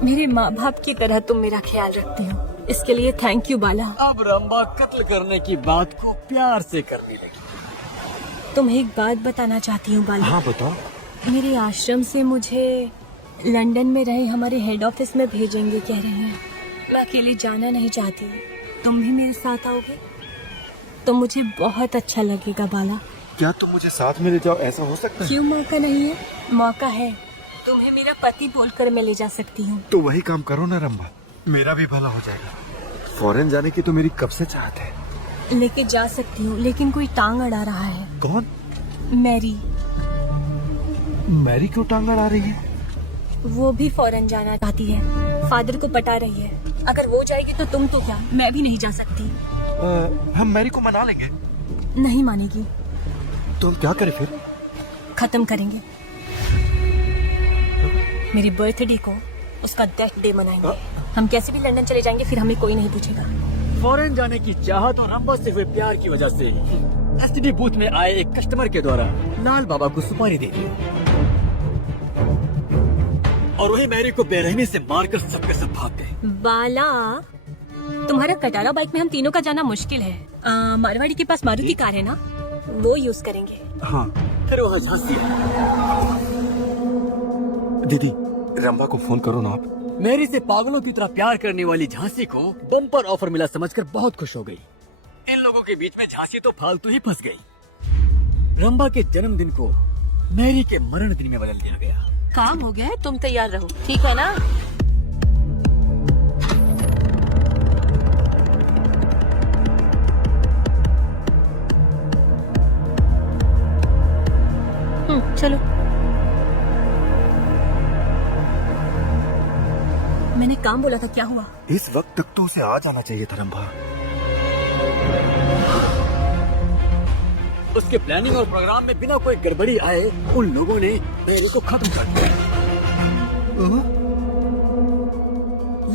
मेरे माँ बाप की तरह तुम मेरा ख्याल रखते हो, इसके लिए थैंक यू बाला। अब रंभा कत्ल करने की बात को प्यार से करने लगी। तुम्हें एक बात बताना चाहती हूँ बाला। हाँ बताओ। मेरे आश्रम से मुझे लंदन में रहे हमारे हेड ऑफिस में भेजेंगे कह रहे हैं। मैं अकेले जाना नहीं चाहती, तुम भी मेरे साथ आओगे तो मुझे बहुत अच्छा लगेगा बाला। क्या तुम मुझे साथ में ले जाओ, ऐसा हो सकता है? क्यों मौका नहीं है? मौका है। तुम्हें मेरा पति बोलकर मैं ले जा सकती हूँ। तो वही काम करो ना रंभा, मेरा भी भला हो जाएगा। फॉरेन जाने की तो मेरी कब से चाहत है। लेके जा सकती हूँ, लेकिन कोई टांग अड़ा रहा है। कौन? मैरी। मैरी क्यों टांग अड़ा रही है? वो भी फॉरेन जाना चाहती है, फादर को पटा रही है। अगर वो जाएगी तो तुम तो क्या, मैं भी नहीं जा सकती। हम मैरी को मना लेंगे। नहीं मानेगी तो हम क्या करें फिर? खत्म करेंगे। मेरे बर्थडे को उसका डेथ डे मनाएंगे। हम कैसे भी लंदन चले जाएंगे, फिर हमें कोई नहीं पूछेगा। फॉरेन जाने की चाहत और रंभा से हुए प्यार की वजह से एसटीडी बूथ में आए एक कस्टमर के द्वारा लाल बाबा को सुपारी दे दी और वही मैरी को बेरहमी से मारकर सबके सब भाग गए। बाला, तुम्हारा कटारा बाइक में हम तीनों का जाना मुश्किल है। मारवाड़ी के पास मारुति कार है ना, वो यूज करेंगे। हाँ। फिर वहाँ झांसी दीदी, रंभा को फोन करो ना आप। मैरी से पागलों की तरह प्यार करने वाली झांसी को बम्पर ऑफर मिला समझकर बहुत खुश हो गई। इन लोगों के बीच में झांसी तो फालतू ही फंस गई। रंभा के जन्मदिन को मैरी के मरण दिन में बदल दिया गया। काम हो गया है, तुम तैयार रहो, ठीक है ना? चलो। मैंने काम बोला था, क्या हुआ? इस वक्त तक तो उसे आ जाना चाहिए था रंभा। उसके प्लानिंग और प्रोग्राम में बिना कोई गड़बड़ी आए उन लोगों ने मेरी को खत्म कर दिया।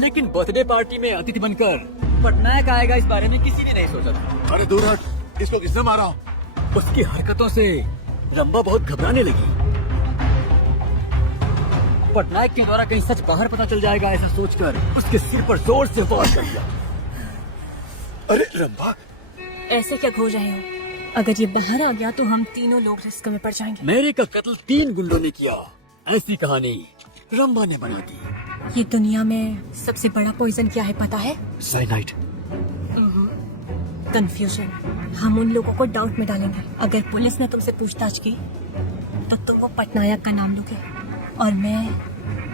लेकिन बर्थडे पार्टी में अतिथि बनकर पटनायक आएगा इस बारे में किसी ने नहीं सोचा था। अरे दूर हट, इसको किसने मारा? उसकी हरकतों से रंबा बहुत घबराने लगी। पटनायक के द्वारा कहीं सच बाहर पता चल जाएगा ऐसा सोचकर उसके सिर पर जोर से वार कर दिया। अरे रंभा, ऐसे क्या घूर रहे हो? अगर ये बाहर आ गया तो हम तीनों लोग रिस्क में पड़ जाएंगे। मेरी का कत्ल 3 गुंडों ने किया, ऐसी कहानी रंभा ने बना दी। ये दुनिया में सबसे बड़ा पॉइजन क्या है पता है? साइनाइड। कंफ्यूजन। हम उन लोगों को डाउट में डालेंगे। अगर पुलिस ने तुमसे पूछताछ की तो तुम वो पटनायक का नाम लोगे और मैं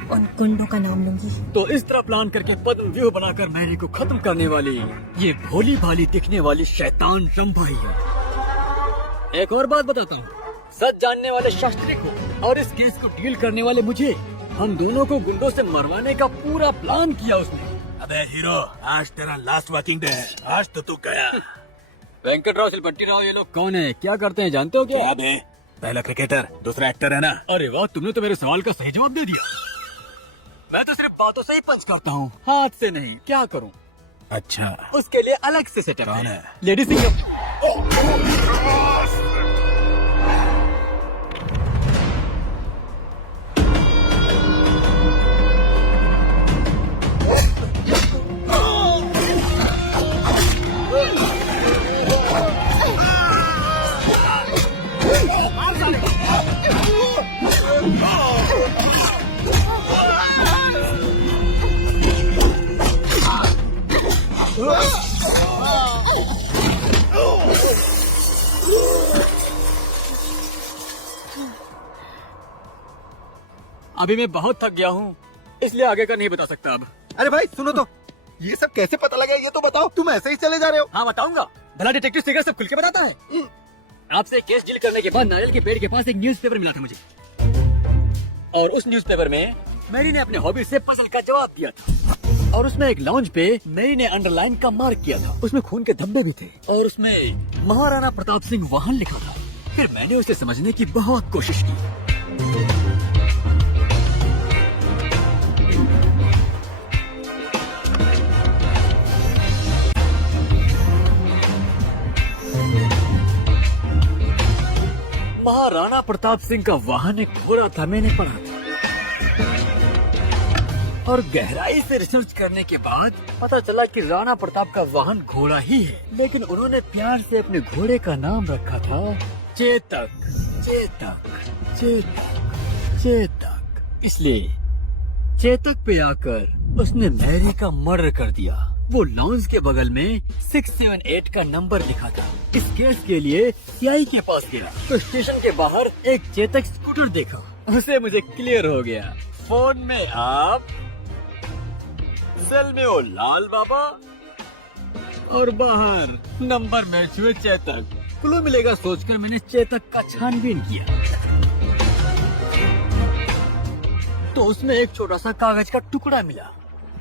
उन गुंडों का नाम लूंगी। तो इस तरह प्लान करके पद्म व्यूह बनाकर मैरी को खत्म करने वाली ये भोली भाली दिखने वाली शैतान रंभा ही है। एक और बात बताता हूँ, सच जानने वाले शास्त्री को और इस केस को डील करने वाले मुझे, हम दोनों को गुंडों से मरवाने का पूरा प्लान किया उसने। अबे हीरो, आज तेरा लास्ट वर्किंग डे है, आज तो तू गया। वेंकट राव, सिलपट्टी राव, ये लोग कौन है, क्या करते हैं जानते हो क्या? क्या बे? पहला क्रिकेटर, दूसरा एक्टर है ना? अरे वाह, तुमने तो मेरे सवाल का सही जवाब दे दिया। मैं तो सिर्फ बातों से ही पंच करता हूँ, हाथ से नहीं। क्या करूँ? अच्छा, उसके लिए अलग से सेटअप कौन है? Ladies singer. अभी मैं बहुत थक गया हूँ, इसलिए आगे का नहीं बता सकता अब। अरे भाई सुनो तो, ये सब कैसे पता लगा ये तो बताओ। तुम ऐसे ही चले जा रहे हो? हाँ बताऊंगा, भला डिटेक्टिव सिगर सब खुल के बताता है। आपसे केस डील करने के बाद नारियल के पेड़ के पास एक न्यूज़पेपर मिला था मुझे, और उस न्यूज़पेपर में मैरी ने अपने हॉबी से पजल का जवाब दिया था, और उसमें एक लाउंज पे मैरी ने अंडरलाइन का मार्क किया था। उसमें खून के धब्बे भी थे और उसमें महाराणा प्रताप सिंह वाहन लिखा था। फिर मैंने उसे समझने की बहुत कोशिश की। महाराणा प्रताप सिंह का वाहन एक घोड़ा था, मैंने पढ़ा था। और गहराई से रिसर्च करने के बाद पता चला कि राणा प्रताप का वाहन घोड़ा ही है, लेकिन उन्होंने प्यार से अपने घोड़े का नाम रखा था चेतक। चेतक, चेतक, चेतक। इसलिए चेतक पे आकर उसने मैरी का मर्डर कर दिया। वो लॉन्स के बगल में 678 का नंबर लिखा था। इस केस के लिए सीआई के पास गया तो स्टेशन के बाहर एक चेतक स्कूटर देखा। उसे मुझे क्लियर हो गया, फोन में आप, सेल में वो लाल बाबा, और बाहर नंबर मैच हुए चेतक। क्लू मिलेगा सोचकर मैंने चेतक का छानबीन किया तो उसमें एक छोटा सा कागज का टुकड़ा मिला।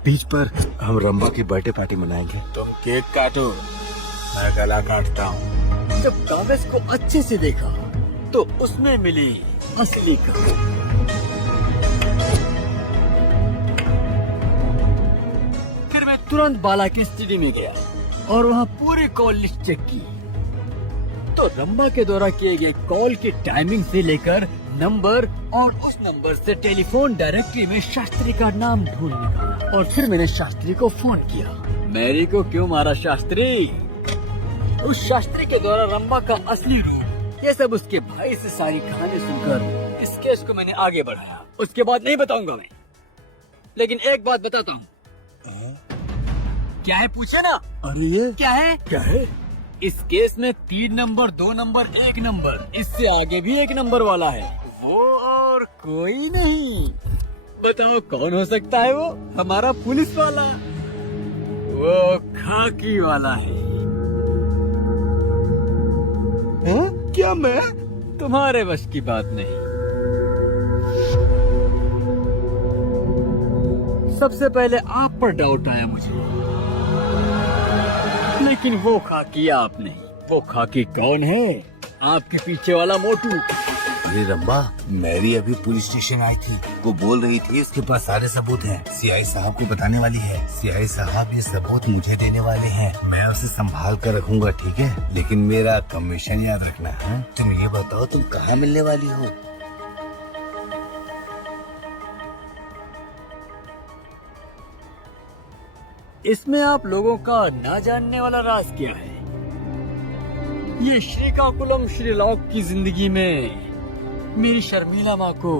बीच पर हम रंभा की बर्थडे पार्टी मनाएंगे। तुम केक काटो, मैं गला काटता हूँ। जब कागज को अच्छे से देखा तो उसमें मिली असली कहानी। फिर मैं तुरंत बाला की स्टडी में गया और वहाँ पूरी कॉल लिस्ट चेक की तो रंभा के द्वारा किए गए कॉल की टाइमिंग से लेकर नंबर और उस नंबर से टेलीफोन डायरेक्टरी में शास्त्री का नाम ढूंढ निकाला। और फिर मैंने शास्त्री को फोन किया। मैरी को क्यों मारा शास्त्री? उस शास्त्री के द्वारा रंभा का असली रूप, ये सब उसके भाई से सारी कहानी सुनकर इस केस को मैंने आगे बढ़ाया। उसके बाद नहीं बताऊंगा मैं, लेकिन एक बात बताता हूँ। क्या है पूछे ना? अरे ये क्या है? क्या है? इस केस में 3 नंबर, 2 नंबर, 1 नंबर, इससे आगे भी 1 नंबर वाला है। वो और कोई नहीं। बताओ कौन हो सकता है वो? हमारा पुलिस वाला, वो खाकी वाला है। क्या मैं? तुम्हारे बस की बात नहीं। सबसे पहले आप पर डाउट आया मुझे, लेकिन वो खाकी आप नहीं। वो खाकी कौन है आपके पीछे वाला मोटू। ये रंबा, मैरी अभी पुलिस स्टेशन आई थी। वो बोल रही थी इसके पास सारे सबूत हैं। सीआई साहब को बताने वाली है। सीआई साहब ये सबूत मुझे देने वाले हैं। मैं उसे संभाल कर रखूंगा, ठीक है? लेकिन मेरा कमीशन याद रखना है। तुम ये बताओ, तुम कहाँ मिलने वाली हो? इसमें आप लोगों का ना जानने वाला राज क्या है? ये श्रीकाकुलम श्रीलॉक की जिंदगी में मेरी शर्मिला माँ को,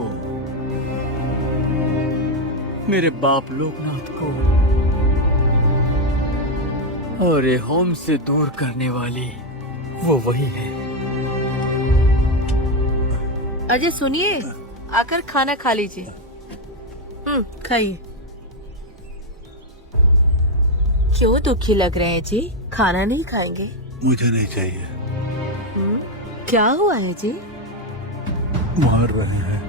मेरे बाप लोकनाथ को और ये होम से दूर करने वाली वो वही है। अजय सुनिए, आकर खाना खा लीजिए। खाइए। क्यों दुखी लग रहे हैं जी? खाना नहीं खाएंगे? मुझे नहीं चाहिए। क्या हुआ है जी? मार रहे हैं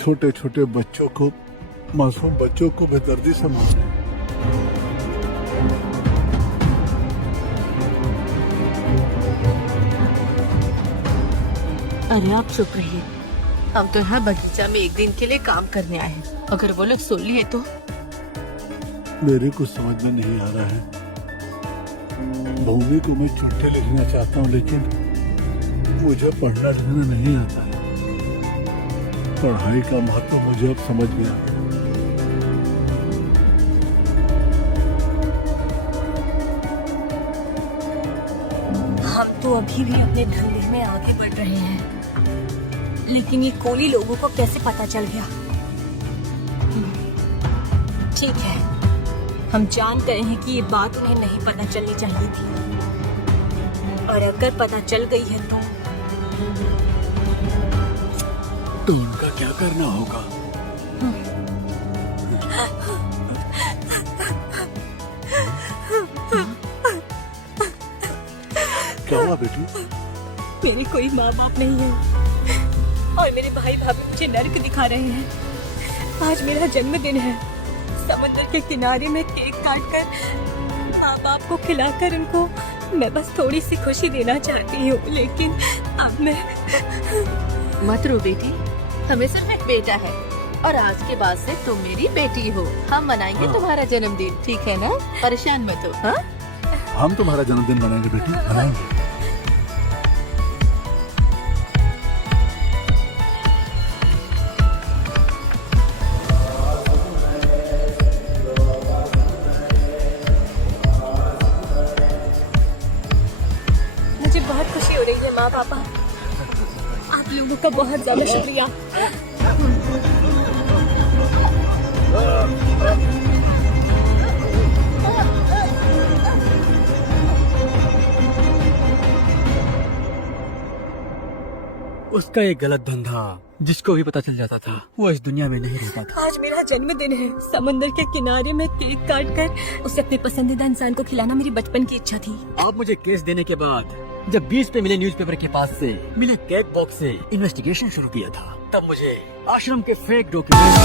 छोटे छोटे बच्चों को, मासूम बच्चों को बेदर्दी से मार रहे हैं। अरे आप चुप रहिए। हम तो यहाँ बगीचा में एक दिन के लिए काम करने आए हैं। अगर वो लोग सुन लिए तो? मेरे को समझ में नहीं आ रहा है। भूमि को मैं चिट्ठी लिखना चाहता हूँ, लेकिन मुझे पढ़ना लिखना नहीं आता है। पढ़ाई का महत्व मुझे अब समझ में आ गया। हम तो अभी भी अपने धंधे में आगे बढ़ रहे हैं, लेकिन ये कोली लोगों को कैसे पता चल गया? ठीक है, हम जान गए हैं कि ये बात उन्हें नहीं पता चलनी चाहिए थी, और अगर पता चल गई है तो उनका क्या करना होगा? क्या हुआ बेटी? मेरे कोई माँ बाप नहीं है और मेरे भाई भाभी मुझे नर्क दिखा रहे हैं। आज मेरा जन्मदिन है। समंदर के किनारे में केक काट कर माँ बाप को खिलाकर उनको मैं बस थोड़ी सी खुशी देना चाहती हूँ, लेकिन अब मैं... मत रो बेटी, हमें सिर्फ एक बेटा है और आज के बाद से तुम मेरी बेटी हो। हम मनाएंगे तुम्हारा जन्मदिन, ठीक है ना? परेशान मत हो। हाँ, हम तुम्हारा जन्मदिन मनाएंगे बेटी, मनाएंगे। मुझे बहुत खुशी हो रही है माँ पापा। आप लोगों का बहुत ज्यादा शुक्रिया। उसका एक गलत धंधा जिसको भी पता चल जाता था वो इस दुनिया में नहीं रहता था। आज मेरा जन्मदिन है। समंदर के किनारे में केक काट कर उसे अपने पसंदीदा इंसान को खिलाना मेरी बचपन की इच्छा थी। आप मुझे केस देने के बाद जब बीच पे मिले न्यूज़पेपर के पास से मिले केक बॉक्स से इन्वेस्टिगेशन शुरू किया था, तब मुझे आश्रम के फेक डॉक्यूमेंट